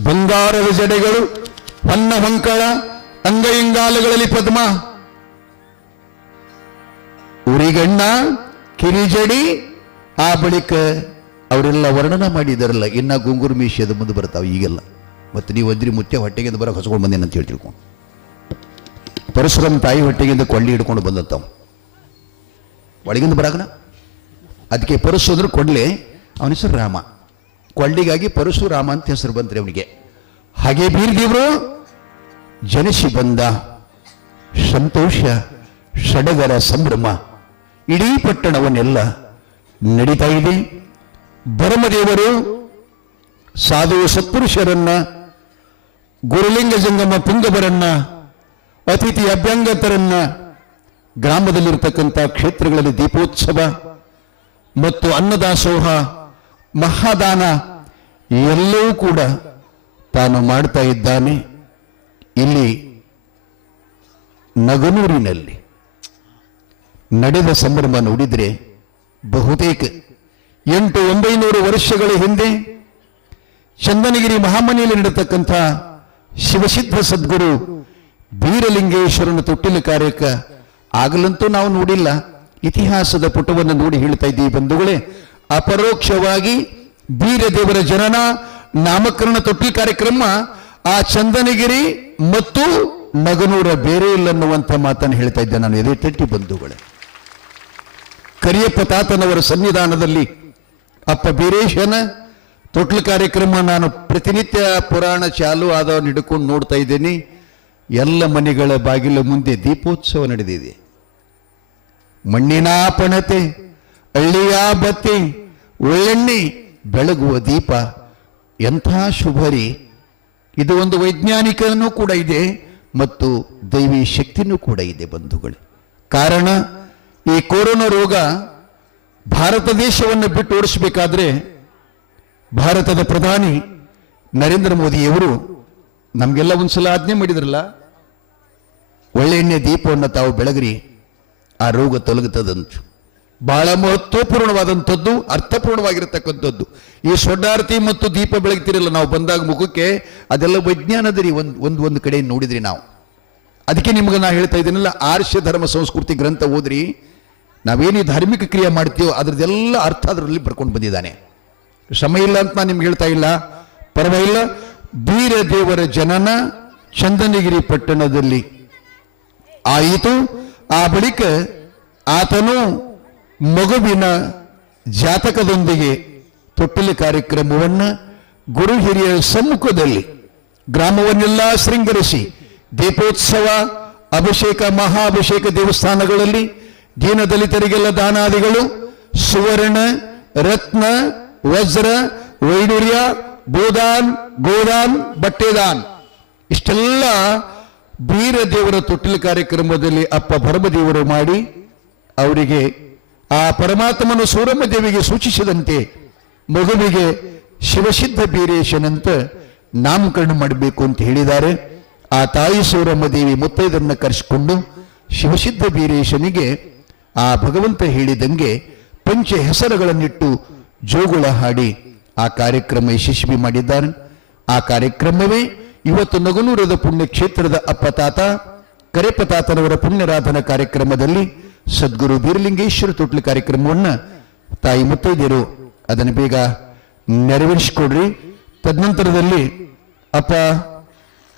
ಬಂಗಾರದ ಜಡೆಗಳು, ಹೊನ್ನ ಹೊಂಕಳ, ಅಂಗೈಂಗಾಲಗಳಲ್ಲಿ ಪದ್ಮ, ಉರಿಗಣ್ಣ, ಕಿರಿಜಡಿ. ಆ ಬಳಿಕ ಅವರೆಲ್ಲ ವರ್ಣನ ಮಾಡಿದಾರಲ್ಲ, ಇನ್ನ ಗುಂಗುರು ಮೀಶದ ಮುಂದೆ ಬರ್ತಾವೆ ಈಗೆಲ್ಲ. ಮತ್ತೆ ನೀವು ಅಂದ್ರಿ ಮುತ್ಯ ಹೊಟ್ಟೆಗಿಂದ ಬರೋ ಹೊಸಕೊಂಡು ಬಂದೇನೆ ಅಂತ ಹೇಳ್ತಿರ್ಕೊಂಡು ಪರಶುರಾಮ ತಾಯಿ ಹೊಟ್ಟೆಗಿಂದ ಕೊಳ್ಳಿ ಹಿಡ್ಕೊಂಡು ಬಂದಂತಾವ ಒಳಗಿಂದ ಬರಾಗನ. ಅದಕ್ಕೆ ಪರಶು ಅಂದ್ರೆ ಕೊಡ್ಲೆ, ಅವನ ಹೆಸರು ರಾಮ. ಕೊಳ್ಳಿಗಾಗಿ ಪರಶುರಾಮ ಅಂತ ಹೆಸರು ಬಂತ್ರಿ ಅವನಿಗೆ. ಹಾಗೆ ಬೀರದೇವರು ಜನಿಸಿ ಬಂದ ಸಂತೋಷ, ಸಡಗರ, ಸಂಭ್ರಮ ಇಡೀ ಪಟ್ಟಣವನ್ನೆಲ್ಲ ನಡೀತಾ ಇದೆ. ಭರಮದೇವರು ಸಾಧು ಸತ್ಪುರುಷರನ್ನ, ಗುರುಲಿಂಗ ಜಂಗಮ ಪುಂಗವರನ್ನ, ಅತಿಥಿ ಅಭ್ಯಂಗತರನ್ನ, ಗ್ರಾಮದಲ್ಲಿರ್ತಕ್ಕಂಥ ಕ್ಷೇತ್ರಗಳಲ್ಲಿ ದೀಪೋತ್ಸವ ಮತ್ತು ಅನ್ನದಾಸೋಹ, ಮಹಾದಾನ ಎಲ್ಲವೂ ಕೂಡ ತಾನು ಮಾಡ್ತಾ ಇದ್ದಾನೆ. ಇಲ್ಲಿ ನಗನೂರಿನಲ್ಲಿ ನಡೆದ ಸಂಭ್ರಮ ನೋಡಿದ್ರೆ ಬಹುತೇಕ 800-900 ವರ್ಷಗಳ ಹಿಂದೆ ಚಂದನಗಿರಿ ಮಹಾಮನೆಯಲ್ಲಿ ನಡೆತಕ್ಕಂಥ ಶಿವಸಿದ್ಧ ಸದ್ಗುರು ಬೀರಲಿಂಗೇಶ್ವರನ ತೊಟ್ಟಿಲ ಕಾರ್ಯಕ್ಕೆ ಆಗಲಂತೂ ನಾವು ನೋಡಿಲ್ಲ. ಇತಿಹಾಸದ ಪುಟವನ್ನು ನೋಡಿ ಹೇಳ್ತಾ ಇದ್ದೀವಿ ಬಂಧುಗಳೇ. ಅಪರೋಕ್ಷವಾಗಿ ಬೀರದೇವರ ಜನನ ನಾಮಕರಣ ತೊಟ್ಟಿಲ ಕಾರ್ಯಕ್ರಮ ಆ ಚಂದನಗಿರಿ ಮತ್ತು ನಗನೂರ ಬೇರೆ ಇಲ್ಲ ಅನ್ನುವಂಥ ಮಾತನ್ನು ಹೇಳ್ತಾ ಇದ್ದೆ ನಾನು ಎದೆ ತಟ್ಟಿ ಬಂಧುಗಳೇ. ಕರಿಯಪ್ಪ ತಾತನವರ ಸನ್ನಿಧಾನದಲ್ಲಿ ಅಪ್ಪ ಬೀರೇಶನ ತೊಟ್ಲ ಕಾರ್ಯಕ್ರಮ ನಾನು ಪ್ರತಿನಿತ್ಯ ಪುರಾಣ ಚಾಲು ಆದವನ್ನ ಹಿಡ್ಕೊಂಡು ನೋಡ್ತಾ ಇದ್ದೇನೆ. ಎಲ್ಲ ಮನೆಗಳ ಬಾಗಿಲ ಮುಂದೆ ದೀಪೋತ್ಸವ ನಡೆದಿದೆ. ಮಣ್ಣಿನ ಪಣತೆ, ಹಳ್ಳಿಯ ಬತ್ತಿ, ಒಳ್ಳೆಣ್ಣೆ ಬೆಳಗುವ ದೀಪ, ಎಂಥ ಶುಭರಿ. ಇದು ಒಂದು ವೈಜ್ಞಾನಿಕನೂ ಕೂಡ ಇದೆ ಮತ್ತು ದೈವಿ ಶಕ್ತಿನೂ ಕೂಡ ಇದೆ ಬಂಧುಗಳೇ. ಕಾರಣ ಈ ಕೊರೋನಾ ರೋಗ ಭಾರತ ದೇಶವನ್ನು ಬಿಟ್ಟು ಓಡಿಸಬೇಕಾದ್ರೆ ಭಾರತದ ಪ್ರಧಾನಿ ನರೇಂದ್ರ ಮೋದಿಯವರು ನಮಗೆಲ್ಲ ಒಂದ್ಸಲ ಆಜ್ಞೆ ಮಾಡಿದ್ರಲ್ಲ, ಒಳ್ಳೆಣ್ಣೆ ದೀಪವನ್ನು ತಾವು ಬೆಳಗ್ರಿ, ಆ ರೋಗ ತೊಲಗುತ್ತದಂತ. ಬಹಳ ಮಹತ್ವಪೂರ್ಣವಾದಂಥದ್ದು, ಅರ್ಥಪೂರ್ಣವಾಗಿರತಕ್ಕಂಥದ್ದು. ಈ ಸೊಡ್ಡಾರತಿ ಮತ್ತು ದೀಪ ಬೆಳಗ್ತಿರಲ್ಲ ನಾವು ಬಂದಾಗ ಮುಖಕ್ಕೆ, ಅದೆಲ್ಲ ವೈಜ್ಞಾನದರಿ ಒಂದು ಕಡೆ ನೋಡಿದ್ರಿ ನಾವು. ಅದಕ್ಕೆ ನಿಮ್ಗೆ ನಾ ಹೇಳ್ತಾ ಇದ್ದೀನಲ್ಲ, ಆರ್ಷ ಧರ್ಮ ಸಂಸ್ಕೃತಿ ಗ್ರಂಥ ಓದ್ರಿ. ನಾವೇನು ಧಾರ್ಮಿಕ ಕ್ರಿಯೆ ಮಾಡ್ತೀವೋ ಅದ್ರದ್ದೆಲ್ಲ ಅರ್ಥ ಅದರಲ್ಲಿ ಬರ್ಕೊಂಡು ಬಂದಿದ್ದಾನೆ. ಸಮಯ ಇಲ್ಲ ಅಂತ ನಾನು ನಿಮ್ಗೆ ಹೇಳ್ತಾ ಇಲ್ಲ, ಪರವಾಗಿಲ್ಲ. ಬೀರದೇವರ ಜನನ ಚಂದನಗಿರಿ ಪಟ್ಟಣದಲ್ಲಿ ಆಯಿತು. ಆ ಬಳಿಕ ಆತನು ಮಗುವಿನ ಜಾತಕದೊಂದಿಗೆ ತೊಟ್ಟಿಲ ಕಾರ್ಯಕ್ರಮವನ್ನು ಗುರು ಹಿರಿಯರ ಸಮ್ಮುಖದಲ್ಲಿ ಗ್ರಾಮವನ್ನೆಲ್ಲ ಶೃಂಗರಿಸಿ ದೀಪೋತ್ಸವ, ಅಭಿಷೇಕ, ಮಹಾಭಿಷೇಕ ದೇವಸ್ಥಾನಗಳಲ್ಲಿ ದೀನದಲಿತರಿಗೆಲ್ಲ ದಾನಾದಿಗಳು, ಸುವರ್ಣ, ರತ್ನ, ವಜ್ರ, ವೈಡೂರ್ಯ, ಗೋದಾನ್, ಗೋದಾನ್, ಬಟ್ಟೆದಾನ್ ಇಷ್ಟೆಲ್ಲ ಬೀರದೇವರ ತೊಟ್ಟಿಲ ಕಾರ್ಯಕ್ರಮದಲ್ಲಿ ಅಪ್ಪ ಭರಮದೇವರು ಮಾಡಿ ಅವರಿಗೆ ಆ ಪರಮಾತ್ಮನು ಸೂರಮ್ಮ ದೇವಿಗೆ ಸೂಚಿಸಿದಂತೆ ಮಗುವಿಗೆ ಶಿವಸಿದ್ಧ ಬೀರೇಶನಂತ ನಾಮಕರಣ ಮಾಡಬೇಕು ಅಂತ ಹೇಳಿದ್ದಾರೆ. ಆ ತಾಯಿ ಸೂರಮ್ಮ ದೇವಿ ಮುತ್ತೈದರನ್ನ ಕರೆಸಿಕೊಂಡು ಶಿವಸಿದ್ಧ ಬೀರೇಶನಿಗೆ ಆ ಭಗವಂತ ಹೇಳಿದಂಗೆ ಪಂಚ ಹೆಸರುಗಳನ್ನಿಟ್ಟು ಜೋಗುಳ ಹಾಡಿ ಆ ಕಾರ್ಯಕ್ರಮ ಯಶಸ್ವಿ ಮಾಡಿದ್ದಾರೆ. ಆ ಕಾರ್ಯಕ್ರಮವೇ ಇವತ್ತು ನಗನೂರದ ಪುಣ್ಯಕ್ಷೇತ್ರದ ಅಪ್ಪ ತಾತ ಕರೆಪ್ಪ ತಾತನವರ ಪುಣ್ಯರಾಧನಾ ಕಾರ್ಯಕ್ರಮದಲ್ಲಿ ಸದ್ಗುರು ಬೀರಲಿಂಗೇಶ್ವರ ತೊಟ್ಲ ಕಾರ್ಯಕ್ರಮವನ್ನು ತಾಯಿ ಮುತ್ತೈದೆಯರು ಅದನ್ನು ಬೇಗ ನೆರವೇರಿಸಿಕೊಡ್ರಿ. ತದನಂತರದಲ್ಲಿ ಅಪ್ಪ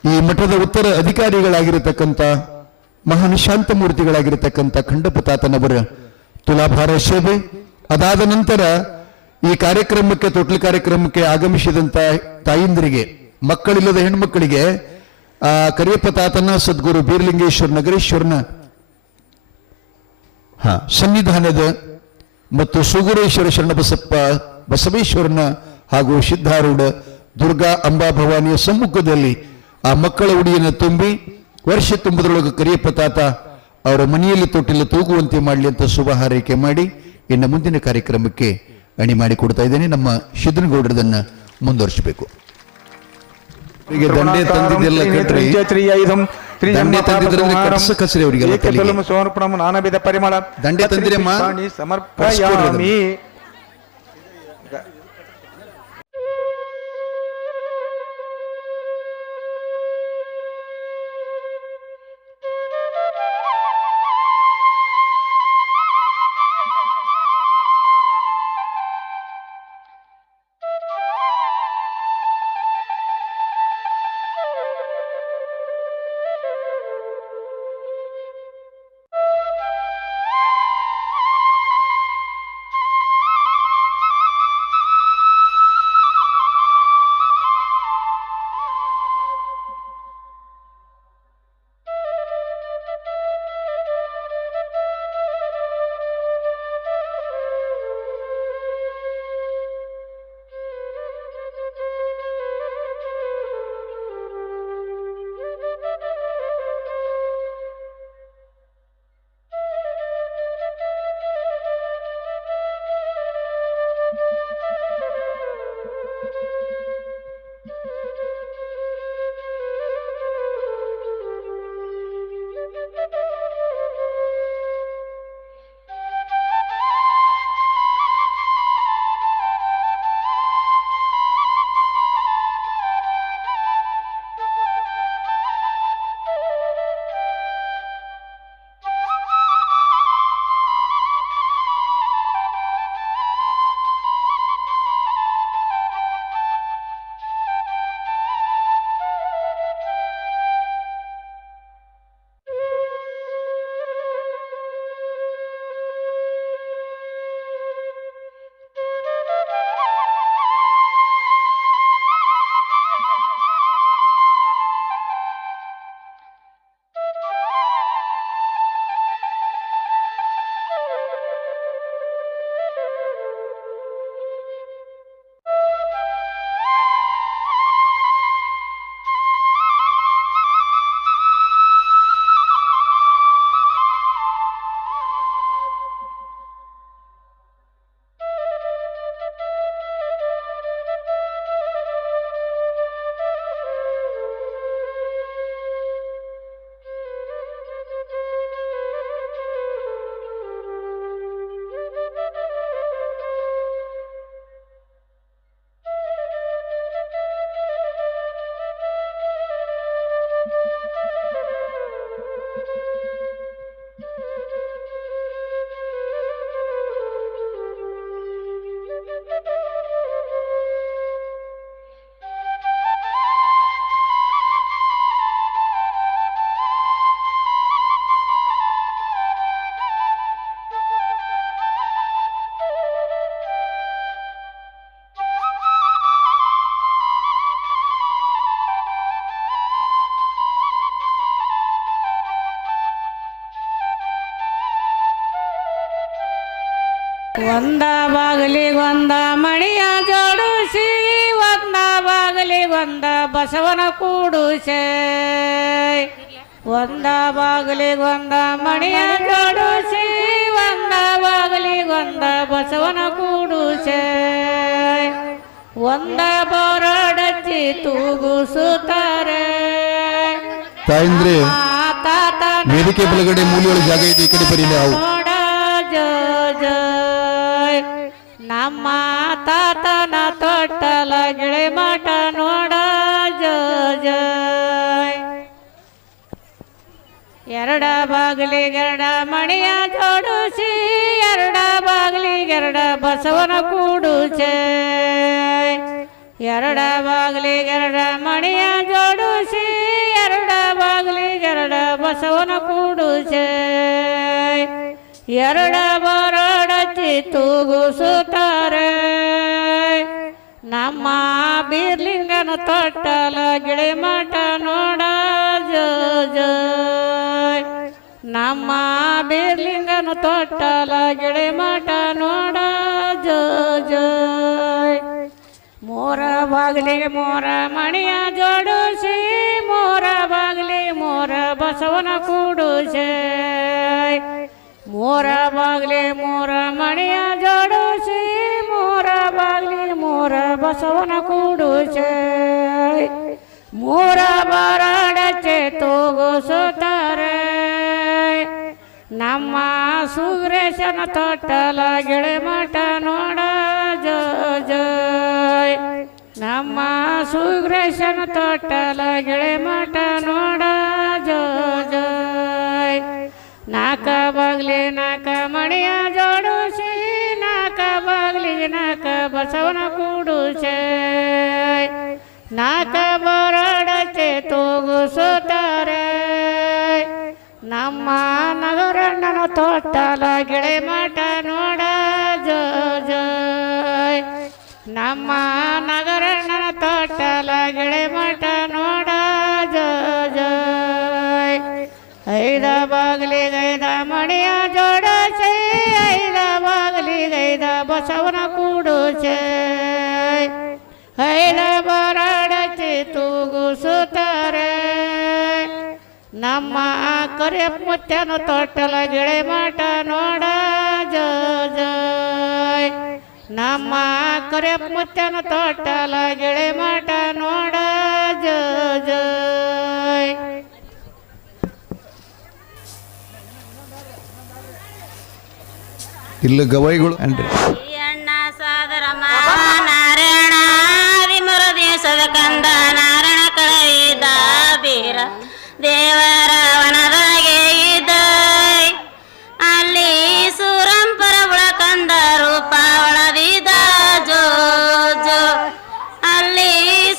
ಈ ಮಠದ ಉತ್ತರ ಅಧಿಕಾರಿಗಳಾಗಿರತಕ್ಕಂಥ ಮಹಾನ್ ಶಾಂತಮೂರ್ತಿಗಳಾಗಿರತಕ್ಕಂಥ ಖಂಡಪ್ಪ ತಾತನವರ ತುಲಾಭಾರ ಸೇವೆ, ಅದಾದ ನಂತರ ಈ ಕಾರ್ಯಕ್ರಮಕ್ಕೆ ತೊಟ್ಲ ಕಾರ್ಯಕ್ರಮಕ್ಕೆ ಆಗಮಿಸಿದಂಥ ತಾಯಿಂದರಿಗೆ, ಮಕ್ಕಳಿಲ್ಲದ ಹೆಣ್ಮಕ್ಕಳಿಗೆ ಕರಿಯಪ್ಪ ತಾತನ ಸದ್ಗುರು ಬೀರಲಿಂಗೇಶ್ವರ ನಗರೇಶ್ವರನ ಸನ್ನಿಧಾನದ ಮತ್ತು ಸುಗುರೇಶ್ವರ ಶರಣಬಸಪ್ಪ ಬಸವೇಶ್ವರನ ಹಾಗೂ ಸಿದ್ಧಾರೂಢ ದುರ್ಗಾ ಅಂಬಾ ಭವಾನಿಯ ಸಮ್ಮುಖದಲ್ಲಿ ಆ ಮಕ್ಕಳ ಉಡಿಯನ್ನು ತುಂಬಿ ವರ್ಷ ತುಂಬುವುದರೊಳಗೆ ಕರಿಯಪ್ಪ ತಾತ ಅವರ ಮನೆಯಲ್ಲಿ ತೊಟ್ಟಿಲು ತೂಗುವಂತೆ ಮಾಡಲಿ ಅಂತ ಶುಭ ಹಾರೈಕೆ ಮಾಡಿ ಇನ್ನು ಮುಂದಿನ ಕಾರ್ಯಕ್ರಮಕ್ಕೆ ಅಣಿ ಮಾಡಿ ಕೊಡ್ತಾ ಇದ್ದೇನೆ. ನಮ್ಮ ಸಿದ್ದನಗೌಡರದನ್ನ ಮುಂದುವರಿಸಬೇಕು. ಈಗ ದಂಡೆ ತಂದಿದ್ದೆಲ್ಲ ಕಟ್ರಿ, ದಂಡೆ ತಂದಿದ್ರಲ್ಲಿ ಕಟ್ಸ ಕಸರಿ ಅವರಿಗೆಲ್ಲ ಪರಿಮಳ ದಂಡೆ ತಂದಿರಮ್ಮ ಸಮರ್ಪಯಾಮಿ. ಒಂದ ಬಾಗಿಲಿಗೊಂದ ಮಣಿಯ ಜೋಡಿಸಿ, ಒಂದ ಬಾಗಿಲಿಗೊಂದ ಬಸವನ ಕೂಡುಸೆ. ಒಂದ ಬಾಗಿಲಿಗೊಂದ ಮಣಿಯ ಜೋಡಿಸಿ, ಒಂದ ಬಾಗಿಲಿಗೊಂದ ಬಸವನ ಕೂಡುಸೆ. ಒಂದ ಬೋರಡಚ್ಚಿ ತೂಗುಸುತ್ತಾರೆ. ತಾಯಂದ್ರೆ ವೇದಿಕೆ ಬಲಗಡೆ ಮೂಲೆಯೊಳಗೆ ಜಾಗ ಇದೆ, ಈ ಕಡೆ ಬರೀ ನಾವು. ನಮ್ಮ ತಾತನ ತೊಟ್ಟಲ ಗಿಳಿ ಮಠ ನೋಡ ಜಯ. ಎರಡ ಬಾಗಿಲಿಗೆರಡ ಮಣಿಯ ಜೋಡಿಸಿ, ಎರಡ ಬಾಗಿಲಿಗೆರಡ ಬಸವನ ಕೂಡುಸೆ. ಎರಡ ಬಾಗಿಲಿಗೆರಡ ಮಣಿಯ ಜೋಡಿಸಿ, ಎರಡ ಬಾಗಿಲಿಗೆರಡ ಬಸವನ ಕೂಡುಸೆ. ಎರಡ ಬರಡಚ್ಚಿ ತೂಗುಸುತ್ತಾರೆ. ನಮ್ಮ ಬೀರ್ಲಿಂಗನ ತೊಟ್ಟಲ ಗಿಳಿ ಮಠ ನೋಡ ಜೋಯ್ ನಮ್ಮ ಬೀರ್ಲಿಂಗನ ತೊಟ್ಟಲ ಗಿಳಿ ಮಠ ನೋಡ ಜೋ ಜೋಯ್ ಮೋರ ಬಾಗಿಲಿಗೆ ಮೋರ ಮಣಿಯ ಜೋಡಿಸಿ ಮೋರ ಬಾಗಿಲಿಗೆ ಮೋರ ಬಸವನ ಕೂಡುಸೆ ಮೋರ ಬಾಗಿಲಿ ಮೋರ ಮಣಿಯ ಜೋಡಿಸಿ ಮೋರ ಬಾಗಿಲಿ ಮೋರ ಬಸವನ ಕೂಡುಸೆ ಮೋರ ಬರಡಚೆ ತೂಗುಸುತ್ತಾರೆ ನಮ್ಮ ಸುಗ್ರೇಶನ ತೊಟ್ಟಲ ಗಿಳಿ ಮಠ ನೋಡ ಜೋ ಜೋಯ್ ನಮ್ಮ ಸುಗ್ರೇಶನ ತೊಟ್ಟಲ ಗಿಳಿ ಮಠ ನೋಡ ಜೋ ಜೋಯ್ ನಾಕ ಬಾಗ್ಲಿ ನಾಕ ಮಣಿಯ ಜೋಡಿಸಿ ನಾಕ ಬಾಗ್ಲಿಗೆ ನಾಕ ಬಸವನ ಕೂಡುಸೆ ನಾಕ ಬರಡಚೆ ತೂಗುಸುತ್ತಾರೆ ನಮ್ಮ ನಗರಣ್ಣನ ತೊಟ್ಟಲ ಗಿಳಿ ಮಠ ನೋಡ ಜೋ ಜೋಯ್ ನಮ್ಮ ನಗರಣ್ಣನ ತೊಟ್ಟಲ ಗಿಳಿ ಮಠ ನೋಡ ಜೋ ಜೋಯ್ ಐದ ಬಾಗಿಲಿಗೈದ ಮಣಿಯ ಜೋಡಿಸಿ ಐದ ಬಾಗಿಲಿಗೈದ ಬಸವನ ಕೂಡುಸೆ ಐದ ಬರಡಚಿ ತೂಗುಸುತ್ತಾರೆ ನಮ್ಮ ಕರಿಯಪ್ಪನ ತೊಟ್ಟಲ ಗಿಳಿ ಮಠ ನೋಡ ಜೋ ಜೋಯ್ ನಮ್ಮ ಕರಿಯಪ್ಪನ ತೊಟ್ಟಲ ಗಿಳಿ ಮಠ ನೋಡ ಜೋ ಜೋಯ್ ಇಲ್ಲ ಗವಾಯಿಗಳು ಅನ್ರಿ ಅಣ್ಣ ಸಾದರ ನಾರಾಯಣ ವಿಮುರ ದಿವಸದ ಕಂದ ನಾರಾಯಣ ಕಳೆಯಿದ ಬೀರ ದೇವರ ವನದೊಳಗೆ ಇದ್ದ ಅಲ್ಲಿ ಸೂರಂಪರ ಕಂದ ರೂಪ ಒಳದಿದ್ದ ಜೋ ಜೋ ಅಲ್ಲಿ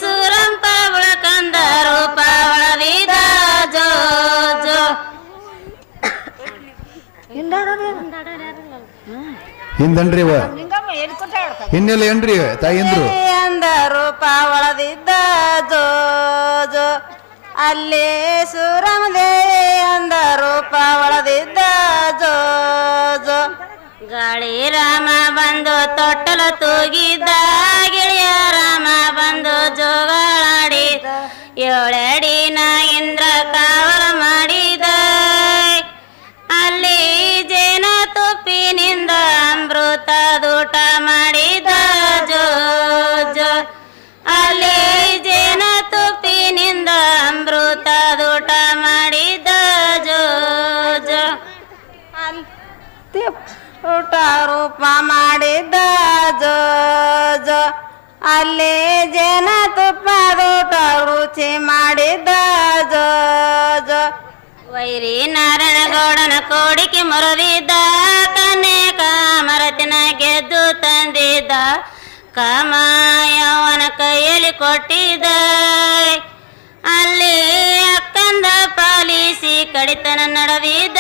ಸೂರಂಪರ ಕಂದ ರೂಪ ಒಳದಿದ್ದ ಜೋ ಜೋ ಹಿಂದನ್ರಿ ಇವ ಹಿನ್ನೆಲೆ ಏನ್ರಿ ತಾಯಿಂದ್ರು ಅಂದ ರೂಪ ಒಳದಿದ್ದ ಜೋ ಜೋ ಅಲ್ಲಿ ಸುರಮದೇವಿ ಅಂದ ರೂಪ ಒಳದಿದ್ದ ಜೋ ಜೋ ಗಾಳಿ ರಾಮ ಬಂದು ತೊಟ್ಟಲ ತೂಗಿದ್ದ ಗಿಳಿಯ ರಾಮ ಬಂದು ಜೋಗಳಾಡಿದ ಏಳೆಡಿ ನಾಗೇಂದ್ರ ಕಾವಲ ಮಾಡಿದ ಅಲ್ಲಿ ಜೇನ ತುಪ್ಪಿನಿಂದ ಅಮೃತ ದೂಟ ಮಾಡಿದ ಜೋ ಜೋ ಅಲ್ಲಿ ಜೇನ ತುಪ್ಪಿನಿಂದ ಅಮೃತ ದೂಟ ಮಾಡಿದ ಜೋ ಜೋ ಊಟ ರೂಪ ಮಾಡಿದ್ದ ಜೋ ಜೋ ಅಲ್ಲಿ ಜೇನ ತುಪ್ಪದೂಟ ರುಚಿ ಮಾಡಿದ್ದ ಜೋ ಜೋ ವೈರಿ ನಾರಾಯಣಗೌಡನ ಕೋಡಿಕೆ ಮುರಿದಿದ್ದ ಕನ್ನೆ ಕಾಮರತಿನ ಗೆದ್ದು ತಂದಿದ್ದ ಕಾಮಾಯವನ ಕೈಯಲ್ಲಿ ಕೊಟ್ಟಿದ್ದ ಅಲ್ಲಿ ಅಕ್ಕಂದ ಪಾಲಿಸಿ ಕಡಿತನ ನಡೆದಿದ್ದ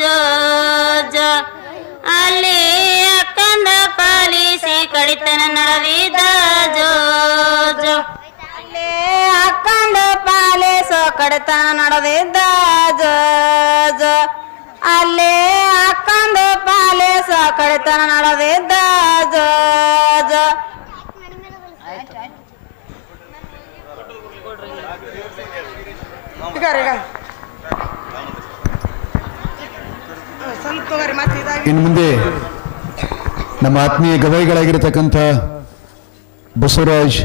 ಜೋ ಜೋ ಅಲ್ಲಿ ಅಕ್ಕಂದ ಪಾಲಿಸಿ ಕಡಿತನ ನಡೆದಿದ್ದ ಜೋ ಜೋ ಅಲ್ಲಿ ಅಕ್ಕಂದ ಪಾಲಿಸೋ ಕಡಿತನ ನಡೆದಿದ್ದ ಜೋ ಜೋ ಅಲ್ಲಿ ಅಕ್ಕಂದ ಪಾಲಿಸೋ ಕಡಿತನ ನಡೆದಿದ್ದ ಜೋ ಜೋ ಇನ್ನು ಮುಂದೆ ನಮ್ಮ ಆತ್ಮೀಯ ಗವಾಯಿಗಳಾಗಿರತಕ್ಕಂಥ ಬಸವರಾಜ್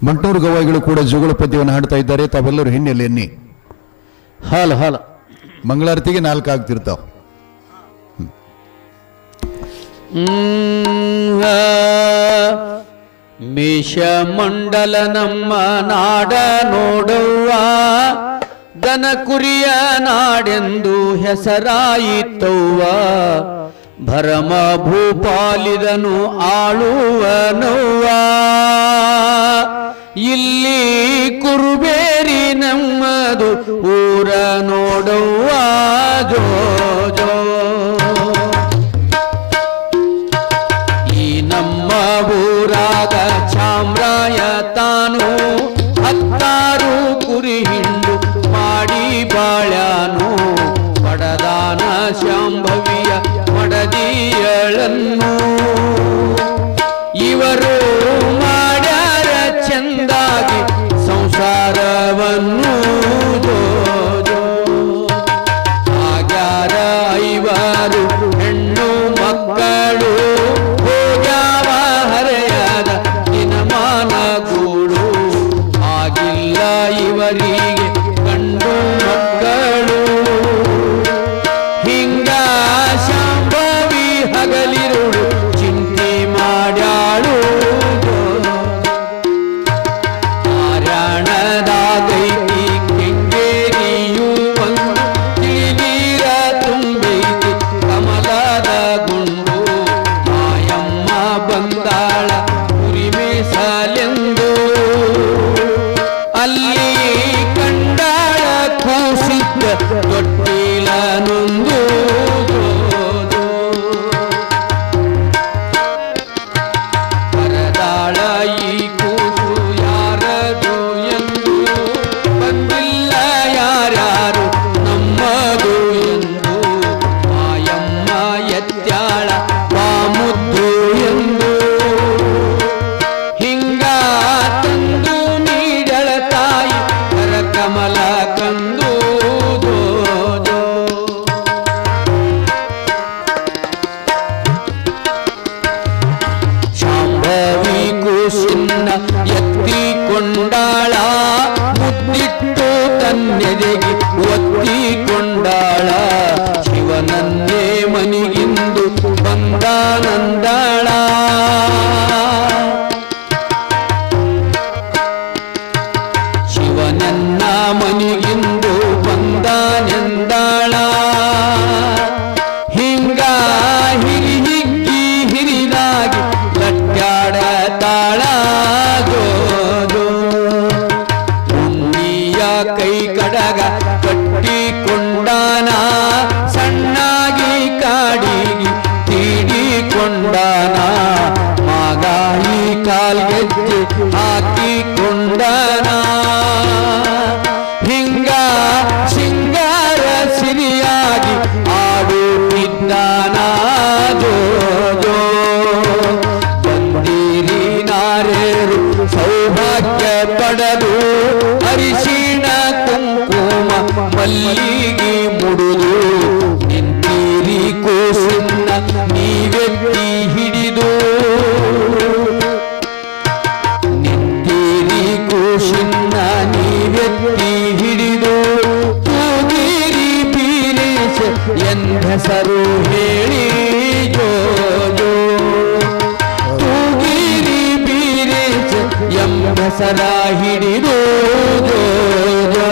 ಮಂಟೂರು ಗವಾಯಿಗಳು ಕೂಡ ಜೋಗಳ ಪದ್ಯವನ್ನು ಹಾಡ್ತಾ ಇದ್ದಾರೆ. ತಾವೆಲ್ಲರೂ ಹಿನ್ನೆಲೆಯನ್ನಿ ಹಾಲು ಹಾಲು ಮಂಗಳಾರತಿಗೆ 4 ಆಗ್ತಿರ್ತಾವ. ಮೇಷ ಮಂಡಲ ನಮ್ಮ ನಾಡ ನೋಡುವ ದನ ಕುರಿಯ ನಾಡೆಂದು ಹೆಸರಾಯಿತವ್ವ ಭರಮ ಭೂಪಾಲಿದನು ಆಳುವನವ್ವ ಇಲ್ಲಿ ಕುರುಬೇರಿ ನಮ್ಮದು ಊರ ನೋಡುವ ಜೋ ಜೋ ಈ ನಮ್ಮ ಊರಾಗ ಚಾಮ್ರಾಯ ತಾನು 16 ಕುರಿ ಹಿಂಡು ಮಾಡಿ ಬಾ ಇವರಿಗೆ ಗಂಡು ಮಕ್ಕಳು ಹಿಂಗ ಶಾಂಭವಿ ಹಗಲಿರುಳು ಚಿಂತೆ ಮಾಡ್ಯಾಳು ನಾರಾಯಣದಾಗೈತಿ ಕೆಂಗೇರಿಯು ಒಂದು ತಿಳಿನೀರ ತುಂಬೈತಿ ಕಮಲದ ಗುಂಡು ಮಾಯಮ್ಮ ಬಂದಾಳ ಉರಿಮೆ ಸಾಲೆಂದು ಅಲ್ಲಿ ಕಂಡಾಳ ಕೂಸಿದ್ದ ತೊಟ್ಟಿಲ ನೊಂದು ಕರದಾಳ ಈ ಕೂಸು ಯಾರದು ಎಂದು ಬಂದಿಲ್ಲ ಯಾರ್ಯಾರು ನಮ್ಮದು ಎಂದು ಮಾಯಮ್ಮ ಎತ್ಯಾಳ ಮುದ್ದು ಎಂದು ಹಿಂಗ ತಂದು ನೀಡಳ ತಾಯಿ ಕರಕಮಲ ಕಂದು ಶಾಂಭವಿ ಕೂಸಿನ ಎತ್ತಿಕೊಂಡಾಳ ಮುದ್ದಿಟ್ಟು ತನ್ನೆದೆಗೆ ಒತ್ತಿಕೊಂಡಾಳ ಶಿವನನ್ನೇ ಮನಿಗಿಂದು ಬಂದಾನಂದಾಳ ಶಿವನನ್ನ ಮನಿಗಿಂದು ಬಂದಾನೆಂದಾಳ ಹಿಂಗ ಹಿರಿ ಹಿಗ್ಗಿ ಹಿರಿದಾಗಿ ಲಟ್ಟಾಡ ತಾಳ ಉಣ್ಣಿಯ ಕೈ ಕಡಗ ಕಟ್ಟಿಕೊಂಡಾನ ಸಣ್ಣಾಗಿ ಕಾಡಿಗಿ ತೀಡಿಕೊಂಡಾನ ಮಾಗಾಯಿ ಕಾಲ್ಗೆಜ್ಜೆ ಹಾಕಿಕೊಂಡಾನ ಹಿಂಗ ಸಿಂಗಾರ ಸಿರಿಯಾಗಿ ಆಡುತ್ತಿದ್ದಾನ ಬಂದಿರಿ ನಾರೇರು ಸೌಭಾಗ್ಯ ಪಡೆದು ಅರಿಶಿಣ ಕುಂಕುಮ ಮಲ್ಲಿಗೆ ಮುಡುದು ನಿಂತೀರಿ ಕೂಸಿನ ನೀವೆತ್ತಿ ಹಿಡಿದು ನಿಂತೀರಿ ಕೂಸಿನ ನೀವೆತ್ತಿ ಹಿಡಿದು ತೂಗಿರಿ ಬೀರೇಶ ಎಂದೆಸರು ಹೇಳಿ ಜೋ ಜೋ ತೂಗಿರಿ ಬೀರೇಶ ಎಂಬಸರ ಹಿಡಿದು ಜೋ ಜೋ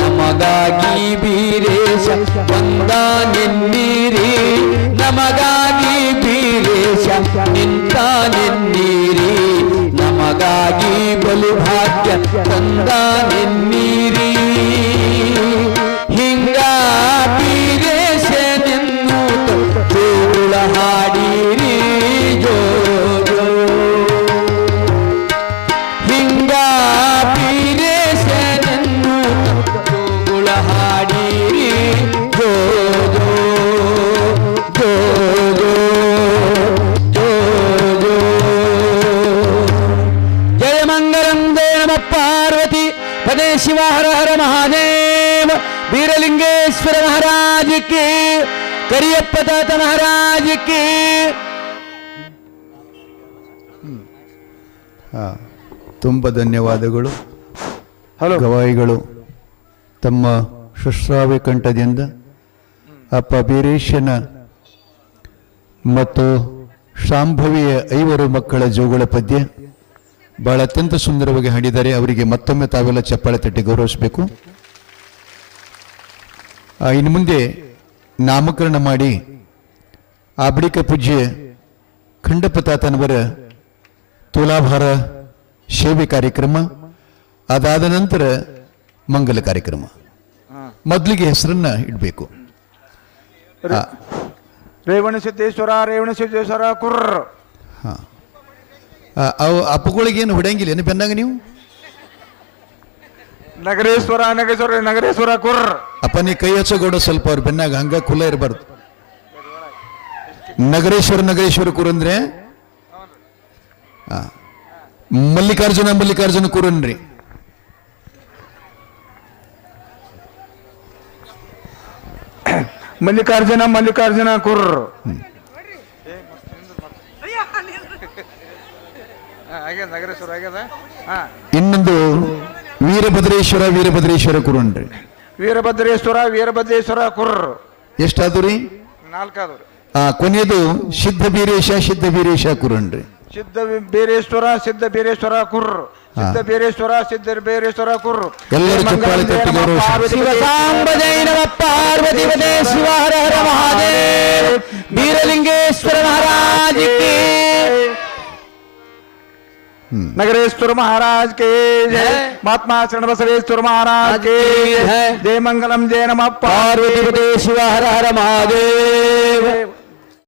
ನಮಗಾಗಿ ಬೀರೇಶ ಬಂದ ನಿನ್ನೀರಿ ನಮಗಾಗಿ ಬೀರೇಶ ನಿಂತ ನಿನ್ನೀರಿ ನಮಗಾಗಿ ಬಲು ಭಾಗ್ಯ ತಂದ ನಿನ್ನೀರಿ ಹಿಂಗ ಬೀರೇಶ ನಿನ್ನೂತ ಚೂಳ ಹಾಡಿರಿ ಜೋ ಜೋ ಹಿಂಗ ಬೀರೇಶ ನಿನ್ನೂತ ಚೂಳ ಹಾಡಿರಿ ಜೋ ಜೋ ಜೋ ಜೋ ಜೋ ಜೋ ಜಯ ಮಂಗಲಂ ಜಯ ನಮಃ ಪಾರ್ವತಿ ಪದೇ ಶಿವ ಹರ ಹರ ಮಹಾದೇವ ವೀರಲಿಂಗೇಶ್ವರ ಮಹಾರಾಜ ಕಿ ಕರಿಯಪ್ಪ ತಾತ ಮಹಾರಾಜ ಕಿ ತುಂಬ ಧನ್ಯವಾದಗಳು. ಹಲೋ ಗವಾಯಿಗಳು ತಮ್ಮ ಶುಶ್ರಾವ್ಯ ಕಂಠದಿಂದ ಅಪ್ಪ ಬೀರೇಶನ ಮತ್ತು ಶಾಂಭವಿಯ 5 ಮಕ್ಕಳ ಜೋಗುಳ ಪದ್ಯ ಬಹಳ ಅತ್ಯಂತ ಸುಂದರವಾಗಿ ಹಾಡಿದ್ದಾರೆ. ಅವರಿಗೆ ಮತ್ತೊಮ್ಮೆ ತಾವೆಲ್ಲ ಚಪ್ಪಾಳೆ ತಟ್ಟಿ ಗೌರವಿಸಬೇಕು. ಇನ್ನು ಮುಂದೆ ನಾಮಕರಣ ಮಾಡಿ ಆಬಳಿಕ ಪೂಜ್ಯ ಖಂಡಪ್ಪ ತಾತನವರ ತುಲಾಭಾರ ಸೇವೆ ಕಾರ್ಯಕ್ರಮ, ಅದಾದ ನಂತರ ಮಂಗಲ ಕಾರ್ಯಕ್ರಮ. ಮೊದಲಿಗೆ ಹೆಸರನ್ನ ಇಡಬೇಕು. ರೇವಣಸಿದ್ದೇಶ್ವರ ಕುರ್ರ. ಅವು ಅಪ್ಪಗಳಿಗೇನು ಹೊಡೆಯಂಗಿಲ್ಲ ಏನು ಬೆನ್ನಾಗ ನೀವು? ನಗರೇಶ್ವರ ಕುರ್ರ. ಅಪ್ಪ ನೀ ಕೈ ಹಚ್ಚೋಗೌಡ ಸ್ವಲ್ಪ ಅವ್ರ ಬೆನ್ನಾಗ ಹಂಗ ಕುಲ್ಲ ಇರಬಾರ್ದು. ನಗರೇಶ್ವರ ಕುರಂದ್ರೆ ಮಲ್ಲಿಕಾರ್ಜುನ ಕುರನ್ರಿ. ಮಲ್ಲಿಕಾರ್ಜುನ ಕುರ್ರ. ಇನ್ನೊಂದು ವಿ ವೀರಭದ್ರೇಶ್ವರ ಕುರುನ್ರಿ. ವೀರಭದ್ರೇಶ್ವರ ಕುರ್ರ. ಎಷ್ಟಾದ್ರು ರೀ? 4 ಆದವ್ರಿ. ಕೊನೆಯದು ಸಿದ್ಧ ಕುರುನ್ರಿ. ಸಿದ್ಧ ಬೀರೇಶ್ವರ ಕುರ್ರ. ಸಿದ್ಧ ಕುರ್ರ. ಎಲ್ಲರೂ ಚಪ್ಪಾಳೆ ತಟ್ಟಿ ಗೌರವಿಸಿ. ಶಿವಸಾಂಬ ಜೈನವ ಪಾರ್ವತಿಪತೆ ಶಿವ ಹರ ಹರ ಮಹಾದೇವ ಬೀರಲಿಂಗೇಶ್ವರ ಮಹಾರಾಜ್ ಕಿ नगरेश्वर महाराज के जय. महात्मा शरण बसवेश्वर महाराज के जय. जय मंगलम जय नमः पार्वतीपते शिव हर हर महादेव.